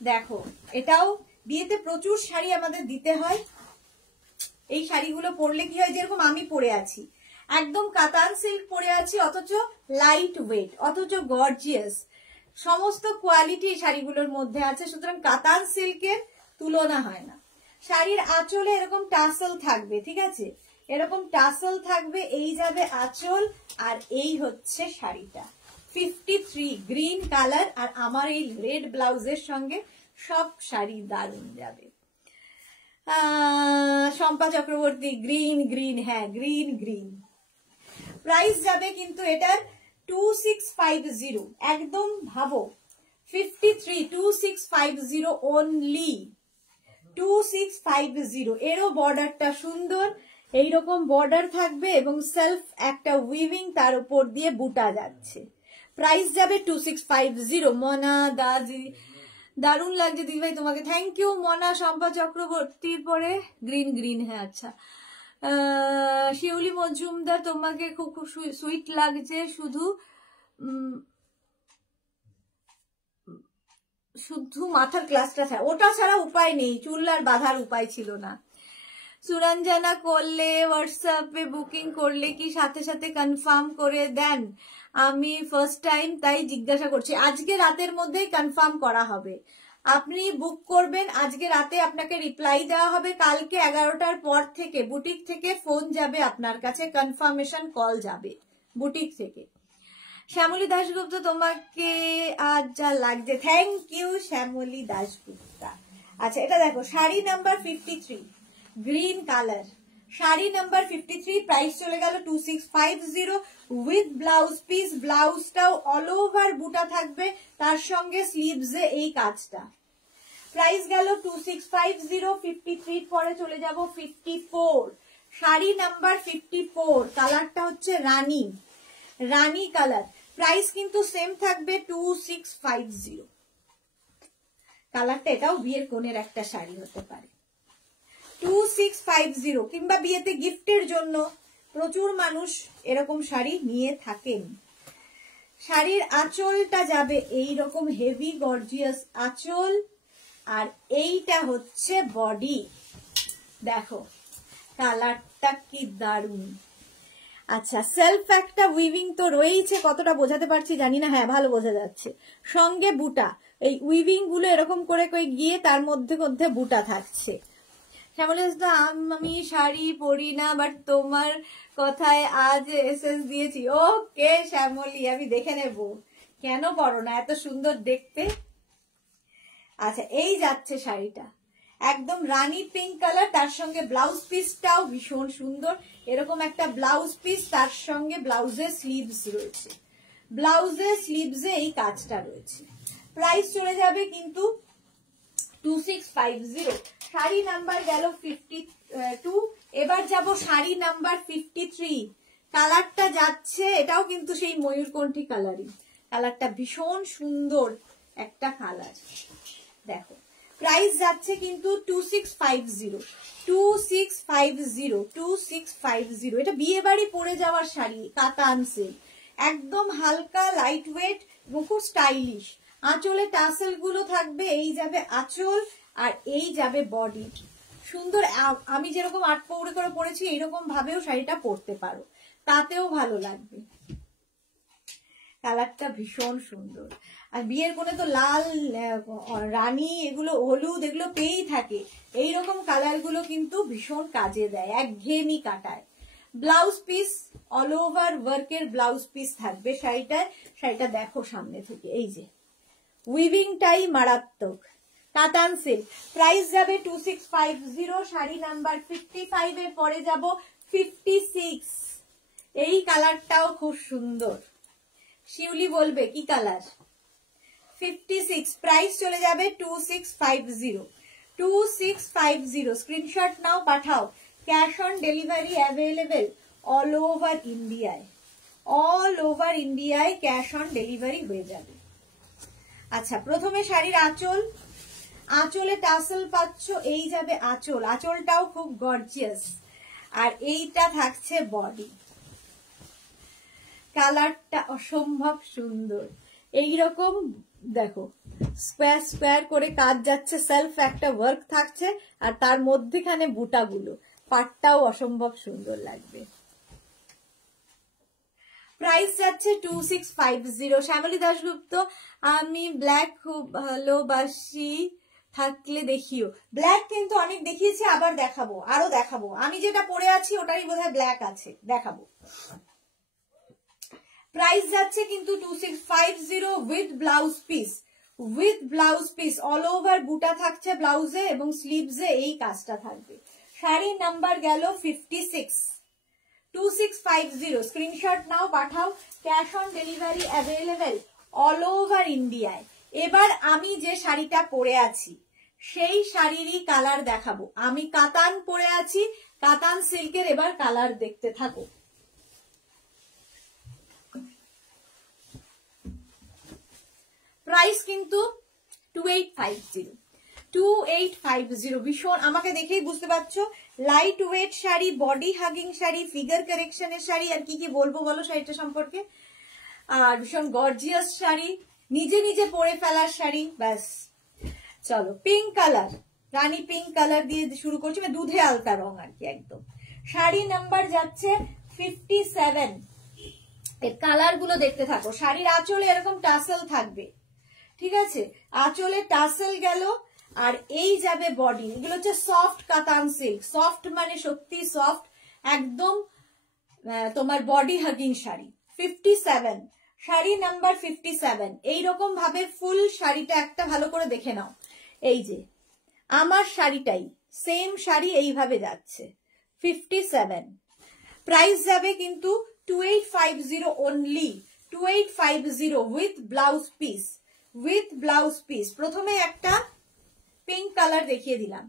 দেখো এটাও বিয়েতে প্রচুর শাড়ি আমাদের দিতে হয়, এই শাড়িগুলো পরলে কি হয়, যেরকম আমি পরে আছি, একদম কাতান সিল্ক পরে আছি, অথচ লাইট ওয়েট, অথচ গর্জিয়াস, সমস্ত কোয়ালিটি শাড়িগুলোর মধ্যে আছে, সুতরাং কাতান সিল্কের তুলনা হয় না। শাড়ির আঁচলে এরকম টাসেল থাকবে, ঠিক আছে, এরকম টাসেল থাকবে, এই যাবে আঁচল, আর এই হচ্ছে শাড়িটা 53 গ্রিন কালার, আর আমার এই রেড ব্লাউজের সঙ্গে সব শাড়ি দারুণ যাবে। শম্পা চক্রবর্তী গ্রিন গ্রিন, হ্যাঁ গ্রিন গ্রিন। প্রাইস যাবে কিন্তু এটার 2650, একদম ভাবো 53, 2650 অনলি, 2650। এরও বর্ডারটা সুন্দর, এইরকম বর্ডার থাকবে এবং সেলফ একটা উইভিং, তার উপর দিয়ে বুটা যাচ্ছে। প্রাইস যাবে 2650। মনা দাজি দারুণ লাগছে দিদিভাই তোমাকে, থ্যাংক ইউ মনা। শম্পা চক্রবর্তীর পরে গ্রিন গ্রিন, হ্যাঁ আচ্ছা। শিউলি মজুমদার তোমাকে খুব খুব সুইট লাগছে, শুধু শুধু মাথার ক্লাসটা ছাড়া, ওটা ছাড়া উপায় নেই, চুল আর বাঁধার উপায় ছিল না। সুরঞ্জনা করলে হোয়াটসঅ্যাপে বুকিং করলে কি সাথে সাথে কনফার্ম করে দেন? আমি ফার্স্ট টাইম তাই জিজ্ঞাসা করছি। আজকে রাতের মধ্যেই কনফার্ম করা হবে, আপনি বুক করবেন, আজকে রাতে আপনাকে রিপ্লাই দেওয়া হবে, কালকে 11টার পর থেকে বুটিক থেকে ফোন যাবে আপনার কাছে, কনফার্মেশন কল যাবে বুটিক থেকে। শ্যামলী দাশগুপ্ত তোমাকে আজ যা লাগছে, থ্যাংক ইউ শ্যামলী দাশগুপ্তা। আচ্ছা এটা দেখো, sari number 53 green colour, sari number 53, price চলে গেল 2650 উইথ ব্লাউজ পিস। ব্লাউজটাও অল ওভার বুটা থাকবে, তার সঙ্গে স্লিভসে এই কাজটা। প্রাইস গেল 2650। 53 পরে চলে যাব 54, শাড়ি নাম্বার 54, কালারটা হচ্ছে রানী, রানী কালার। প্রাইস কিন্তু সেম থাকবে 2650। কালারটা এটাও বিয়ের কোণের একটা শাড়ি হতে পারে, 2650, কিংবা বিয়েতে গিফটের জন্য প্রচুর মানুষ এরকম শাড়ি নিয়ে থাকেন। শাড়ির আঁচলটা যাবে এই রকম হেভি গর্জিয়াস আঁচল, আর এইটা হচ্ছে বডি। দেখো কালারটা কি দারুণ। আচ্ছা সেলফ একটা উইভিং তো রয়েছে, কতটা বোঝাতে পারছি জানি না, হ্যাঁ ভালো বোঝা যাচ্ছে। সঙ্গে বুটা, এই উইভিং গুলো এরকম করে গিয়ে তার মধ্যে মধ্যে বুটা থাকছে। আমি শাড়ি পরি না, বাট তোমার কথায় আজ এসএস দিয়েছি। ওকে শ্যামলী, আমি দেখে নেব, কেন পরো না, এত সুন্দর দেখতে। আচ্ছা এই যাচ্ছে শাড়িটা, একদম রানী পিঙ্ক কালার, তার সঙ্গে ব্লাউজ পিসটাও ভীষণ সুন্দর, এরকম একটা ব্লাউজ পিস, তার সঙ্গে ব্লাউজের স্লিভস রয়েছে, ব্লাউজের স্লিভসে এই কাজটা রয়েছে। প্রাইস চলে যাবে কিন্তু 2650। শাড়ি নাম্বার গেল 52। এবার যাব শাড়ি নাম্বার 53, কালারটা যাচ্ছে, এটাও কিন্তু সেই ময়ূরকণ্ঠী কালারই, কালারটা ভীষণ সুন্দর একটা কালার। দেখো প্রাইস যাচ্ছে কিন্তু 2650, 2650, 2650। এটা বিয়ে বাড়ি পরে যাওয়ার শাড়ি, কাতান সিল্ক, একদম হালকা লাইট ওয়েট এবং খুব স্টাইলিশ। আঁচলে টাসেল গুলো থাকবে, এই যাবে আঁচল আর এই যাবে বডি। সুন্দর, আমি যেরকম 8 পৌড়ে করে পরেছি এইরকম ভাবেও শাড়িটা পরতে পারো, তাতেও ভালো লাগবে। কালারটা ভীষণ সুন্দর। আর বিয়ের কোণে তো লাল, রানী, এগুলো হলুদ, এগুলো পেয়েই থাকে। এইরকম কালার গুলো কিন্তু ভীষণ কাজে দেয়, একঘেয়েমি কাটায়। ব্লাউজ পিস অল ওভার ওয়ার্কের ব্লাউজ পিস থাকবে শাড়িটায়। শাড়িটা দেখো সামনে থেকে, এই যে উইভিংটাই মারাত্মক, কাতান সিল্ক। প্রাইস যাবে 2650, শাড়ি নাম্বার 55 এর পরে যাব 56। এই কালারটাও খুব সুন্দর, শিউলি বলবে কি কালার। 56, প্রাইস চলে যাবে 2650, 2650। স্ক্রিনশট নাও, পাঠাও। Cash on delivery available all over ইন্ডিয়ায়, অল ওভার ইন্ডিয়ায় ক্যাশ অন ডেলিভারি হয়ে যাবে। আচ্ছা, প্রথমে শাড়ির আঁচল, আঁচলে টাসেল পাচ্ছ, এই যাবে আঁচল, আঁচলটাও খুব গর্জিয়াস। আর এইটা থাকছে বডি। কালারটা অসম্ভব সুন্দর। এইরকম দেখো স্কোয়ার স্কোয়ার করে কাজ যাচ্ছে, সেলফ একটা ওয়ার্ক থাকছে, আর তার মধ্যেখানে বুটাগুলো, পাটটাও অসম্ভব সুন্দর লাগবে। প্রাইস যাচ্ছে 2650। শ্যামলী দাশগুপ্ত, আমি ব্ল্যাক খুব ভালোবাসি, থাকলে দেখিও। ব্ল্যাক কিন্তু অনেক দেখিয়েছি, আবার দেখাবো, আরো দেখাবো। আমি যেটা পরে আছি ওটারই বোধহয় ব্ল্যাক আছে, দেখাবো। প্রাইস যাচ্ছে কিন্তু 2650 with blouse piece, with blouse piece all over বুটা থাকছে ব্লাউজে এবং স্লিভসে এই কাজটা থাকবে। শাড়ির নাম্বার গেল 56, 2650। স্ক্রিনশট নাও, পাঠাও। Cash on delivery available all over ইন্ডিয়ায়। এবার আমি যে শাড়িটা পরে আছি সেই শাড়িরই কালার দেখাবো। আমি কাতান পরে আছি, কাতান সিল্কের এবার কালার দেখতে থাকো। প্রাইস কিন্তু 2850, 2850। ভীষণ, আমাকে দেখেই বুঝতে পারছো light weight sari, body hugging sari, figure কারেকশনের শাড়ি, আর কি কি বলবো বলো শাড়িটা সম্পর্কে। আর ভীষণ গর্জিয়াস শাড়ি, নিজে নিজে পরে ফেলার শাড়ি। ব্যাস, চলো পিঙ্ক কালার, রানী পিঙ্ক কালার দিয়ে শুরু করছি, মানে দুধে আলতা রং আর কি একদম। শাড়ি নাম্বার যাচ্ছে 57। এর কালার গুলো দেখতে থাকো। শাড়ির আঁচলে এরকম টাসেল থাকবে, ঠিক আছে, আঁচলে টাসেল গেল, আর এই যাবে বডি। এগুলো হচ্ছে সফট কাতান সিল্ক, সফট মানে সত্যি সফট, একদম তোমার body hugging sari. 57, sari number 57। এইরকম ভাবে ফুল শাড়িটা একটা ভালো করে দেখে নাও। এই যে আমার শাড়িটাই সেম শাড়ি এইভাবে যাচ্ছে 57। প্রাইস যাবে কিন্তু 2850 only, 2850 with blouse piece, with blouse piece. প্রথমে একটা পিঙ্ক কালার দেখিয়ে দিলাম,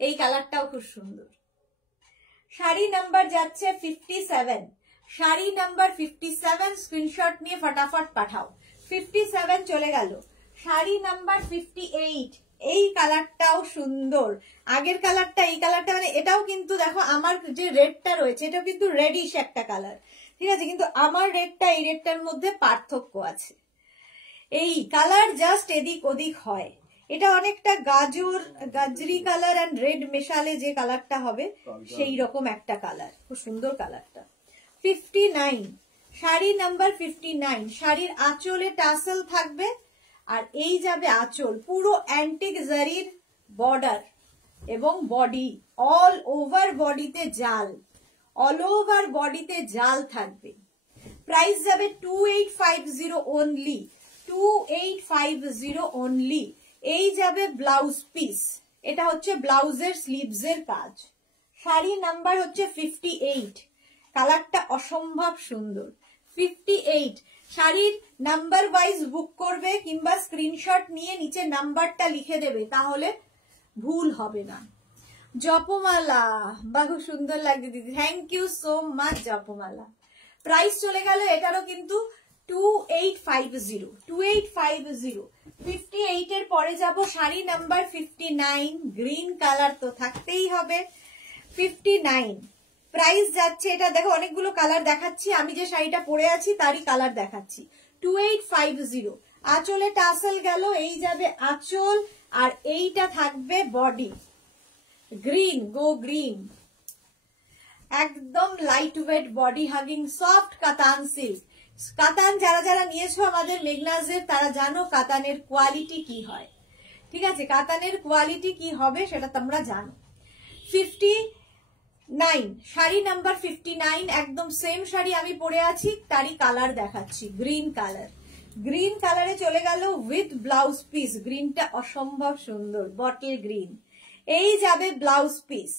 এই কালারটাও খুব সুন্দর। শাড়ি নাম্বার যাচ্ছে 57, শাড়ি নাম্বার 57। স্ক্রিনশট নিয়ে ফটাফট পাঠাও। 57 চলে গেল। শাড়ি নাম্বার 58, এই কালারটাও সুন্দর। আগের কালারটা, এই কালারটা, মানে এটাও কিন্তু দেখো আমার যে রেডটা রয়েছে এটাও কিন্তু রেডিশ একটা কালার, ঠিক আছে, কিন্তু আমার রেডটা এই রেডটার মধ্যে পার্থক্য আছে। এই কালার জাস্ট এদিক ওদিক হয়। এটা অনেকটা গাজর, গাজরি কালার এন্ড রেড মেশালে যে কালারটা হবে সেই রকম একটা কালার, খুব সুন্দর কালারটা। 59, শাড়ি নাম্বার 59। শাড়ির আঁচলে টাসেল থাকবে, আর এই যাবে আঁচল, পুরো অ্যান্টিক জারির বর্ডার এবং বডি, অল ওভার বডিতে জাল, অল ওভার বডিতে জাল থাকবে। প্রাইস যাবে 2850 অনলি, 2850 অনলি। এই যাবে ব্লাউজ পিস, এটা হচ্ছে ব্লাউজের স্লিভসের কাজ। শাড়ি নাম্বার হচ্ছে 58, কালারটা অসম্ভব সুন্দর। 58, শাড়ির নাম্বার ওয়াইজ বুক করবে কিংবা স্ক্রিনশট নিয়ে নিচে নাম্বারটা লিখে দেবে, তাহলে ভুল হবে না। জপমালা, বাহু সুন্দর লাগছে দিদি, থ্যাংক ইউ সো মাচ জপমালা। প্রাইস চলে গেল এটারও কিন্তু 2850 2850 58 এর পরে যাব শাড়ি নাম্বার 59 গ্রিন কালার তো থাকতেই হবে 59 প্রাইস যাচ্ছে এটা দেখো অনেকগুলো কালার দেখাচ্ছি আমি যে শাড়িটা পরে আছি তারই কালার দেখাচ্ছি 2850 আঁচলে টাসেল গেল এই যাবে আঁচল আর এইটা থাকবে বডি গ্রিন গো গ্রিন একদম light weight body hugging soft কাতান সিল্ক কাতান যারা যারা নিয়েছো আমাদের মেঘনাজের তারা জানো কাতানের কোয়ালিটি কি হয় ঠিক আছে কাতানের কোয়ালিটি কি হবে সেটা তোমরা জানো 59 শাড়ি নাম্বার 59 একদম সেম শাড়ি আমি পরে আছি তারই কালার দেখাচ্ছি গ্রিন কালারে চলে গেল উইথ ব্লাউজ পিস গ্রিনটা অসম্ভব সুন্দর বটল গ্রিন এই যাবে ব্লাউজ পিস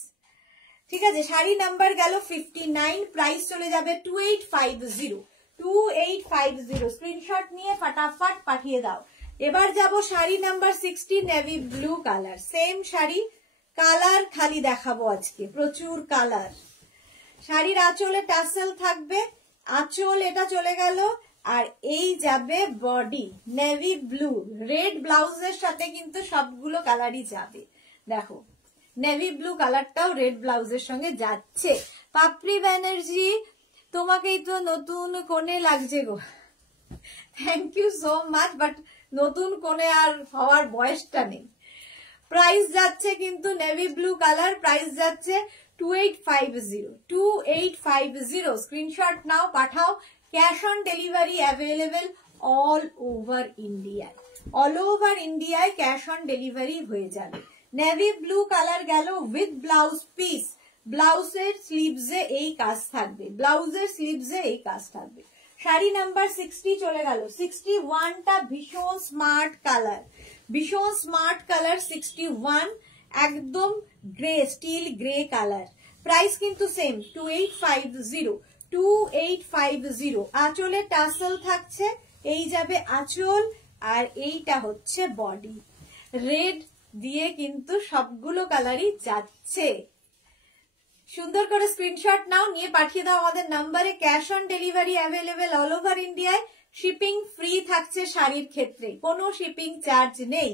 ঠিক আছে শাড়ি নাম্বার গেল 59 প্রাইস চলে যাবে 2850 স্ক্রিনশট নিয়ে ফটাফট পাঠিয়ে দাও এবার যাব sari number 60 navy blue colour same sari colour খালি দেখাবো আজকে প্রচুর কালার শাড়ির আঁচলে টাসেল থাকবে আঁচল এটা চলে গেল আর এই যাবে বডি নেভি ব্লু রেড ব্লাউজের সাথে কিন্তু সবগুলো কালারই যাবে দেখো নেভি ব্লু কালারটাও রেড ব্লাউজের সঙ্গে যাচ্ছে পাপড়ি ব্যানার্জি তোমাকেই তো নতুন কোণে লাগছে গো thank you so much but নতুন কোণে আর হওয়ার বয়সটা নেই প্রাইস যাচ্ছে কিন্তু নেভি ব্লু কালার প্রাইস যাচ্ছে 2850 স্ক্রিনশট নাও পাঠাও cash on delivery available all over ইন্ডিয়ায় ক্যাশ অন ডেলিভারি হয়ে যাবে নেভি ব্লু কালার গেল উইথ ব্লাউজ পিস ব্লাউজের স্লিভসে এই কাজ থাকবে শাড়ি নাম্বার 60 চলে গেল 61টা ভীষণ স্মার্ট কালার 61 একদম grey still grey colour price কিন্তু সেম 2850 আঁচলে টাসেল থাকছে এই যাবে আঁচল আর এইটা হচ্ছে বডি রেড দিয়ে কিন্তু সবগুলো কালারই যাচ্ছে সুন্দর করে স্ক্রিনশট নাও নিয়ে পাঠিয়ে দাও আমাদের নম্বরে cash on delivery available all over ইন্ডিয়ায় শিপিং ফ্রি থাকছে শাড়ির ক্ষেত্রে কোনো শিপিং চার্জ নেই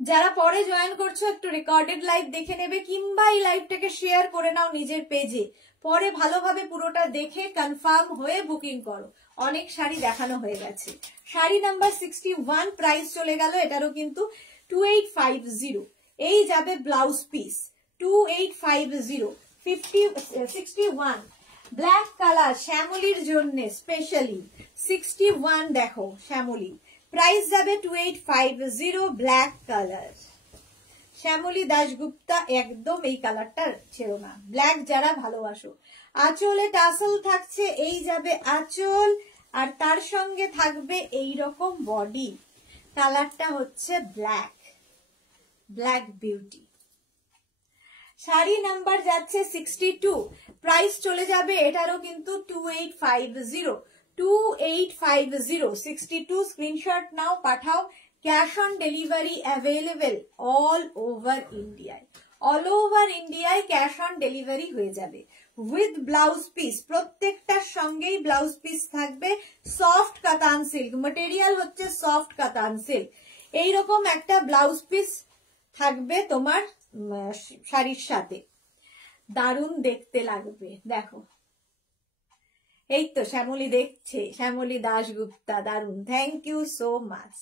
যারা পরে জয়েন করছো একটু রেকর্ডেড লাইভ দেখে নেবে কিংবা এই লাইভটাকে শেয়ার করে নাও নিজের পেজে পরে ভালোভাবে পুরোটা দেখে কনফার্ম হয়ে বুকিং করো অনেক শাড়ি দেখানো হয়ে গেছে শাড়ি নাম্বার 61 প্রাইস চলে গেল এটারও কিন্তু 2850 এই যাবে ব্লাউজ পিস 2850 61 ব্ল্যাক কালার শ্যামলির জন্য স্পেশালি 61 দেখো শ্যামলি প্রাইস যাবে 2850 ব্ল্যাক কালার শ্যামলী দাশগুপ্তা একদম এই কালারটা ছেড়ো না ব্ল্যাক যারা ভালোবাসো আঁচলে টাসেল থাকছে এই যাবে আঁচল আর তার সঙ্গে থাকবে এই রকম বডি কালারটা হচ্ছে ব্ল্যাক বিউটি শাড়ি নাম্বার যাচ্ছে 62 প্রাইস চলে যাবে এটারও কিন্তু 2850 62 স্ক্রিনশট নাও পাঠাও cash on delivery available all over ইন্ডিয়ায় ক্যাশ অন ডেলিভারি হয়ে যাবে উইথ ব্লাউজ পিস প্রত্যেকটার সঙ্গেই ব্লাউজ পিস থাকবে সফট কাতান সিল্ক ম্যাটেরিয়াল হচ্ছে সফট কাতান সিল্ক এইরকম একটা ব্লাউজ পিস থাকবে তোমার শাড়ির সাথে দারুণ দেখতে লাগবে দেখো এই তো শ্যামলী দেখছে শ্যামলী দাশগুপ্তা দারুণ thank you so much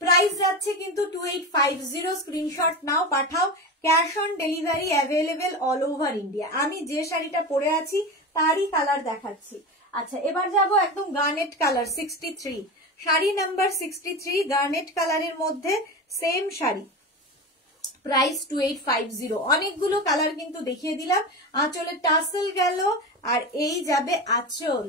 price যাচ্ছে কিন্তু 2850 স্ক্রিনশট নাও পাঠাও cash on delivery available all over India আমি যে শাড়িটা পরে আছি তারই কালার দেখাচ্ছি আচ্ছা এবার যাব একদম garnet colour 63 sari number 63 garnet কালারের মধ্যে সেম শাড়ি প্রাইস 2850 অনেকগুলো কালার কিন্তু দেখিয়ে দিলাম আঁচলের টাসেল গেল আর এই যাবে আঁচল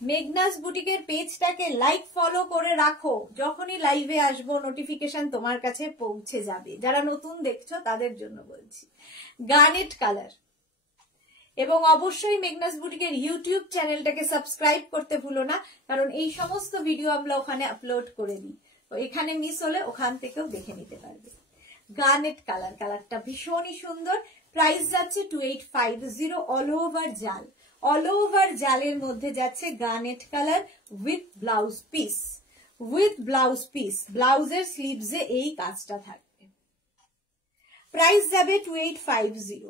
মেঘনাস বুটিকের পেজটাকে লাইক ফলো করে রাখো যখনই লাইভে আসবো নোটিফিকেশন তোমার কাছে পৌঁছে যাবে যারা নতুন দেখছো তাদের জন্য বলছি গার্নেট কালার এবং অবশ্যই মেঘনাস বুটিকের ইউটিউব চ্যানেলটাকে সাবস্ক্রাইব করতে ভুলো না কারণ এই সমস্ত ভিডিও আমরা ওখানে আপলোড করে দিই তো এখানে মিস হলে ওখান থেকেও দেখে নিতে পারবে গার্নেট কালারটা ভীষণই সুন্দর প্রাইস যাচ্ছে 2850 অল ওভার জাল অল ওভার জালের মধ্যে যাচ্ছে garnet colour with blouse piece, with blouse piece. ব্লাউজের স্লিভসে এই কাজটা থাকবে। প্রাইস যাবে 2850,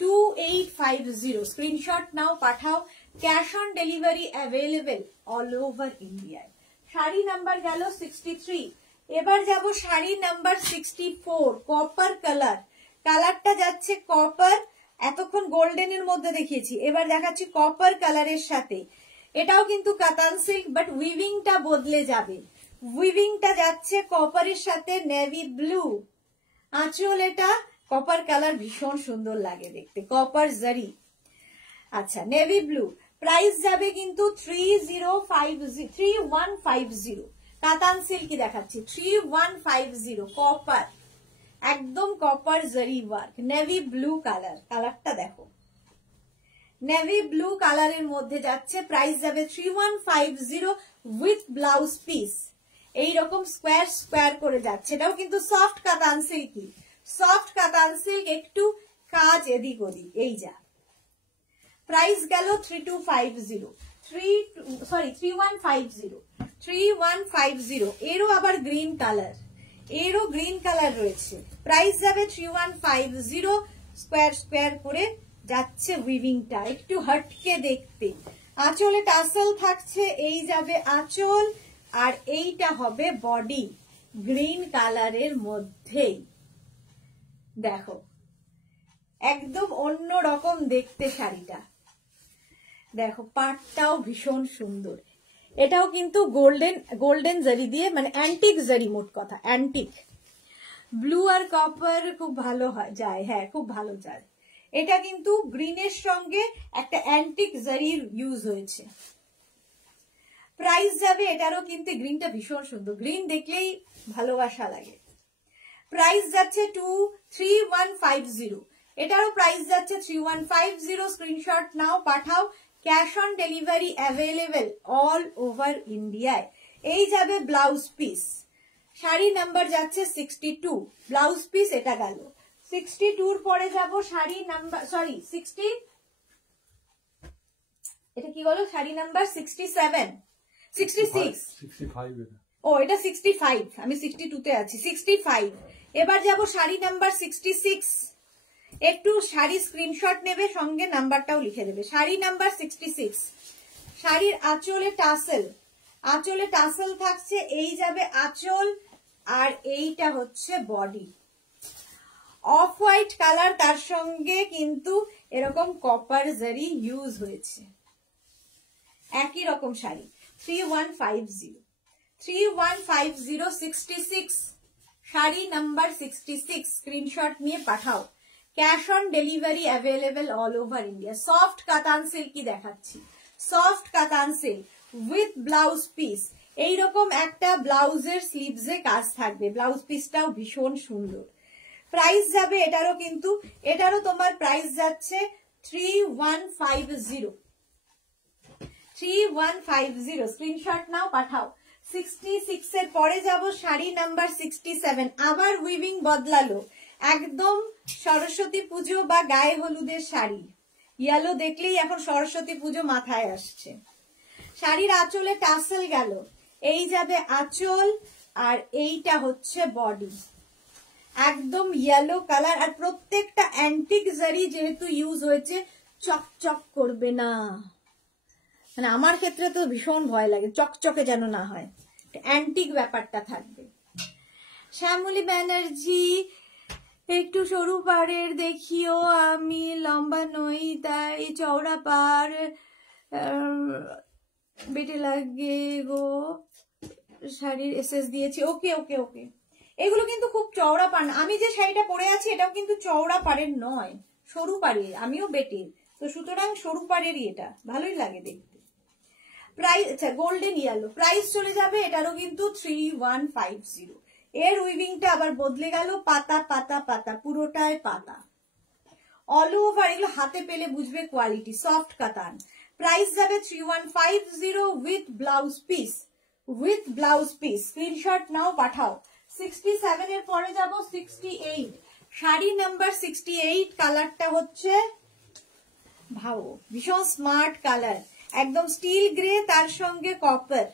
2850। স্ক্রিনশট নাও, পাঠাও। Cash on delivery available all over ইন্ডিয়ায়। শাড়ি নাম্বার গেল 63। এবার যাব শাড়ি নাম্বার 64, কপার কালার। কালারটা যাচ্ছে কপার, এতক্ষণ গোল্ডেনের মধ্যে দেখিয়েছি, এবার দেখাচ্ছি কপার কালারের সাথে। এটাও কিন্তু কাতান সিল্ক, বাট উইভিংটা বদলে যাবে। উইভিংটা যাচ্ছে কপারের সাথে নেভি ব্লু। আঁচল এটা কপার কালার, ভীষণ সুন্দর লাগে দেখতে, কপার জারি। আচ্ছা, নেভি ব্লু। প্রাইস যাবে কিন্তু 3150, কাতান সিল্কি দেখাচ্ছি, 3150 কপার, একদম কপার জারি ওয়ার্ক, নেভি ব্লু কালার। কালারটা দেখো, নেভি ব্লু কালারের মধ্যে যাচ্ছে। প্রাইস যাবে 3150 উইথ ব্লাউজ পিস। এইরকম স্কোয়ার স্কোয়ার করে যাচ্ছে। এটাও কিন্তু সফট কাতান সিল্কি, সফট কাতান সিল্ক, একটু কাজ এদিক ওদিক, এই যা। প্রাইস গেল 3150। এরও আবার গ্রিন কালার, এরও গ্রিন কালার রয়েছে। প্রাইস যাবে 3150, স্কোয়ার স্কোয়ার করে যাচ্ছে উইভিংটা, একটু হটকে দেখতে। আঁচলে টাসেল থাকছে, এই যাবে আঁচল, আর এইটা হবে বডি, গ্রিন কালারের মধ্যেই। দেখো একদম অন্য রকম দেখতে শাড়িটা। দেখো পাটটাও ভীষণ সুন্দর। এটাও কিন্তু গোল্ডেন জারি দিয়ে, মানে অ্যান্টিক জারি, মোট কথা অ্যান্টিক। ব্লু আর কপার খুব ভালো হয় যায়, হ্যাঁ খুব ভালো যায়। এটা কিন্তু গ্রিনের সঙ্গে একটা অ্যান্টিক জারির ইউজ হয়েছে। প্রাইস যাবে এটারও কিন্তু, গ্রিনটা ভীষণ সুন্দর, গ্রিন দেখলেই ভালোবাসা লাগে। প্রাইস যাচ্ছে 3150। এটারও প্রাইস যাচ্ছে 3150। স্ক্রিনশট নাও, পাঠাও। Cash on delivery available all over ইন্ডিয়ায়। এই যাবে ব্লাউজ পিস। শাড়ি নাম্বার যাচ্ছে 62, ব্লাউজ পিস এটা গেল 62। পরে যাব শাড়ি নাম্বার, সরি 60, এটা কি বলো, শাড়ি নাম্বার 67, 66, 65 এটা। ও এটা 65, আমি 62 তে আছি, 65। এবার যাব শাড়ি নাম্বার 66। একটু শাড়ি স্ক্রিনশট নেবে, সঙ্গে নাম্বারটাও লিখে দেবে। শাড়ি নাম্বার 66। শাড়ির আঁচলে টাসেল, আঁচলে টাসেল থাকছে, এই যাবে আঁচল, আর এইটা হচ্ছে বডি। অফ হোয়াইট কালার, তার সঙ্গে কিন্তু এরকম কপার জারি ইউজ হয়েছে। একই রকম শাড়ি। 3150, 3150, 66। শাড়ি নাম্বার 66। স্ক্রিনশট নিয়ে পাঠাও। Cash on delivery available all over India. Soft কাতান সিল্কি দেখাচ্ছি, সফট কাতান সিল্ক উইথ ব্লাউজ পিস। এইরকম একটা ব্লাউজের স্লিভসে কাজ থাকবে, ব্লাউজ পিসটাও ভীষণ সুন্দর। প্রাইস যাবে এটারও কিন্তু, এটারও তোমার প্রাইস যাচ্ছে 3150, 3150। স্ক্রিনশট নাও, পাঠাও। 66 এর পরে যাব শাড়ি নাম্বার 67। আবার উইভিং বদলালো, একদম সরস্বতী পুজো বা গায়ে হলুদের শাড়ি। ইয়েলো দেখলেই এখন সরস্বতী পুজো মাথায় আসছে। শাড়ির আঁচলে টাসেল গেল, এই যাবে আঁচল, আর এইটা হচ্ছে বডি, একদম ইয়েলো কালার। আর প্রত্যেকটা অ্যান্টিক জারি যেহেতু ইউজ হয়েছে, চকচক করবে না, মানে আমার ক্ষেত্রে তো ভীষণ ভয় লাগে, চকচকে যেন না হয়, অ্যান্টিক ব্যাপারটা থাকবে। শ্যামলী ব্যানার্জি, একটু সরু পাড়ের দেখিও, আমি লম্বা নই তাই চওড়া পাড় বেটে লাগে গো। শাড়ির এসএস দিয়েছি, ওকে ওকে ওকে। এগুলো কিন্তু খুব চওড়া পাড় না, আমি যে শাড়িটা পরে আছি এটাও কিন্তু চওড়া পাড়ের নয়, সরু পাড়ের, আমিও বেটের, তো সুতরাং সরু পাড়েরই এটা, ভালোই লাগে দেখতে। প্রাইস, আচ্ছা গোল্ডেন ইয়েলো, প্রাইস চলে যাবে এটারও কিন্তু 3150। এর উইভিংটা আবার বদলে গেল, পাতা পাতা পাতা, পুরোটায় পাতা, অল ওভার। এগুলো হাতে পেলে বুঝবে কোয়ালিটি, সফট কাতান। প্রাইস যাবে 3150 with blouse piece, with blouse piece. Screenshot নাও, পাঠাও। 67 এর পরে যাব 68। শাড়ি নাম্বার 68, কালারটা হচ্ছে ভাও ভীষণ স্মার্ট কালার, একদম স্টিল গ্রে তার সঙ্গে কপার।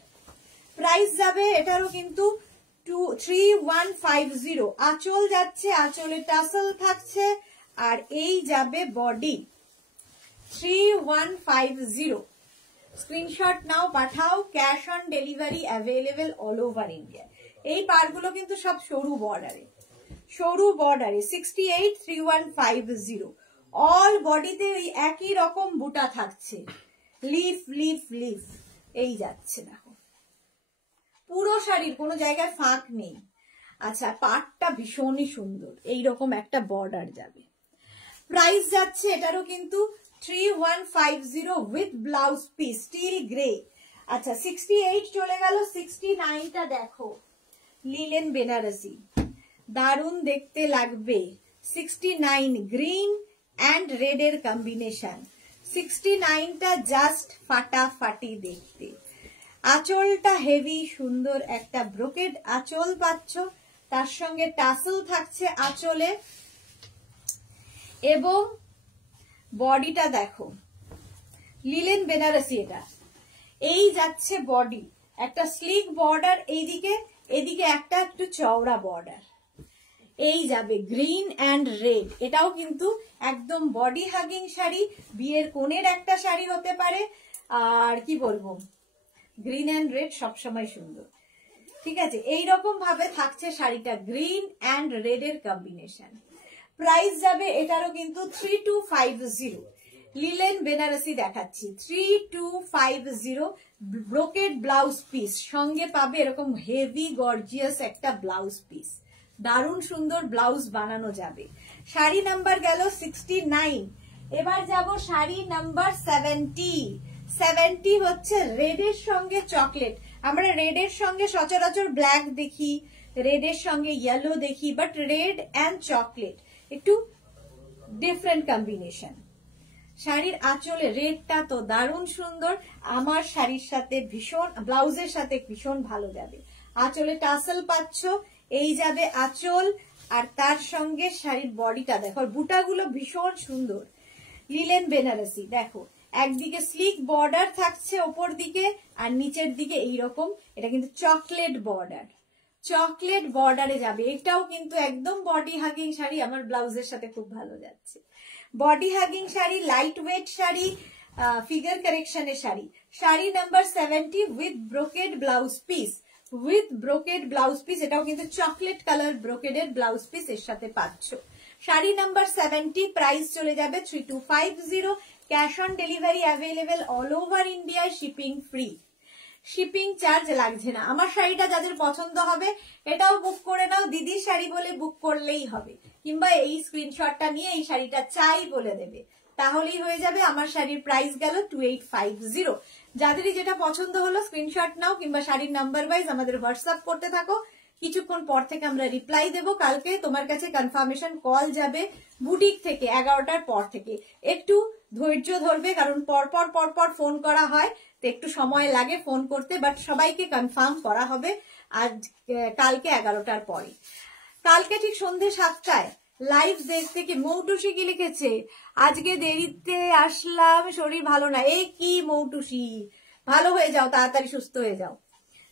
প্রাইস যাবে এটারও কিন্তু 3150। আঁচল যাচ্ছে, আঁচলে টাসেল থাকছে, আর এই যাবে বডি 3150। স্ক্রিনশট নাও, পাঠাও। Cash on delivery available all over India. এই পারগুলো কিন্তু সব সরু বর্ডারে, সরু বর্ডারে 68 3150। অল বডিতে ওই একই রকম বুটা থাকছে, লিফ লিফ লিফ এই যাচ্ছে। দেখো পুরো শাড়ির কোনো জায়গায় ফাঁক নেই। আচ্ছা, পাটটা ভীষণই সুন্দর, এইরকম একটা বর্ডার যাবে। প্রাইস যাচ্ছে এটারও কিন্তু 3150 with blouse piece, still grey. আচ্ছা 68 চলে গেল, 69টা দেখো, লিলেন বেনারসি, দারুণ দেখতে লাগবে। 69 গ্রিন অ্যান্ড রেড এর কম্বিনেশন। 69টা জাস্ট ফাটাফাটি দেখতে। আঁচলটা হেভি সুন্দর, একটা ব্রোকেড আঁচল পাচ্ছ, তার সঙ্গে টাসেল থাকছে আঁচলে, এবং বডিটা দেখো লিলেন বেনারসি। এটা এই যাচ্ছে বডি, একটা স্লিক বর্ডার এইদিকে, এদিকে একটা একটু চওড়া বর্ডার, এই যাবে গ্রিন অ্যান্ড রেড। এটাও কিন্তু একদম বডি হাগিং শাড়ি, বিয়ের কোণের একটা শাড়ি হতে পারে। আর কি বলবো, গ্রিন অ্যান্ড রেড সবসময় সুন্দর, ঠিক আছে। এইরকম ভাবে থাকছে শাড়িটা, গ্রিন অ্যান্ড রেড এর কম্বিনেশন। প্রাইস যাবে এটারও কিন্তু 3250। লিলেন বেনারসি দেখাচ্ছি, 3250। ব্রোকেড ব্লাউজ পিস সঙ্গে পাবে এরকম হেভি গর্জিয়াস একটা ব্লাউজ পিস, দারুণ সুন্দর ব্লাউজ বানানো যাবে। শাড়ি নাম্বার গেল 69। এবার যাব শাড়ি নাম্বার 70। 70 হচ্ছে রেডের সঙ্গে চকলেট। আমরা রেডের সঙ্গে সচরাচর ব্ল্যাক দেখি, রেডের সঙ্গে ইয়েলো দেখি, বাট রেড অ্যান্ড চকলেট একটু ডিফারেন্ট কম্বিনেশন। শাড়ির আঁচলে রেডটা তো দারুণ সুন্দর, আমার শাড়ির সাথে ভীষণ, ব্লাউজের সাথে ভীষণ ভালো যাবে। আঁচলে টাসেল পাচ্ছ, এই যাবে আঁচল, আর তার সঙ্গে শাড়ির বডিটা দেখো, বুটাগুলো ভীষণ সুন্দর। লিলেন বেনারসি দেখো, একদিকে স্লিক বর্ডার থাকছে ওপর দিকে, আর নিচের দিকে এইরকম, এটা কিন্তু চকলেট বর্ডার, চকলেট বর্ডারে যাবে। এটাও কিন্তু একদম বডি হাগিং শাড়ি, আমার ব্লাউজের সাথে খুব ভালো যাচ্ছে। Body hugging sari, light weight sari, figure কারেকশনের sari. Sari number 70 with brocade blouse piece, with brocade blouse piece. এটাও কিন্তু চকলেট কালার ব্রোকেডের ব্লাউজ পিস এর সাথে পাচ্ছ। শাড়ি নাম্বার 70, প্রাইস চলে যাবে 3250। Cash on delivery available all over India, shipping free, shipping charge লাগছে না। আমার শাড়িটা যাদের পছন্দ হবে এটাও বুক করে নাও, দিদির শাড়ি বলে বুক করলেই হবে, কিংবা এই স্ক্রিনশটটা নিয়ে এই শাড়িটা চাই বলে দেবে, তাহলেই হয়ে যাবে। আমার শাড়ির প্রাইস গেল 2850। যাদেরই যেটা পছন্দ হলো স্ক্রিনশট নাও, কিংবা শাড়ির নাম্বার ওয়াইজ আমাদের হোয়াটসঅ্যাপ করতে থাকো, কিছুক্ষণ পর থেকে আমরা রিপ্লাই দেবো। কালকে তোমার কাছে কনফার্মেশন কল যাবে বুটিক থেকে 11টার পর থেকে। একটু ধৈর্য ধরবে, কারণ পরপর ফোন করা হয়, তো একটু সময় লাগে ফোন করতে, বাট সবাইকে কনফার্ম করা হবে আজ কালকে 11টার পরে। কালকে ঠিক সন্ধ্যে 7টায় লাইভ দেখতে। কি মৌটুসি কি লিখেছে, আজকে দেরিতে আসলাম, শরীর ভালো না। এই কি মৌটুসি, ভালো হয়ে যাও, তাড়াতাড়ি সুস্থ হয়ে যাও।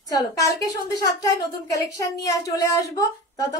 চলো কালকে সন্ধ্যে 7টায় নতুন কালেকশন নিয়ে চলে আসবো। তত